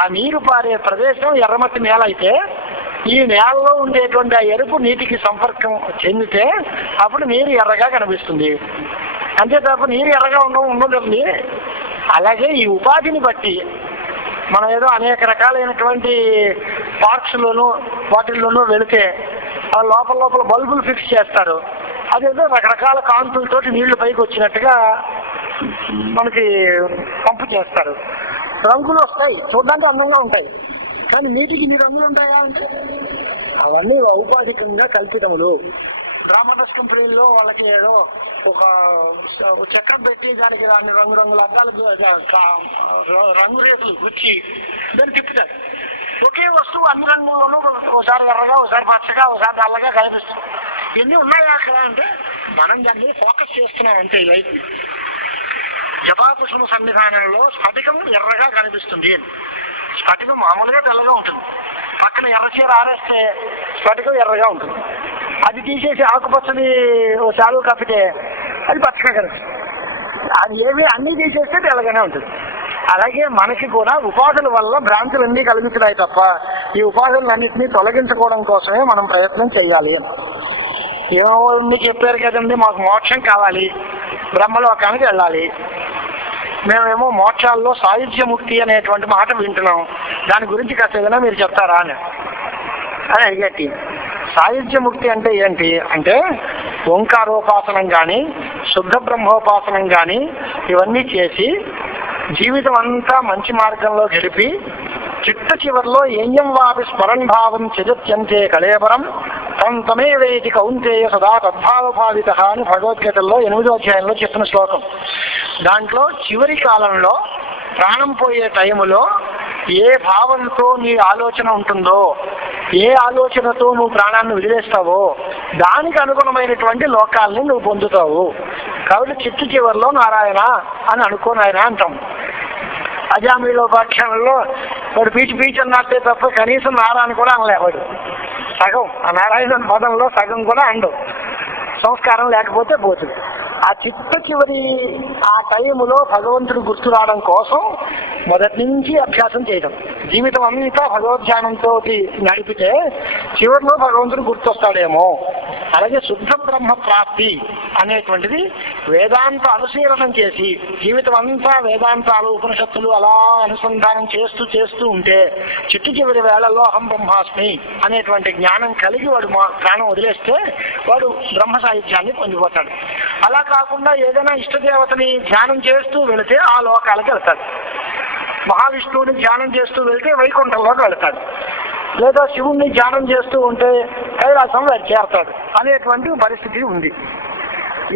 ఆ నీరు పారే ప్రదేశం ఎర్రమట్టి నేల అయితే ఈ నేలలో ఉండేటువంటి ఆ ఎరుపు నీటికి సంపర్కం చెందితే అప్పుడు నీరు ఎర్రగా కనిపిస్తుంది. అంతే తప్ప నీరు ఎర్రగా ఉండదండి. అలాగే ఈ ఉపాధిని బట్టి మనం ఏదో అనేక రకాలైనటువంటి పార్క్స్లోనూ వాటిల్లోనూ వెళితే ఆ లోపల బల్బులు ఫిక్స్ చేస్తారు. అదేదో రకరకాల కాంతులతోటి నీళ్లు పైకి వచ్చినట్టుగా మనకి పంపు చేస్తారు. రంగులు వస్తాయి, చూడడానికి అందంగా ఉంటాయి. కానీ నీటికి ఇన్ని రంగులు ఉంటాయా అంటే అవన్నీ ఔపాధికంగా కల్పితములు. డ్రామాటస్ కంపెనీల్లో వాళ్ళకి ఏదో ఒక చక్రం పెట్టి దానికి దాన్ని రంగురంగుల అద్దాలు రంగు రేకులు గుచ్చి దాన్ని తిప్పుతారు. ఒకే వస్తువు అన్ని రంగుల్లోనూ ఒకసారి ఎర్రగా, ఒకసారి పచ్చగా, ఒకసారి నల్లగా కనిపిస్తుంది. ఇవన్నీ ఉన్నాయా అక్కడ అంటే మనం దాన్ని ఫోకస్ చేస్తున్నాం అంతే. ఈ లైఫ్ జపాకుసుమ సన్నిధానంలో స్ఫటికం ఎర్రగా కనిపిస్తుంది. స్ఫటికం మామూలుగా తెల్లగా ఉంటుంది. పక్కన ఎర్రచీర ఆరేస్తే స్ఫటికం ఎర్రగా ఉంటుంది. అది తీసేసి ఆకుపచ్చని ఓ చాలు కప్పితే అది పచ్చగా కనిపిస్తుంది. అది ఏమి అన్నీ తీసేస్తే తెల్లగానే ఉంటుంది. అలాగే మనకి కూడా ఉపాధుల వల్ల భ్రాంతులన్నీ కలుగుతున్నాయి తప్ప ఈ ఉపాధులన్నింటినీ తొలగించుకోవడం కోసమే మనం ప్రయత్నం చేయాలి. ఏమో మీకు చెప్పారు కదండి, మాకు మోక్షం కావాలి, బ్రహ్మలోకానికి వెళ్ళాలి. మేమేమో మోక్షాల్లో సాయుధ్య ముక్తి అనేటువంటి మాట వింటున్నాం. దాని గురించి కాస్త ఏదైనా మీరు చెప్తారా అని అడిగట్టి. సాయుధ్య ముక్తి అంటే ఏంటి అంటే ఓంకారోపాసనం కానీ శుద్ధ బ్రహ్మోపాసనం కానీ ఇవన్నీ చేసి జీవితం అంతా మంచి మార్గంలో గడిపి చిట్ట చివరిలో ఏయం వాపి స్మరణ్ భావం చరిత్యంతే కళేబరం తమేవేది కౌంతేయ సదా తద్భావభావిత అని భగవద్గీతల్లో 8వ అధ్యాయంలో చెప్పిన శ్లోకం. దాంట్లో చివరి కాలంలో ప్రాణం పోయే టైములో ఏ భావంతో నీ ఆలోచన ఉంటుందో, ఏ ఆలోచనతో నువ్వు ప్రాణాన్ని వదిలేస్తావో దానికి అనుగుణమైనటువంటి లోకాలని నువ్వు పొందుతావు. కాబట్టి చిట్టు చివరిలో నారాయణ అని అనుకోనాయన అంటాం. అజామిలోపాఖ్యానంలో వాడు పీచి అన్నట్టే తప్ప కనీసం నారాయణ కూడా అనలేవాడు. సగం ఆ నారాయణ పదంలో సగం కూడా అండు, సంస్కారం లేకపోతే పోతుంది. ఆ చివరి ఆ టైములో భగవంతుడు గుర్తు రావడం కోసం మొదటి నుంచి అభ్యాసం చేయడం. జీవితం అంతా భగవద్ధ్యానంతో నడిపితే చివరిలో భగవంతుడు గుర్తొస్తాడేమో. అలాగే శుద్ధ బ్రహ్మ ప్రాప్తి అనేటువంటిది వేదాంత అనుశీలనం చేసి జీవితం అంతా వేదాంతాలు ఉపనిషత్తులు అలా అనుసంధానం చేస్తూ ఉంటే చివరి వేళల్లో అహం బ్రహ్మాస్మి అనేటువంటి జ్ఞానం కలిగి వాడు ప్రాణం వదిలేస్తే వాడు బ్రహ్మ సాహిత్యాన్ని పొందిపోతాడు. అలా కాకుండా ఏదైనా ఇష్టదేవతని ధ్యానం చేస్తూ వెళితే ఆ లోకాలకు వెళ్తాడు. మహావిష్ణువుని ధ్యానం చేస్తూ వెళ్తే వైకుంఠంలోకి వెళ్తాడు. లేదా శివుణ్ణి ధ్యానం చేస్తూ ఉంటే కైలాసం చేరతాడు అనేటువంటి పరిస్థితి ఉంది.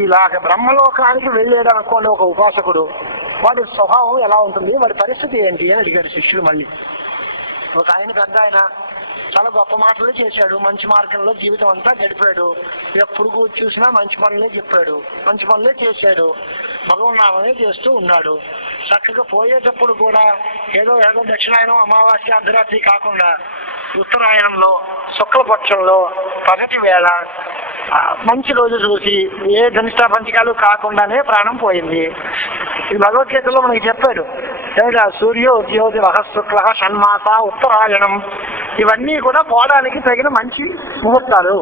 ఇలాగ బ్రహ్మలోకానికి వెళ్ళాడు అనుకోండి ఒక ఉపాసకుడు, వాడి స్వభావం ఎలా ఉంటుంది, వాడి పరిస్థితి ఏంటి అని అడిగాడు శిష్యుడు. మళ్ళీ ఒక ఆయన పెద్ద ఆయన చాలా గొప్ప మాటలు చేశాడు, మంచి మార్గంలో జీవితం అంతా గడిపాడు, ఎప్పుడు చూసినా మంచి పనులే చెప్పాడు, మంచి పనులే చేశాడు, భగవన్నామనే చేస్తూ ఉన్నాడు. చక్కగా పోయేటప్పుడు కూడా ఏదో దక్షిణాయనం అమావాస్య అర్ధరాత్రి కాకుండా ఉత్తరాయణంలో శుక్లపక్షంలో పగటి వేళ మంచి రోజు చూసి ఏ ధనిష్ట పంచకాలు కాకుండానే ప్రాణం పోయింది. ఇది భగవద్గీతలో మనకి చెప్పాడు. సూర్యో ఉద్యోగి వహశుక్ల షణ్మాస ఉత్తరాయణం, ఇవన్నీ కూడా పోవడానికి తగిన మంచి ముహూర్తాలు.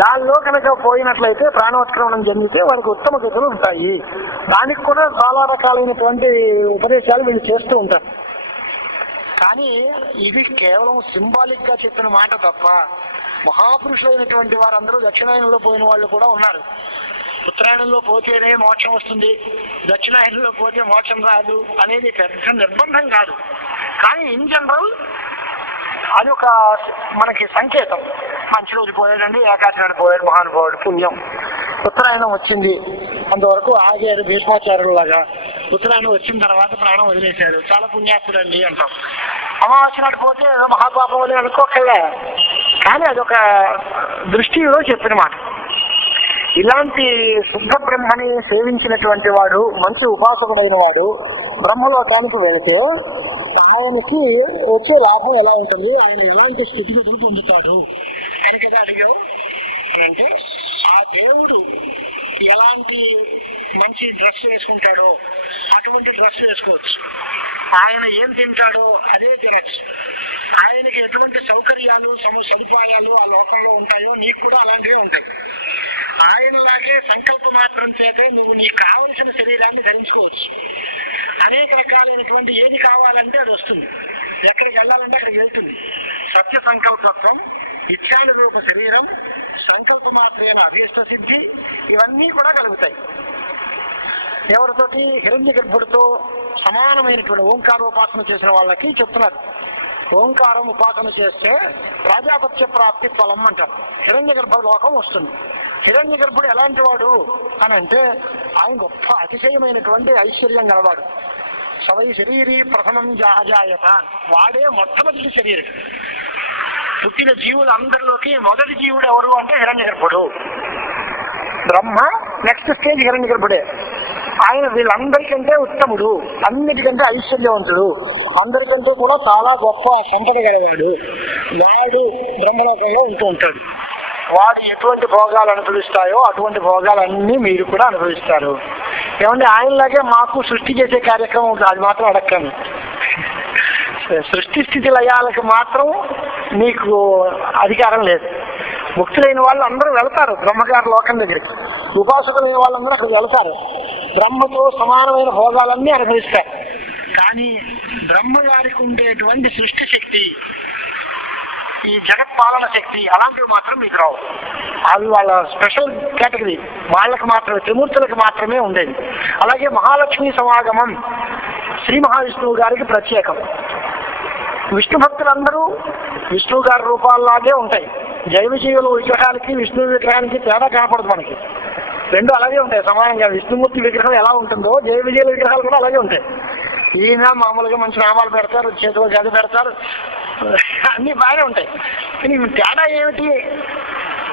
దానిలో కనుక పోయినట్లయితే ప్రాణోత్క్రమణం చెందితే వారికి ఉత్తమ గతులు ఉంటాయి. దానికి కూడా చాలా రకాలైనటువంటి ఉపదేశాలు వీళ్ళు చేస్తూ ఉంటారు. కానీ ఇది కేవలం సింబాలిక్ గా చెప్పిన మాట తప్ప మహాపురుషులైనటువంటి వారందరూ దక్షిణాయనంలో పోయిన వాళ్ళు కూడా ఉన్నారు. ఉత్తరాయణంలో పోతేనే మోక్షం వస్తుంది, దక్షిణాయనంలో పోతే మోక్షం రాదు అనేది పెద్ద నిర్బంధం కాదు. కానీ ఇన్ జనరల్ అది ఒక మనకి సంకేతం. మంచి రోజు పోయాడండి, ఏకాశి నాడు పోయాడు మహానుభావుడు, పుణ్యం. ఉత్తరాయణం వచ్చింది, అంతవరకు ఆగారు భీష్మాచార్యుల లాగా. ఉత్తరాయణం వచ్చిన తర్వాత ప్రాణం వదిలేశారు, చాలా పుణ్యాత్తుడండి అంటాం. అమావాస్య నాడు పోతే మహాపాపం వదిలే అనుకోకలే, కానీ అదొక దృష్టిలో చెప్పిన మాట. ఇలాంటి శుద్ధ బ్రహ్మని సేవించినటువంటి వాడు, మంచి ఉపాసకుడైన వాడు బ్రహ్మలోకానికి వెళితే ఆయనకి వచ్చే లాభం ఎలా ఉంటుంది, ఆయన ఎలాంటి స్థితిగతులు పొందుతాడు అని కదా అడిగావు. అంటే ఆ దేవుడు ఎలాంటి మంచి డ్రెస్ వేసుకుంటాడో అటువంటి డ్రెస్ వేసుకోవచ్చు, ఆయన ఏం తింటాడో అదే తినచ్చు, ఆయనకి ఎటువంటి సౌకర్యాలు సదుపాయాలు ఆ లోకంలో ఉంటాయో నీకు కూడా అలాంటివే ఉంటాయి. ఆయనలాగే సంకల్ప మాత్రం చేతే నువ్వు నీకు కావలసిన శరీరాన్ని ధరించుకోవచ్చు. అనేక రకాలైనటువంటి ఏది కావాలంటే అది వస్తుంది, ఎక్కడికి వెళ్ళాలంటే అక్కడికి వెళ్తుంది. సత్య సంకల్పత్వం, ఇచ్ఛానురూప శరీరం, సంకల్ప మాత్రేన అభీష్ట సిద్ధి, ఇవన్నీ కూడా కలుగుతాయి. ఎవరితోటి హిరణ్య గర్భుడితో సమానమైనటువంటి ఓంకారోపాసన చేసిన వాళ్ళకి చెప్తున్నారు. ఓంకారం ఉపాసన చేస్తే రాజాపత్య ప్రాప్తి ఫలం అంటారు, హిరణ్య గర్భ లోకం వస్తుంది. హిరణ్య గర్భుడు ఎలాంటి వాడు అని అంటే ఆయన గొప్ప అతిశయమైనటువంటి ఐశ్వర్యం గలవాడు. సవై శరీరీ ప్రథమం జాయత, వాడే మొట్టమొదటి శరీరం. పుట్టిన జీవులందరిలోకి మొదటి జీవుడు ఎవరు అంటే హిరణ్య గర్భుడు. బ్రహ్మ నెక్స్ట్ స్టేజ్ హిరణ్య గర్భుడే. ఆయన వీళ్ళందరికంటే ఉత్తముడు, అన్నిటికంటే ఐశ్వర్యవంతుడు, అందరికంటే కూడా చాలా గొప్ప సంపద గలవాడు. వాడు బ్రహ్మలోకంలో ఉంటూ ఉంటాడు. వాడు ఎటువంటి భోగాలు అనుభవిస్తాయో అటువంటి భోగాలన్నీ మీరు కూడా అనుభవిస్తారు. ఏమంటే ఆయనలాగే మాకు సృష్టి చేసే కార్యక్రమం ఉంటుంది, అది మాత్రం అడగండి. సృష్టి స్థితి లయాలకు మాత్రం నీకు అధికారం లేదు. ముక్తులైన వాళ్ళు అందరూ వెళ్తారు బ్రహ్మగారి లోకం దగ్గరికి, ఉపాసకులైన వాళ్ళందరూ అక్కడికి వెళ్తారు, బ్రహ్మతో సమానమైన భోగాలన్నీ అనుభవిస్తారు. కానీ బ్రహ్మగారికి ఉండేటువంటి సృష్టి శక్తి, ఈ జగత్పాలన శక్తి, అలాంటివి మాత్రం మీకు రావు. అవి వాళ్ళ స్పెషల్ కేటగిరీ, వాళ్ళకి మాత్రమే, త్రిమూర్తులకు మాత్రమే ఉండేది. అలాగే మహాలక్ష్మి సమాగమం శ్రీ మహావిష్ణువు గారికి ప్రత్యేకం. విష్ణు భక్తులందరూ విష్ణువు గారి రూపాల్లాగే ఉంటాయి. జైవ జీవుల విగ్రహాలకి విష్ణు విగ్రహానికి తేడా కనపడదు మనకి. రెండు అలాగే ఉంటాయి సమానంగా. విష్ణుమూర్తి విగ్రహం ఎలా ఉంటుందో జైవ జీవుల విగ్రహాలు కూడా అలాగే ఉంటాయి. ఈయన మామూలుగా మంచి నామాలు పెడతారు, చేతిలో గది పెడతారు, అన్నీ బాగానే ఉంటాయి. కానీ తేడా ఏమిటి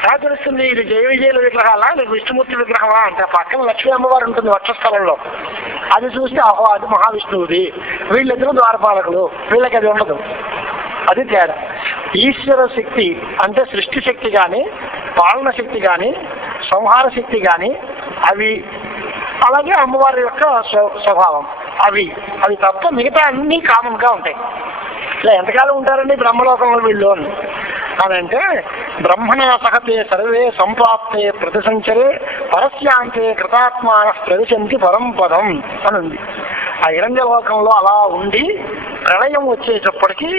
ఎలా తెలుస్తుంది? ఇది జయ విజయుల విగ్రహాలా లేక విష్ణుమూర్తి విగ్రహమా అంటే పక్కన లక్ష్మీ అమ్మవారు ఉంటుంది వక్షస్థలంలో, అది చూస్తే అహో అది మహావిష్ణువుది, వీళ్ళిద్దరూ ద్వారపాలకులు, వీళ్ళకి అది ఉండదు. అది తేడా. ఈశ్వర శక్తి అంటే సృష్టి శక్తి కానీ పాలన శక్తి కానీ సంహార శక్తి కానీ అవి, అలాగే అమ్మవారి యొక్క స్వభావం అవి తప్ప మిగతా అన్నీ కామన్గా ఉంటాయి. ఇలా ఎంతకాలం ఉంటారండి బ్రహ్మలోకంలో వీళ్ళు అని అంటే, బ్రహ్మణ సహతే సర్వే సంప్రాప్తే ప్రతిసంచరే పరస్యాంతే కృతాత్మాన ప్రవిశంతి పరం పదం అని ఉంది. ఆ హిరణ్యలోకంలో అలా ఉండి ప్రళయం వచ్చేటప్పటికీ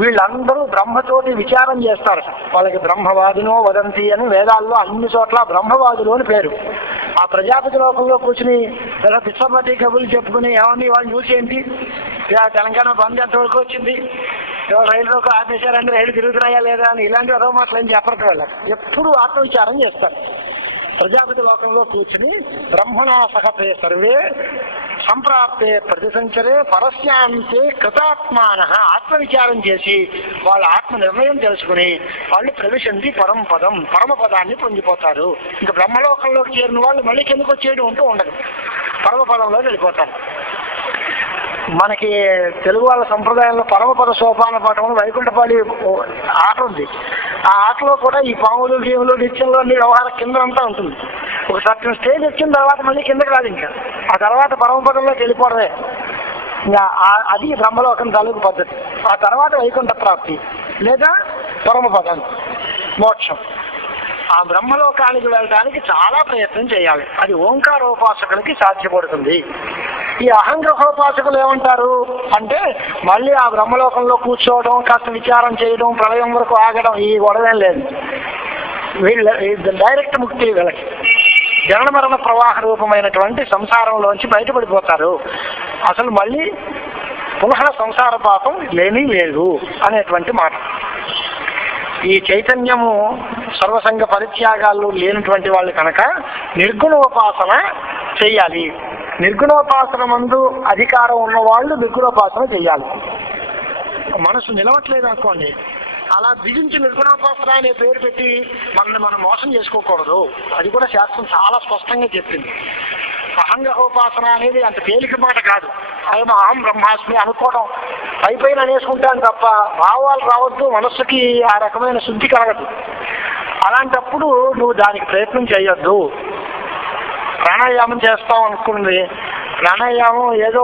వీళ్ళందరూ బ్రహ్మతోటి విచారం చేస్తారు. వాళ్ళకి బ్రహ్మవాదినో వదంతి అని వేదాల్లో అన్ని చోట్ల బ్రహ్మవాదులు అని పేరు. ఆ ప్రజాపతి లోకంలో కూర్చుని లేదా పిచ్చపతి కబుర్లు చెప్పుకుని ఏమని వాళ్ళు న్యూస్ ఏంటి, తెలంగాణ బంద్ ఎంతవరకు వచ్చింది, రైలు రోడ్డు ఆపేశారంటే రైలు తిరుగుతున్నాయా లేదా అని ఇలాంటి అరవ మాటలు ఏం చెప్పరు. వాళ్ళకి ఎప్పుడు ఆత్మవిచారం చేస్తారు. ప్రజాపతి లోకంలో కూర్చుని బ్రహ్మణ సహతే సర్వే సంప్రాప్తే ప్రతిసంచరే పరస్యాంతే కృతాత్మాన ఆత్మవిచారం చేసి వాళ్ళ ఆత్మ నిర్ణయం తెలుసుకుని వాళ్ళు ప్రవిశంతి పరం పదం పరమపదాన్ని పొందిపోతారు. ఇంకా బ్రహ్మలోకంలోకి చేరిన వాళ్ళు మళ్ళీ కిందకు వచ్చేయడం ఉంటూ ఉండదు, పరమపదంలోకి వెళ్ళిపోతారు. మనకి తెలుగు వాళ్ళ సంప్రదాయంలో పరమపద సోపాన పాఠం వైకుంఠపాళి ఆట ఉంది. ఆ ఆటలో కూడా ఈ పాములు గీములు నిత్యంలో అన్ని వ్యవహారం కింద అంతా ఉంటుంది. ఒక సర్టన్ స్టేజ్ వచ్చిన తర్వాత మళ్ళీ కిందకి రాదు. ఇంకా ఆ తర్వాత పరమపదంలోకి వెళ్ళిపోవడమే. ఇంకా అది బ్రహ్మలోకం తాలూకు పద్ధతి. ఆ తర్వాత వైకుంఠ ప్రాప్తి లేదా పరమపదం మోక్షం. ఆ బ్రహ్మలోకానికి వెళ్ళడానికి చాలా ప్రయత్నం చేయాలి. అది ఓంకారోపాసకులకి సాధ్యపడుతుంది. ఈ అహంగ్రహోపాసకులు ఏమంటారు అంటే మళ్ళీ ఆ బ్రహ్మలోకంలో కూర్చోవడం, కాస్త విచారం చేయడం, ప్రళయం వరకు ఆగడం, ఈ గొడవేం లేదు. వీళ్ళు డైరెక్ట్ ముక్తి. వీళ్ళకి జనన మరణ ప్రవాహ రూపమైనటువంటి సంసారంలోంచి బయటపడిపోతారు. అసలు మళ్ళీ పునః సంసార పాపం లేని లేదు అనేటువంటి మాట. ఈ చైతన్యము సర్వసంగ పరిత్యాగాలు లేనటువంటి వాళ్ళు కనుక నిర్గుణోపాసన చెయ్యాలి. నిర్గుణోపాసన మందు అధికారం ఉన్నవాళ్ళు నిర్గుణోపాసన చెయ్యాలి. మనసు నిలవట్లేదు అనుకోండి, అలా బిగించి నిర్గుణోపాసన అనే పేరు పెట్టి మనం మోసం చేసుకోకూడదు. అది కూడా శాస్త్రం చాలా స్పష్టంగా చెప్పింది. అహంగ్రహోపాసన అనేది అంత తేలిక మాట కాదు. అది అహం బ్రహ్మాస్మి అనుకోవడం, పైపైన అనేసుకుంటాను తప్ప భావాలు రావద్దు, మనస్సుకి ఆ రకమైన శుద్ధి కలగదు. అలాంటప్పుడు నువ్వు దానికి ప్రయత్నం చేయొద్దు. ప్రాణాయామం చేస్తాం అనుకుంది, ప్రాణాయామం ఏదో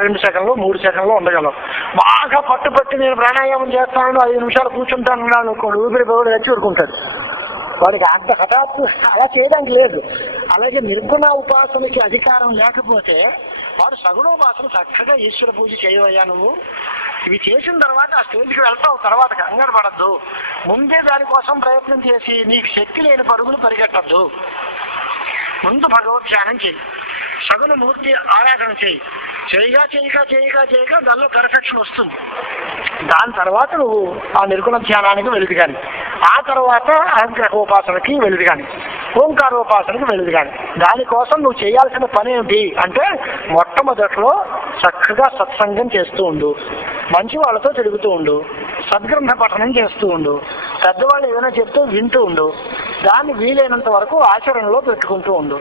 2 సెకండ్లు 3 సెకండ్లు ఉండగలవు. బాగా పట్టుపట్టి నేను ప్రాణాయామం చేస్తాను 5 నిమిషాలు కూర్చుంటాను అనుకోండి, ఊపిరి పొగడు తెచ్చి ఊరుకుంటాడు. వాడికి అంత హఠాత్తు అలా చేయడానికి లేదు. అలాగే నిర్గుణ ఉపాసనకి అధికారం లేకపోతే వాడు సగుణోపాసన చక్కగా ఈశ్వర పూజ చేయవయ్యా. నువ్వు ఇవి చేసిన తర్వాత ఆ స్టేజ్కి వెళ్తావు. తర్వాత కంగారు పడద్దు. ముందే దానికోసం ప్రయత్నం చేసి నీకు శక్తి లేని పరుగులు పరిగెట్టద్దు. ముందు భగవద్ధ్యానం చేయి, సగుణ మూర్తి ఆరాధన చేయి. చేయగా దానిలో పర్ఫెక్షన్ వస్తుంది. దాని తర్వాత నువ్వు ఆ నిర్గుణ ధ్యానానికి వెళ్ళదు కానీ, ఆ తర్వాత అహంగ్రహోపాసనకి వెళ్ళదు కానీ, ఓంకారోపాసనకి వెళ్ళదు కానీ. దానికోసం నువ్వు చేయాల్సిన పని ఏమిటి అంటే మొట్టమొదట్లో చక్కగా సత్సంగం చేస్తూ ఉండు, మంచి వాళ్ళతో తిరుగుతూ ఉండు, సద్గ్రంథ పఠనం చేస్తూ ఉండు, పెద్దవాళ్ళు ఏదైనా చెప్తూ వింటూ ఉండు, దాన్ని వీలైనంత వరకు ఆచరణలో పెట్టుకుంటూ ఉండు.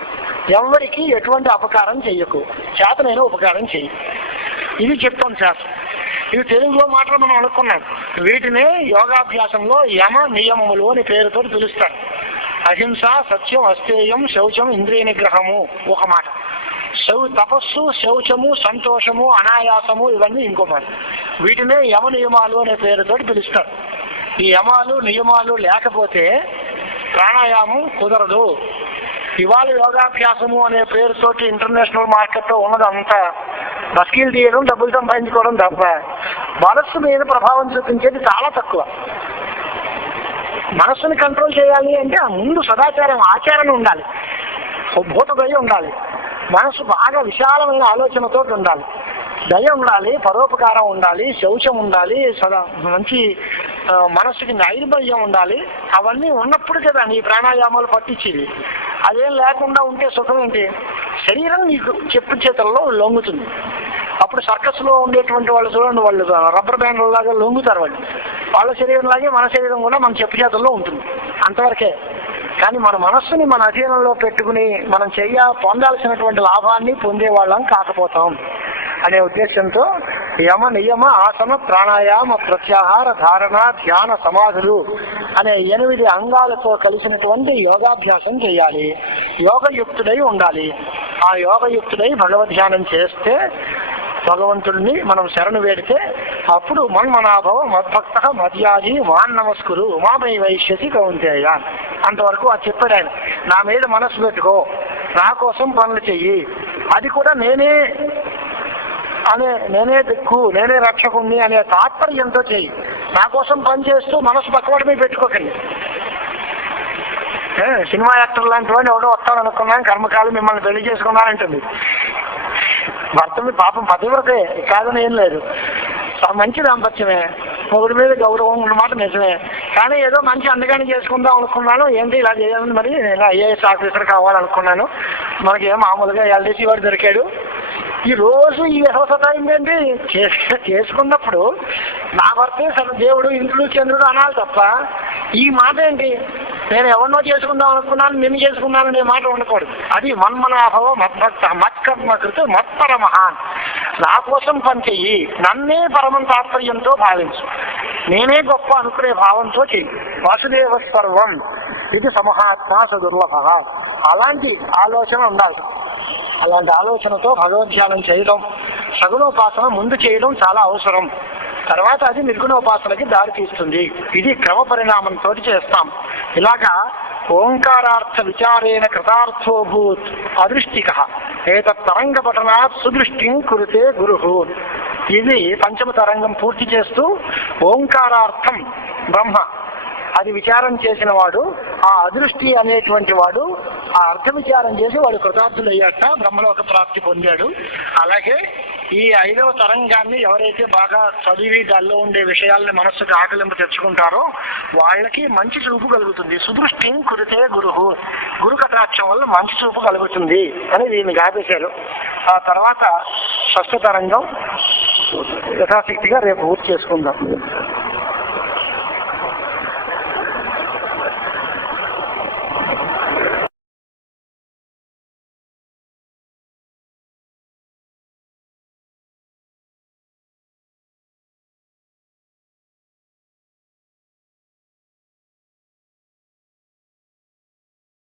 ఎవరికి ఎటువంటి అపకారం చెయ్యకు, చేతనైన ఉపకారం చెయ్యి. ఇది చెప్తాం శాస్త్రం. ఇవి తెలుగులో మాత్రం మనం అనుకున్నాం. వీటినే యోగాభ్యాసంలో యమ నియమములు అని పేరుతో పిలుస్తారు. అహింస, సత్యం, అస్థేయం, శౌచం, ఇంద్రియ నిగ్రహము ఒక మాట. తపస్సు, శౌచము, సంతోషము, అనాయాసము ఇవన్నీ ఇంకో మాట. వీటినే యమ నియమాలు అనే పేరుతో పిలుస్తారు. ఈ యమాలు నియమాలు లేకపోతే ప్రాణాయామం కుదరదు. ఇవాళ యోగాభ్యాసము అనే పేరుతోటి ఇంటర్నేషనల్ మార్కెట్లో ఉన్నదంతా బస్కీలు తీయడం, డబ్బులు సంపాదించుకోవడం తప్ప మనస్సు మీద ప్రభావం చూపించేది చాలా తక్కువ. మనస్సుని కంట్రోల్ చేయాలి అంటే ముందు సదాచారం, ఆచరణ ఉండాలి, భూతదయ ఉండాలి, మనస్సు బాగా విశాలమైన ఆలోచనతో ఉండాలి. దయ ఉండాలి, పరోపకారం ఉండాలి, శౌచం ఉండాలి, మంచి మనస్సుకి నైర్మల్యం ఉండాలి. అవన్నీ ఉన్నప్పుడు కదా నీ ప్రాణాయామాలు పట్టించేది. అదేం లేకుండా ఉంటే సుఖం ఏంటి? శరీరం నీకు చెప్పు చేతుల్లో లొంగుతుంది. అప్పుడు సర్కస్లో ఉండేటువంటి వాళ్ళు చూడండి, వాళ్ళు రబ్బర్ బ్యాండ్ లాగా లొంగుతారు. వాళ్ళ శరీరం లాగే మన శరీరం కూడా మన చెప్పు చేతుల్లో ఉంటుంది, అంతవరకే. కానీ మన మనస్సుని మన అధీనంలో పెట్టుకుని మనం పొందాల్సినటువంటి లాభాన్ని పొందేవాళ్ళం కాకపోతాం అనే ఉద్దేశంతో యమ నియమ ఆసన ప్రాణాయామ ప్రత్యాహార ధారణ ధ్యాన సమాధులు అనే 8 అంగాలతో కలిసినటువంటి యోగాభ్యాసం చేయాలి. యోగయుక్తుడై ఉండాలి. ఆ యోగయుక్తుడై భగవద్ధ్యానం చేస్తే, భగవంతుడిని మనం శరణు వేడితే అప్పుడు మన్మనాభవ మద్భక్త మధ్యాది మాన్ నమస్కురు ఉమామై వైశ్యసి కౌంతేయ అంతవరకు అది చెప్పాడు ఆయన. నా మీద మనసు పెట్టుకో, నా కోసం పనులు చెయ్యి, అది కూడా నేనే దిక్కు, నేనే రక్షకుణ్ణి అనే తాత్పర్యంతో చెయ్యి. నా కోసం పని చేస్తూ మనసు పక్కవాడి మీద పెట్టుకోకండి. సినిమా యాక్టర్ లాంటి వాడిని ఎవడో వస్తాడనుకున్నాను, కర్మకాలం మిమ్మల్ని పెళ్లి చేసుకున్నానంటుంది. భర్తని పాపం పతివ్రతే కాదని ఏం లేదు, మంచి దాంపత్యమే, మొగుడి మీద గౌరవం ఉన్నమాట నిజమే. కానీ ఏదో మంచి అందగానే చేసుకుందాం అనుకున్నాను, ఏంటి ఇలా చేయాలని, మరి నేను ఐఏఎస్ ఆఫీసర్ కావాలనుకున్నాను, మనకి ఏం మామూలుగా ఎల్డీసీ వాడు దొరికాడు, ఈ రోజు ఈ వ్యవస్థ ఏంటంటే చేసుకున్నప్పుడు నా భర్తే సరే దేవుడు ఇంద్రుడు చంద్రుడు అనాలి తప్ప ఈ మాట ఏంటి నేను ఎవరినో చేసుకుందాం అనుకున్నాను నిన్ను చేసుకున్నాను అనే మాట ఉండకూడదు. అది మన్మనాభవ మద్భక్త మత్కర్మకృత మత్పరమహాన్. నా కోసం పని చెయ్యి, నన్నే పరమం తాత్పర్యంతో భావించు, నేనే గొప్ప అనుకునే భావంతో చెయ్యి. వాసుదేవ సర్వం ఇది సమహాత్మ సదుర్లభ. అలాంటి ఆలోచన ఉండాలి. అలాంటి ఆలోచనతో భగవద్ధ్యానం చేయడం, సగుణోపాసన ముందు చేయడం చాలా అవసరం. తర్వాత అది నిర్గుణోపాసనకి దారి తీస్తుంది. ఇది క్రమ పరిణామంతో చేస్తాం. ఇలాగా ఓంకారార్థ విచారేణ కృతార్థోభూత్ అదృష్టిక ఏతత్ తరంగ పఠనాత్ సుదృష్టిం కురుతే గురు. ఇది పంచమ తరంగం పూర్తి చేస్తూ ఓంకారార్థం బ్రహ్మ అది విచారం చేసిన వాడు, ఆ అదృష్టి అనేటువంటి వాడు ఆ అర్థ విచారం చేసి వాడు కృతార్థులయ్యాక బ్రహ్మలోక ప్రాప్తి పొందాడు. అలాగే ఈ 5వ తరంగాన్ని ఎవరైతే బాగా చదివి దానిలో ఉండే విషయాలని మనస్సుకు ఆకలింపు తెచ్చుకుంటారో వాళ్ళకి మంచి చూపు కలుగుతుంది. సుదృష్టిం కురితే గురు కటాక్షం వల్ల మంచి చూపు కలుగుతుంది అని దీన్ని ఆపేశారు. ఆ తర్వాత 6వ తరంగం యథాశక్తిగా రేపు పూర్తి చేసుకుందాం.